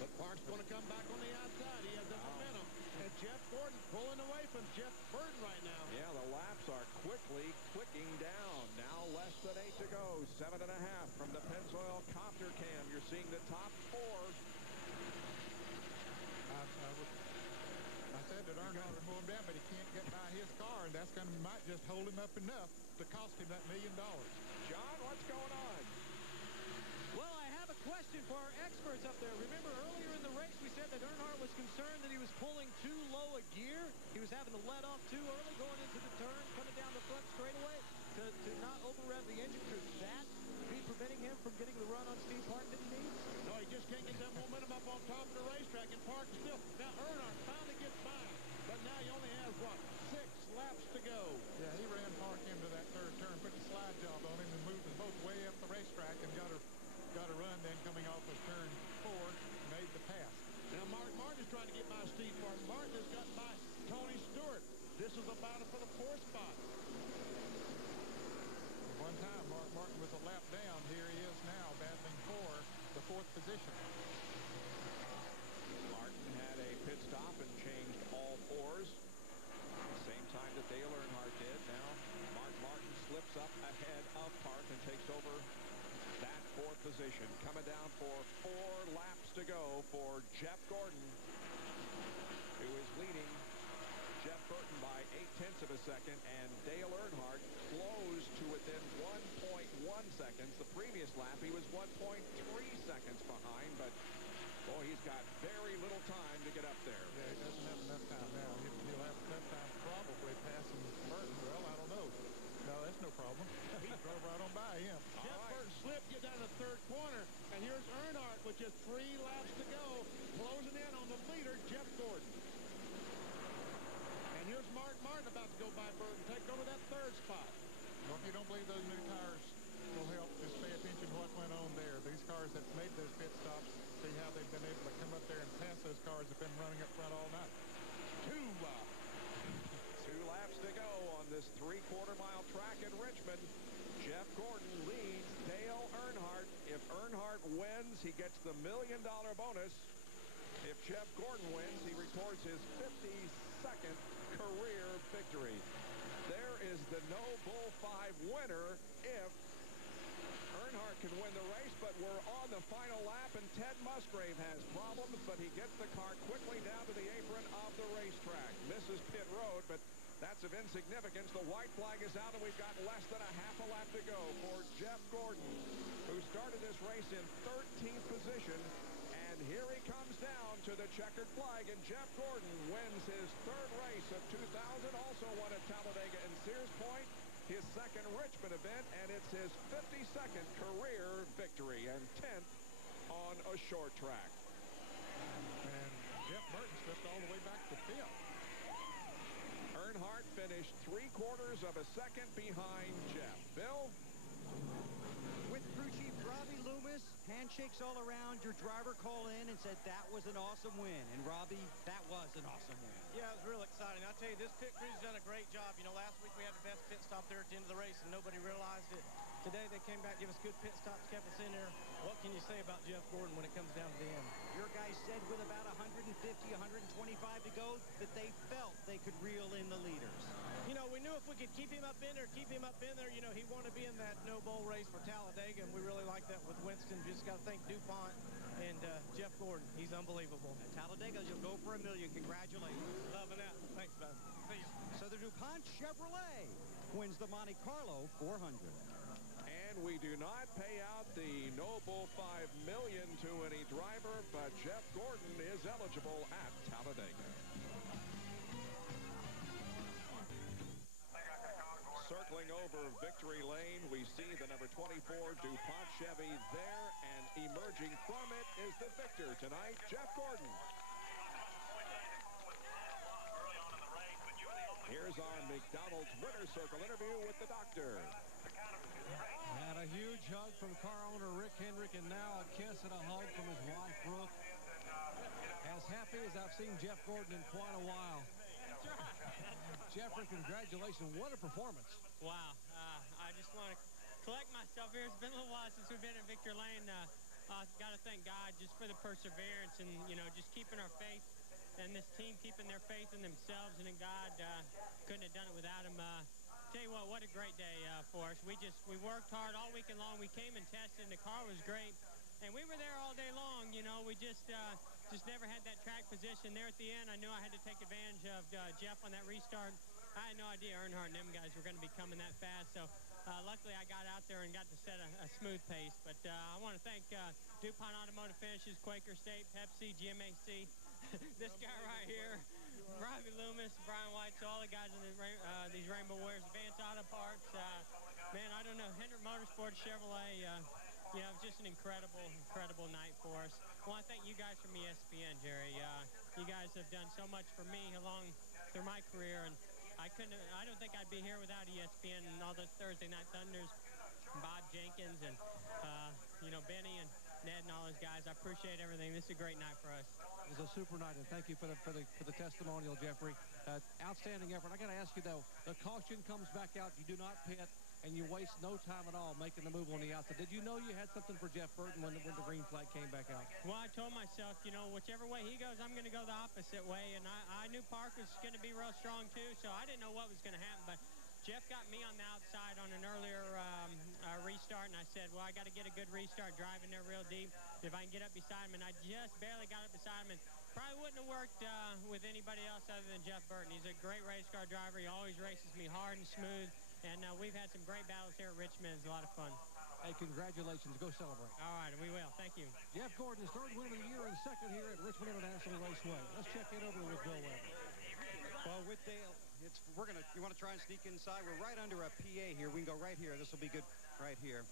But Park's going to come back on the outside. He has the momentum. And Jeff Gordon pulling away from Jeff Burton right now. Yeah, the laps are quickly clicking down. Now less than 8 to go. 7.5 from the Pennzoil copter cam. You're seeing the top 4. I said that Earnhardt would move him down, but he can't get by his car, and that's going to might just hold him up enough to cost him that $1 million. John, what's going on? Well, I have a question for our experts up there. Remember earlier in the race we said that Earnhardt was concerned that he was pulling too low a gear. He was having to let off too early going into the turn, coming down the front straightaway to not over-rev the engine. Could that be preventing him from getting the run on Steve Park that he needs? No, he just can't get that momentum up on top of the racetrack, and Park is still. Now Earnhardt finally gets by, but now he only has, what, 6 laps to go. Yeah, he ran Park into that third turn, put the slide job on him, and moved them both way up the racetrack and got a run then coming off of turn 4, made the pass. Now Martin is trying to get by Steve Park. Martin has gotten by Tony Stewart. This is a battle for the 4th spot. One time Martin was a lap down. Here he is now battling for the 4th position. Martin had a pit stop and changed all 4s. Same time that Dale Earnhardt did. Now Martin slips up ahead of Park and takes over that 4th position. Coming down for 4 laps to go for Jeff Gordon, who is leading Jeff Burton by 0.8 of a second, and Dale Earnhardt closed to within 1.1 seconds. The previous lap, he was 1.3 seconds behind, but boy, he's got very little time to get up there. Yeah, he doesn't have enough time now. He'll have a tough time probably passing Burton. Well, I don't know. No, that's no problem. He drove right on by him. Jeff Burton slipped, get down to the 3rd corner, and here's Earnhardt with just 3 laps to go, closing in on the leader, Jeff Gordon. And here's Martin about to go by Burton, take over that 3rd spot. Well, if you don't believe those new tires will help, just pay attention to what went on there. These cars that made those pit stops, see how they've been able to come up there and pass those cars that have been running up front all night. 2 laps to go on this 3/4-mile track in Richmond. Jeff Gordon leads Dale Earnhardt. If Earnhardt wins, he gets the $1 million bonus. If Jeff Gordon wins, he records his 52nd career victory. There is the No Bull 5 winner if Earnhardt can win the race, but we're on the final lap, and Ted Musgrave has problems, but he gets the car quickly down to the apron of the racetrack. Misses pit road, but that's of insignificance. The white flag is out, and we've got less than a half a lap to go for Jeff Gordon, who started this race in 13th position. And here he comes down to the checkered flag, and Jeff Gordon wins his 3rd race of 2000, also won at Talladega and Sears Point, his 2nd Richmond event, and it's his 52nd career victory and 10th on a short track. And Jeff Burton slipped all the way back to 5th. Earnhardt finished 3/4 of a second behind Jeff. Bill? With crew chief Robbie Loomis, handshakes all around. Your driver called in and said that was an awesome win. And Robbie, that was an awesome win. Yeah, it was real exciting. I tell you, this pit crew's done a great job. You know, last week we had the best pit stop there at the end of the race, and nobody realized it. Today they came back, give us good pit stops, kept us in there. What can you say about Jeff Gordon when it comes down to the end? Your guys said with about 150, 125 to go that they felt they could reel in the leaders. You know, we knew if we could keep him up in there, you know, he wanted to be in that no bowl race for Talladega, and we really like that with Winston. Just got to thank DuPont and Jeff Gordon. He's unbelievable. At Talladega, you'll go for $1 million. Congratulations. Loving that. Thanks, bud. See you. So the DuPont Chevrolet wins the Monte Carlo 400. And we do not pay out the No Bull $5 million to any driver, but Jeff Gordon is eligible at Talladega. Circling over victory lane, we see the number 24 DuPont Chevy there, and emerging from it is the victor tonight, Jeff Gordon. Here's our McDonald's Winter Circle interview with the doctor. And a huge hug from car owner Rick Hendrick, and now a kiss and a hug from his wife, Brooke. As happy as I've seen Jeff Gordon in quite a while. Geoffrey, congratulations. What a performance. Wow. I just want to collect myself here. It's been a little while since we've been in victory lane. Got to thank God just for the perseverance and, you know, just keeping our faith, and this team keeping their faith in themselves and in God. Couldn't have done it without him. Tell you what a great day for us. We worked hard all weekend long. We came and tested, and the car was great. And we were there all day long, you know. We just never had that track position. There at the end, I knew I had to take advantage of Jeff on that restart. I had no idea Earnhardt and them guys were going to be coming that fast. So luckily I got out there and got to set a smooth pace. But I want to thank DuPont Automotive Finishes, Quaker State, Pepsi, GMAC, this guy right here, Robbie Loomis, Brian White, so all the guys in these Rainbow Warriors, Advanced Auto Parts. Man, I don't know, Hendrick Motorsports, Chevrolet, you know, it's just an incredible night for us. I want to thank you guys from ESPN, Jerry. You guys have done so much for me along through my career, and I don't think I'd be here without ESPN and all those Thursday Night Thunders, Bob Jenkins, and you know, Benny and Ned and all those guys. I appreciate everything. This is a great night for us. It was a super night, and thank you for the testimonial, Geoffrey. Outstanding effort. I got to ask you though, the caution comes back out. You do not pit, and you waste no time at all making the move on the outside. Did you know you had something for Jeff Burton when the green flag came back out? Well, I told myself, you know, whichever way he goes, I'm going to go the opposite way, and I knew Park was going to be real strong too, so I didn't know what was going to happen, but Jeff got me on the outside on an earlier restart, and I said, well, I got to get a good restart driving there real deep if I can get up beside him, and I just barely got up beside him, and probably wouldn't have worked with anybody else other than Jeff Burton. He's a great race car driver. He always races me hard and smooth, and we've had some great battles here at Richmond. It's a lot of fun. Hey, congratulations. Go celebrate. All right, we will. Thank you. Jeff Gordon's third win of the year and second here at Richmond International Raceway. Let's check in over with Bill Webb. Well, with Dale, you want to try and sneak inside? We're right under a PA here. We can go right here. This will be good right here.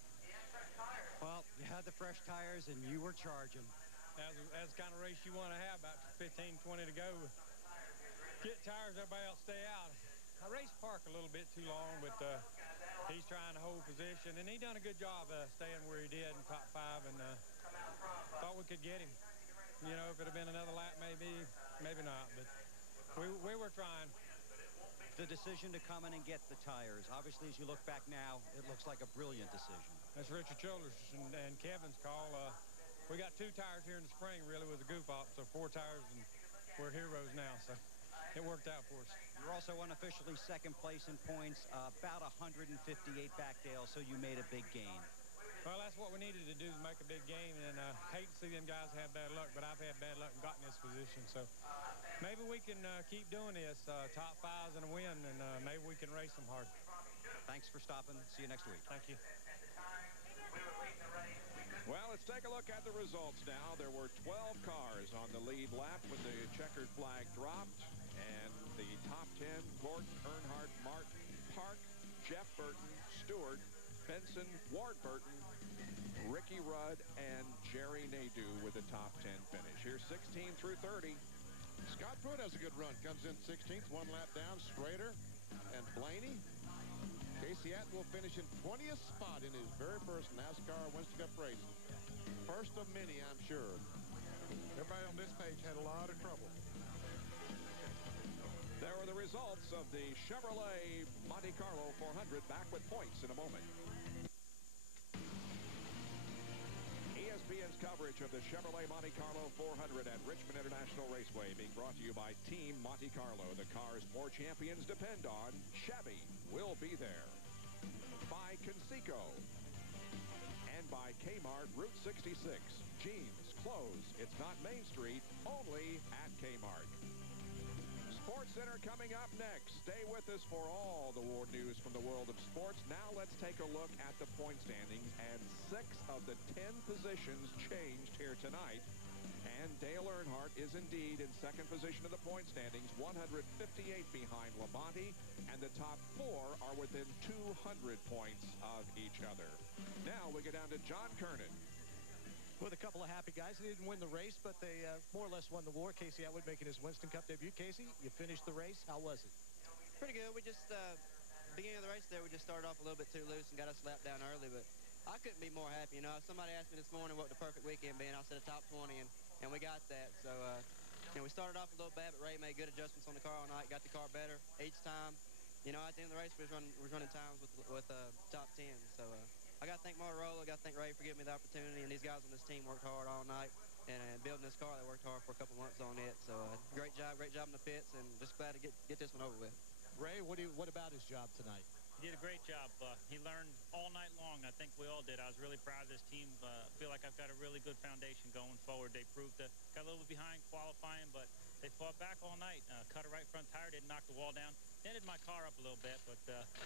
Well, you had the fresh tires, and you were charging. That's the kind of race you want to have, about 15, 20 to go. Get tires, everybody else stay out. I raced Park a little bit too long, but he's trying to hold position, and he done a good job staying where he did in top 5, and thought we could get him. You know, if it had been another lap, maybe not, but we were trying. The decision to come in and get the tires, obviously, as you look back now, it looks like a brilliant decision. That's Richard Childers and Kevin's call. We got 2 tires here in the spring, really, with a goof op, so 4 tires, and we're heroes now, so it worked out for us. You're also unofficially second place in points, about 158 back, Dale, so you made a big gain. Well, that's what we needed to do, is make a big game, and I hate to see them guys have bad luck, but I've had bad luck and gotten this position, so maybe we can keep doing this, top 5s and a win, and maybe we can race them hard. Thanks for stopping. See you next week. Thank you. Well, let's take a look at the results now. There were 12 cars on the lead lap when the checkered flag dropped, and the top 10, Gordon, Earnhardt, Martin, Park, Jeff Burton, Stewart, Benson, Ward Burton, Ricky Rudd, and Jerry Nadeau with the top 10 finish. Here's 16 through 30. Scott Pruitt has a good run. Comes in 16th, 1 lap down. Schrader and Blaney. Casey Atton will finish in 20th spot in his very first NASCAR Winston Cup race. First of many, I'm sure. Everybody on this page had a lot of trouble. There were the results of the Chevrolet Monte Carlo 400. Back with points in a moment. ESPN's coverage of the Chevrolet Monte Carlo 400 at Richmond International Raceway being brought to you by Team Monte Carlo. The cars more champions depend on. Chevy will be there. By Conseco. And by Kmart Route 66. Jeans, clothes. It's not Main Street, only at Kmart. Sports Center coming up next. Stay with us for all the war news from the world of sports. Now let's take a look at the point standings, and 6 of the 10 positions changed here tonight. And Dale Earnhardt is indeed in second position of the point standings, 158 behind Labonte, and the top 4 are within 200 points of each other. Now we go down to John Kernan. With a couple of happy guys. They didn't win the race, but they more or less won the war. Casey Atwood making his Winston Cup debut. Casey, you finished the race. How was it? Pretty good. We just, beginning of the race there, we just started off a little bit too loose and got us lapped down early, but I couldn't be more happy. You know, somebody asked me this morning what the perfect weekend being. I said a top 20, and we got that. So, you know, we started off a little bad, but Ray made good adjustments on the car all night, got the car better each time. You know, at the end of the race, we was running times with top 10. So, I got to thank Motorola, got to thank Ray for giving me the opportunity, and these guys on this team worked hard all night, and building this car, they worked hard for a couple months on it. So great job in the pits, and just glad to get this one over with. Ray, what about his job tonight? He did a great job. He learned all night long. I think we all did. I was really proud of this team. I feel like I've got a really good foundation going forward. They proved that got a little bit behind qualifying, but they fought back all night. Cut a right front tire, didn't knock the wall down. Dented my car up a little bit, but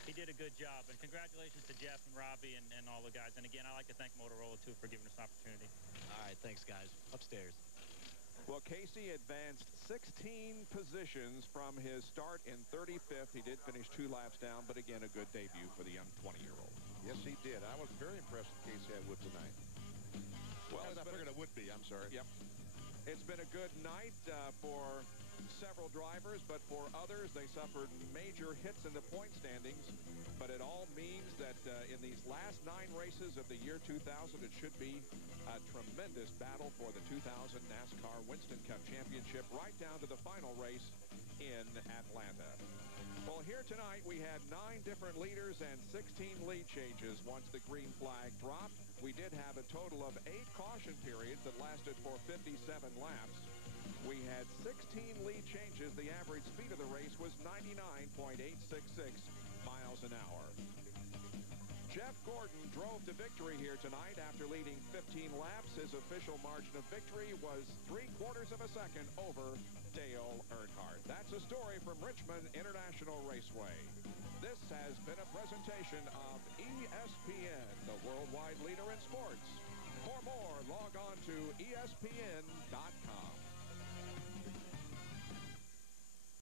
he did a good job. And congratulations to Jeff and Robbie and all the guys. And again, I'd like to thank Motorola, too, for giving us an opportunity. All right, thanks, guys. Upstairs. Well, Casey advanced 16 positions from his start in 35th. He did finish 2 laps down, but again, a good debut for the young 20-year-old. Yes, he did. I was very impressed with Casey Atwood tonight. Well, I figured it would be. I'm sorry. Yep. It's been a good night for several drivers, but for others, they suffered major hits in the point standings. But it all means that in these last 9 races of the year 2000, it should be a tremendous battle for the 2000 NASCAR Winston Cup Championship, right down to the final race in Atlanta. Well, here tonight, we had 9 different leaders and 16 lead changes once the green flag dropped. We did have a total of 8 caution periods that lasted for 57 laps. We had 16 lead changes. The average speed of the race was 99.866 miles an hour. Jeff Gordon drove to victory here tonight after leading 15 laps. His official margin of victory was 3/4 of a second over Dale Earnhardt. That's a story from Richmond International Raceway. This has been a presentation of ESPN, the worldwide leader in sports. For more, log on to ESPN.com.